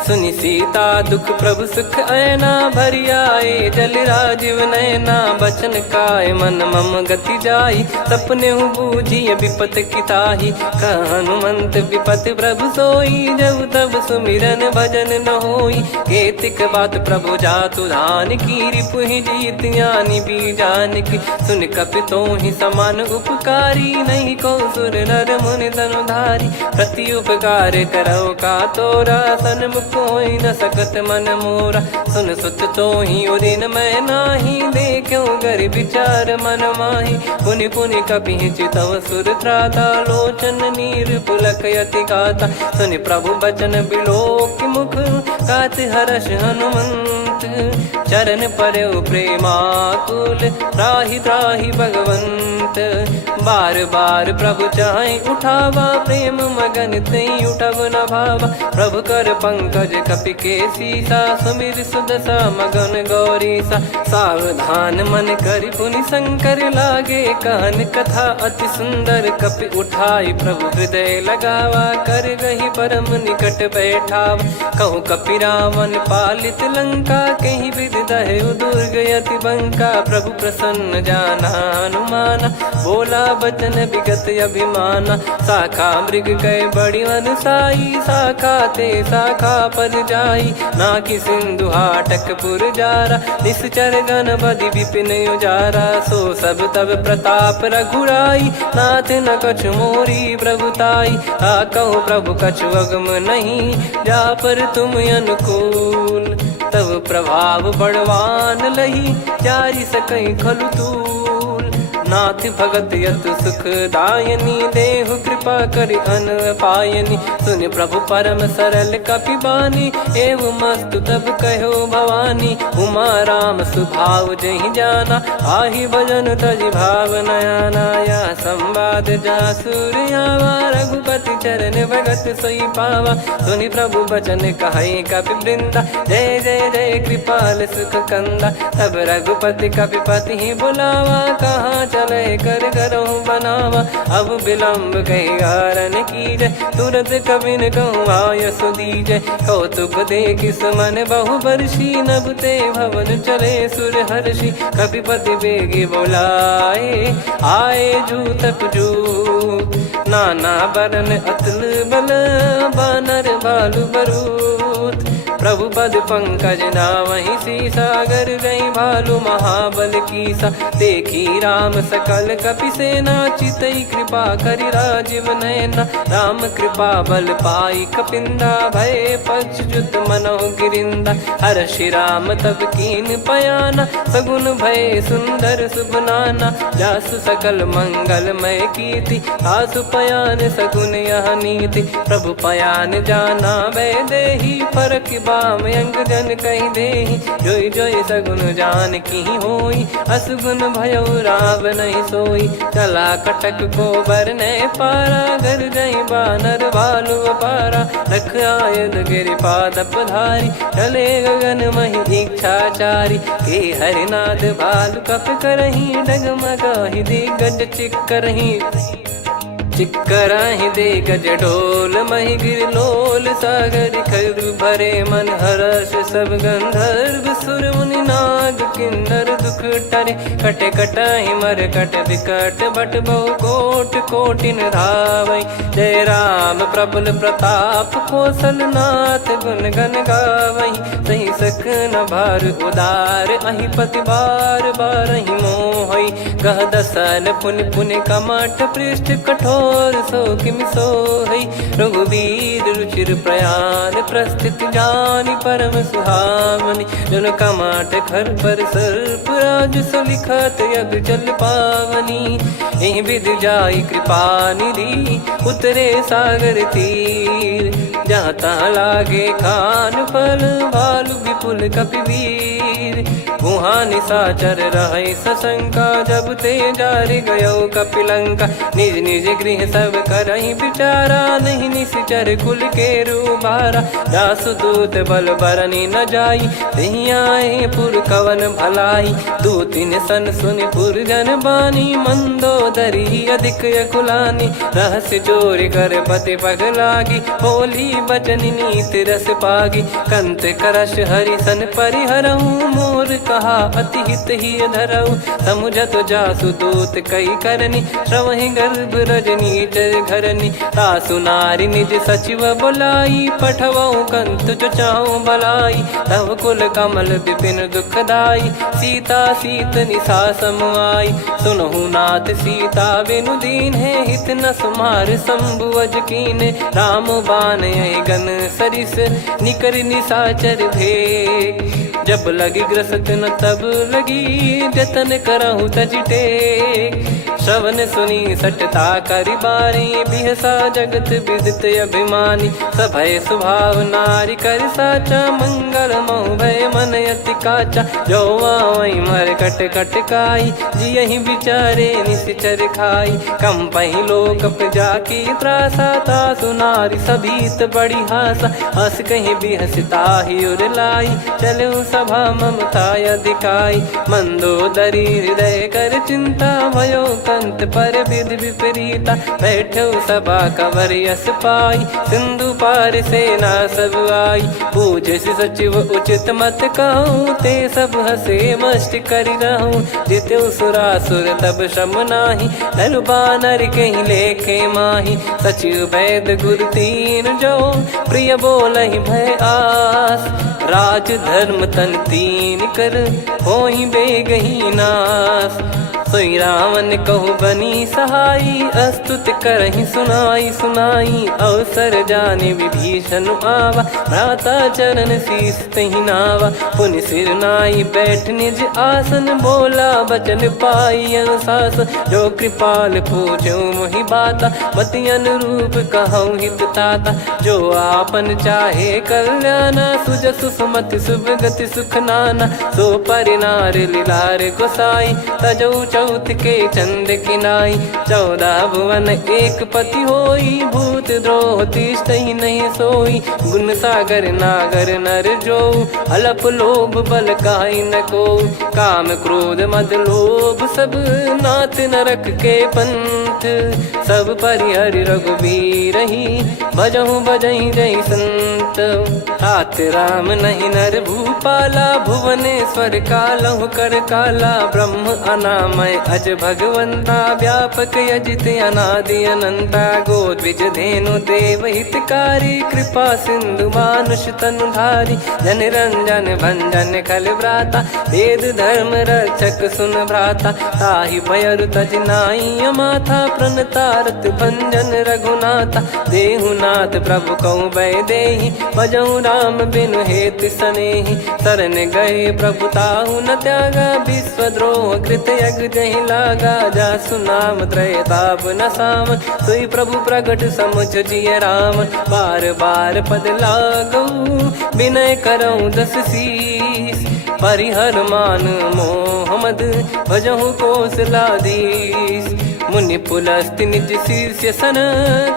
सुनि सीता दुख प्रभु सुख ऐना भरि आए। जल राजीव नैना बचन काय मन मम गति जाई। सपने हूँ बूझिए विपत किताही हनुमंत विपत प्रभु सोई। जब तब सुमिरन भजन न होई। केतिक बात प्रभु जातु धान की रिपुहि जीत ज्ञानी बीजान की। सुन कपि तोहि समान उपकारी नहीं को सुर नर मुनि तनुधारी। प्रति उपकार करो का तोरा सन्मुख कोई न सकत मन मोरा। सुन सुत तो ही उदिन मैं नाही देखो गर विचार मन माही। पुनि पुनि कपि चितव सुर त्राता लोचन नीर पुलक यति गाता। सुनि प्रभु बचन बिलोक मुख गात हर्ष हनुमंत। चरण परउ प्रेमाकुल त्राहि त्राहि भगवंत। बार बार प्रभु चाहि उठावा प्रेम मगन तई उठब न भावा। प्रभु कर पंकज कपि के सीसा सुमिर सुदशा मगन गौरीसा। सावधान मन करि पुनि शंकर लागे कहन कथा अति सुंदर। कपि उठाई प्रभु हृदय लगावा कर गही परम निकट बैठावा। कहूँ कपि रावण पालित लंका कहीं विधि दहेउ दुर्ग यति बंका। प्रभु प्रसन्न जाना हनुमाना बोला बचन विगत अभिमाना। शाखा मृग गए बड़ी अनुसाई शाखा ते शाखा पर जाई। नाकि सिंधु हाटक पुर जारा निश्चर गण बदि विपिन उजारा। सो सब तब प्रताप रघुराई नाथ न कछु मोरी प्रभुताई। कहो प्रभु कछु अगम नहीं जा पर तुम अनुकूल। तब प्रभाव बड़वान लही जारी सकई खलु तूल। नाथ भगत यत सुख दायनी देहु कृपा करि अन पायनी। सुन प्रभु परम सरल कपि बानी एव मस्तु तब कहो भवानी। उमा राम सुभाव जहि जाना आहि भजन तजि भाव नयाना। या संवाद जासुर आवा रघुपति चरण भगत सोई पावा। सुनि प्रभु बचन कहै कपि वृंदा जय जय जय कृपाल सुख कंदा। तब रघुपति कपि पति ही बुलावा कहाँ चले कर करहु बनावा। अब विलम्ब कही कारण की जय तुरंत कबिन कहूँ आयस दीजय। कौतुक देखि सुमन बहु बरसी नभते भवन चले सुर हर्षि। कपिपति बेगी बोलाए आए जूतक जू। नाना बरन अतुल बल बानर बालु बरूथ। प्रभु पद पंकज नावहि सीसागर गई भालु महाबल कीसा। देखी राम सकल कपि सेना चितई कृपा करि राजीव नयना। राम कृपा बल पाई कपिंदा भय पक्षजुत मनो गिरिंदा। हर्षि राम तब कीन पयाना सगुन भय सुंदर शुभ नाना। जासु सकल मंगलमय कीर्ति आसु पयान सगुन यह नीति। प्रभु पयान जाना वै देहि फरक बाम अंग जन कहि देहि। जोई जोई सगुन जान की होई असगुन भयो राव नहीं सोई। चला कटक को बरने पारा घर गई बानर भालु अपारा। रख आयल गिरि पाद पधारी चले गगन महि इच्छाचारी। के हरिनाथ भालु कप करही डगमगाहि दिग्गज चिक्करही। चिक्कराहि दिग्गज डोल महि गिर लोल सागर खरु भरे मन हर्ष सब गंधर्व सुर मुनि नाग किन्नर दुख टरे। कटे कटाहि मर कट विकट बट बहु कोट कोटिन धावै। जय राम प्रबल प्रताप कौशल नाथ गुण गण गावै। सही सकन भार उदार अहि पति बार बारहि मोहै। गह दसन पुनि पुनि कमठ पृष्ठ कठोर सो किमि सोहै। रघुवीर रुचिर प्रयाण प्रस्थित जानि परम सुहावनि। जन कमाट खर पर सर्प राज सलिखत यग जल पावनी। एहि विध जाई कृपा निधि उतरे सागर तीर। जहाँ तहाँ लागे खान फल भालु विपुल कपिवीर। गुहा निशाचर रहै सशंका जब ते जारि गयो कपिलंका। निज निज गृह सब करहि विचारा नहीं निश्चर कुल के रूबारा। जासु दूत बल बरनी न जाई तेहि आए पुर कवन भलाई। दूतिन सन सुनि पुर जन बानी मंदोदरी अधिक अकुलानी। रहस्य चोरी कर पति पग लागी बोली बचन नीत रस पागी। कंत करश हरि सन परिहरहु मोर कहा अति हित ही धरऊ। समुझत जासु दूत कई करनी श्रवहि गर्भ रजनी चर घरनी। तासु नारी निज सचिव बुलाई पठवऊ कंत जो चाहूं भलाई। तव कुल कमल विपिन दुखदाई सीता सीत निशा समुआई। सुनहु नाथ सीता बिनु दीन है हित न सुमार शंभु अज कीने। राम बान यही गन सरिस निकर निशाचर भेग। जब लगी ग्रसत न तब लगी जतन करहु तज टेक। श्रवण सुनी सटता करि बारी बिहसा जगत विदित अभिमानी। सभय स्वभाव नारी कर साचा मंगल मोह भय मन अति काचा। जो आवई मर कट कट काई जियहि विचारे निश्चर खाई। कम पहि लोक प्रजा की त्रासा तासु नारी सभीत बड़ी हासा। हस कहीं बिहसता ही उर लाई चलो सभा ममता अधिकाई। मंदोदरी हृदय कर चिंता भयो कंत पर विध विपरीता। बैठो सभा कवर यस पाई सिंधु पार सेना सब आई। पूज सचिव उचित मत कहूँ ते सब हसे मस्त करि रहूं। जित्यु सुरासुर तब श्रम नाही धनु बानर कहीं लेखे माही। सचिव वैद गुरु तीन जो प्रिय बोलहि भय आस। राज धर्म तन तीन कर होहि बेगहि नाश। सोई रावण कहु बनी सहाई अस्तुत करहि सुनाई सुनाई। अवसर जाने विभीषण आवा भ्राता चरण शीस तहि नावा। पुनि सिर नाई बैठ निज आसन बोला बचन पाई अनुशासन। जो कृपाल पूछो मोहि बाता मति अनुरूप कहूँ हित ताता। जो आपन चाहे कल्याणा सुजसु सुमति शुभ गति सुख नाना। सो परिनार लीलार गोसाई तजौ चौथ के चंद किनाई 14 भुवन एक पति होई भूत द्रोह तीष्टहि नहीं सोई गुण सागर नागर नर जो अलप लोभ बल काई न को काम क्रोध मद लोभ सब नाथ नरक के पंथ सब परिहरि रघुबीर ही भजहु भजहि जय संत हाथ राम नहीं नर भूपाला भुवनेश्वर कालहु कर काला ब्रह्म अनामय अज भगवंता व्यापक यजित अनादि अनंता गोद्विज धेनु देव हितकारी कृपा सिंधु मानुष तनुधारी जन रंजन भंजन खल भ्राता वेद धर्म रक्षक सुन भ्राता ताहि भयरु तज नाई माथा प्रणतारत भंजन रघुनाथा देहुनाथ प्रभु कहु बै देहि भजहु राम बिनु हेत सनेहि शरण गए प्रभु ताहु न त्यागा विश्वद्रोह कृत यज्ञ जहि लागा जासु नाम त्रयताप न सामन सोई प्रभु प्रगट समुझ जिय रामन बार बार पद लागऊ विनय करऊँ दस शीस परिहर मान मोहम्मद भजहु कौशलाधीश मुनि पुलस्ति निज शीर्ष सन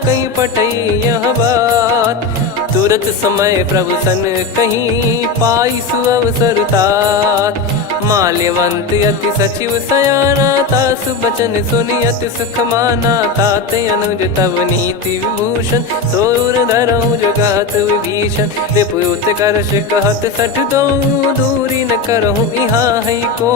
कहीं पटई यह बात तुरत समय प्रभु सन कहीं पाई सुअवसर तात माल्यवंत अति सचिव सयाना तासु बचन सुनियत सुख माना तात अनुज तव नीति विभूषण सोर धरहु जगत विभीषण विपुत करश कहत सठ दो दूरी न करहु यहाँ है को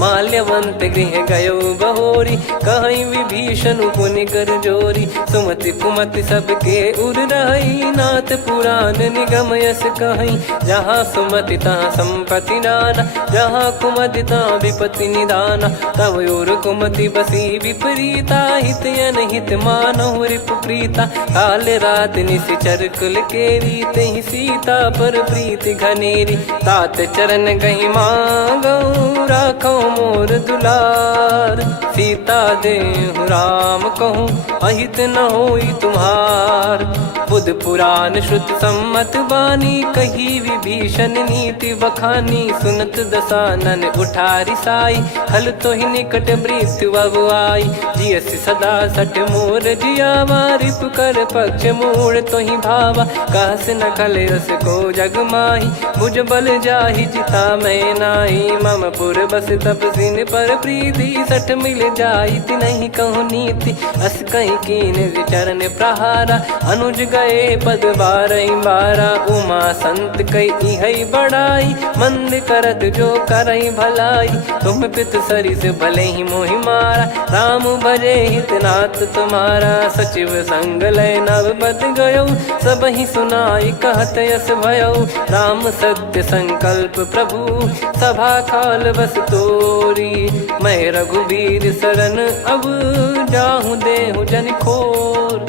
माल्यवंत गृह गयो बहोरी कहीं विभीषण पुनि कर जोरी सुमति कुमति सबके उर रही नाथ पुराण निगम यस कहीं जहाँ सुमति तहाँ संपत्ति नाना जहाँ कुमति तहाँ विपत्ति निदाना तव और कुमति बसी विपरीता हित अनहित मानहु रिपु प्रीता काल रात निशिचर कुल केरी तहि सीता पर प्रीति घनेरी तात चरण गही मांगऊ राखो मोर दुलार सीता देहु राम कहूँ अहित न होई तुम्हार बुध पुराण श्रुत सम्मत बानी कही विभीषण नीति बखानी सुनत दसानन उठारी साई खल तो ही निकट मृत्यु अब आई जियस सदा सठ मोर जियावा रिप कर पक्ष मूड़ तो ही भावा कहस न खल रस को जग माही भुज बल जाहि जिता मैं नाई मम पुर बस तप सिन पर प्रीति सठ मिल जाई नहीं कहूँ नीति अस कहीं कीन विचरण प्रहारा अनुज गए पद बारई बारा उमा संत कई है बड़ाई मंद करत जो करई भलाई तुम पित सरिस भले ही मोहि मारा राम भजे हितनाथ तुम्हारा सचिव संग लय नव बद गयो सब ही सुनाई कहत यस भयो राम सत्य संकल्प प्रभु सभा काल बस तोरी मैं रघुबीर शरण अब जाहू देहु जन खोर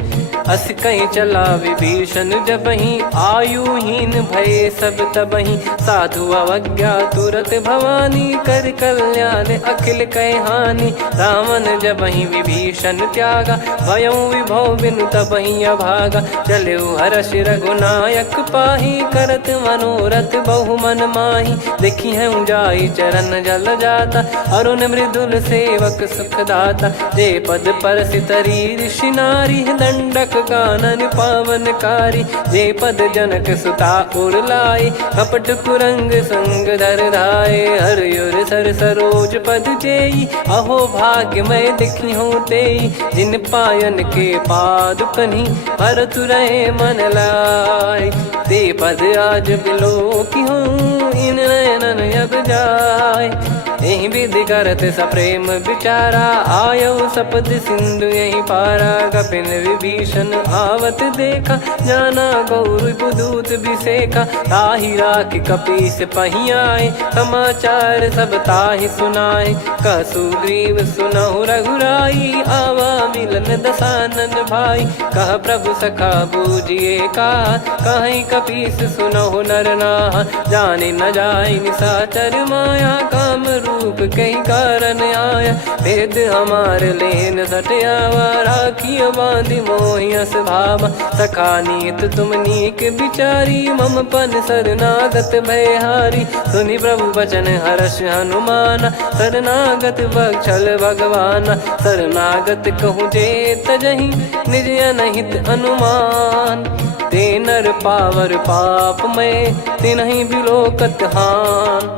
अस कहीं चला विभीषण जब ही आयुहीन भय सब तबही साधु अवज्ञा तुरत भवानी कर कल्याण अखिल कह हानि रावण जब ही विभीषण त्यागा भयउ विभव बिनु तबही अभागा चले हर्ष रघुनायक पाही करत मनोरथ बहु मन माही देखी है जाई चरण जल जाता अरुण मृदुल सेवक सुखदाता जे पद पर सितरी ऋषि नारी दंडक कानन पावनकारी जे पद जनक सुता उर लाए कपट कुरंग संग धर धाये हरियुर सर सरोज पद जेई अहो भाग्य मैं दिखी हूँ तेई जिन पायन के पादुकनी भरत रहे मन लाए ते पद आज बिलो की हूँ इन नयनन अब जाय यही विधि करत सप्रेम विचारा आयो सपद सिंधु यही पारा कपिन विभीषण आवत देखा जाना गौर बुदूत विसेखा ताहि राख कपीस पहियाए समाचार सब ताहि सुनाए कसु ग्रीव सुनहु रघुराई आवा मिलन दसानन भाई कह प्रभु सखा बूझिए का कहीं कपीस सुनहु नर नाहा जाने न जाय निशाचर माया काम रूप कई कारण आया, भेद हमार लेन सटयावा, राखिया बांधि मोहियस भावा, सखा नीत तुम नीक बिचारी, मम पन शरणागत भयहारी, सुनि प्रभु वचन हर्ष हनुमाना, शरणागत बक्षल भगवाना, शरणागत कहूँ जे तजहि निज अनहित अनुमान, ते नर पावर पाप में तिन्हि बिलोकत हान,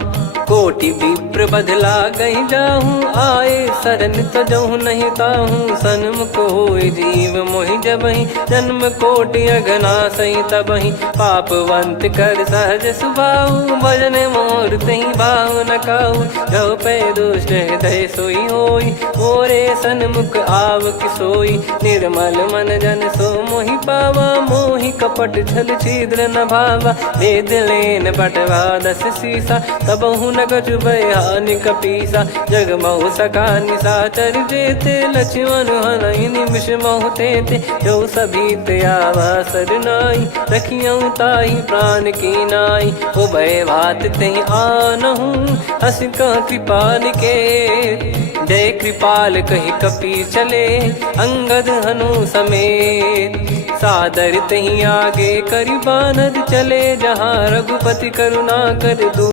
कोटि विप्र बदला गई जाहूँ, आए शरण तजहु नहीं ताहूँ, सन्मुख होय जीव मोहि जबहि, जन्म कोटि अघना सही तबहि, पापवंत कर सहज सुभाऊ, भजन मोर तहि भाव न काहू, जो पै दुष्ट हृदय सोई होई, मोरे सन्मुख आव किसोई, निर्मल मन जन सो मोहि पावा, मोहि कपट छल छिद्र न भावा, भेद लेन बटवा दस सीसा, तबहु न कछु बयानि कपीसा, जग महु सका निशाचर जेते, लक्ष्मण हनहि निमिष महु तेते, जो सभी त्यावा सरनाई, रखियऊ ताहि प्राण की नाई, उभय भात तेहि आनहूँ, हस कह कृपाल के, जय कृपाल कहि कपी चले, अंगद हनु समेत, सादर तहि आगे करि बानर चले, जहाँ रघुपति करुणा कर दू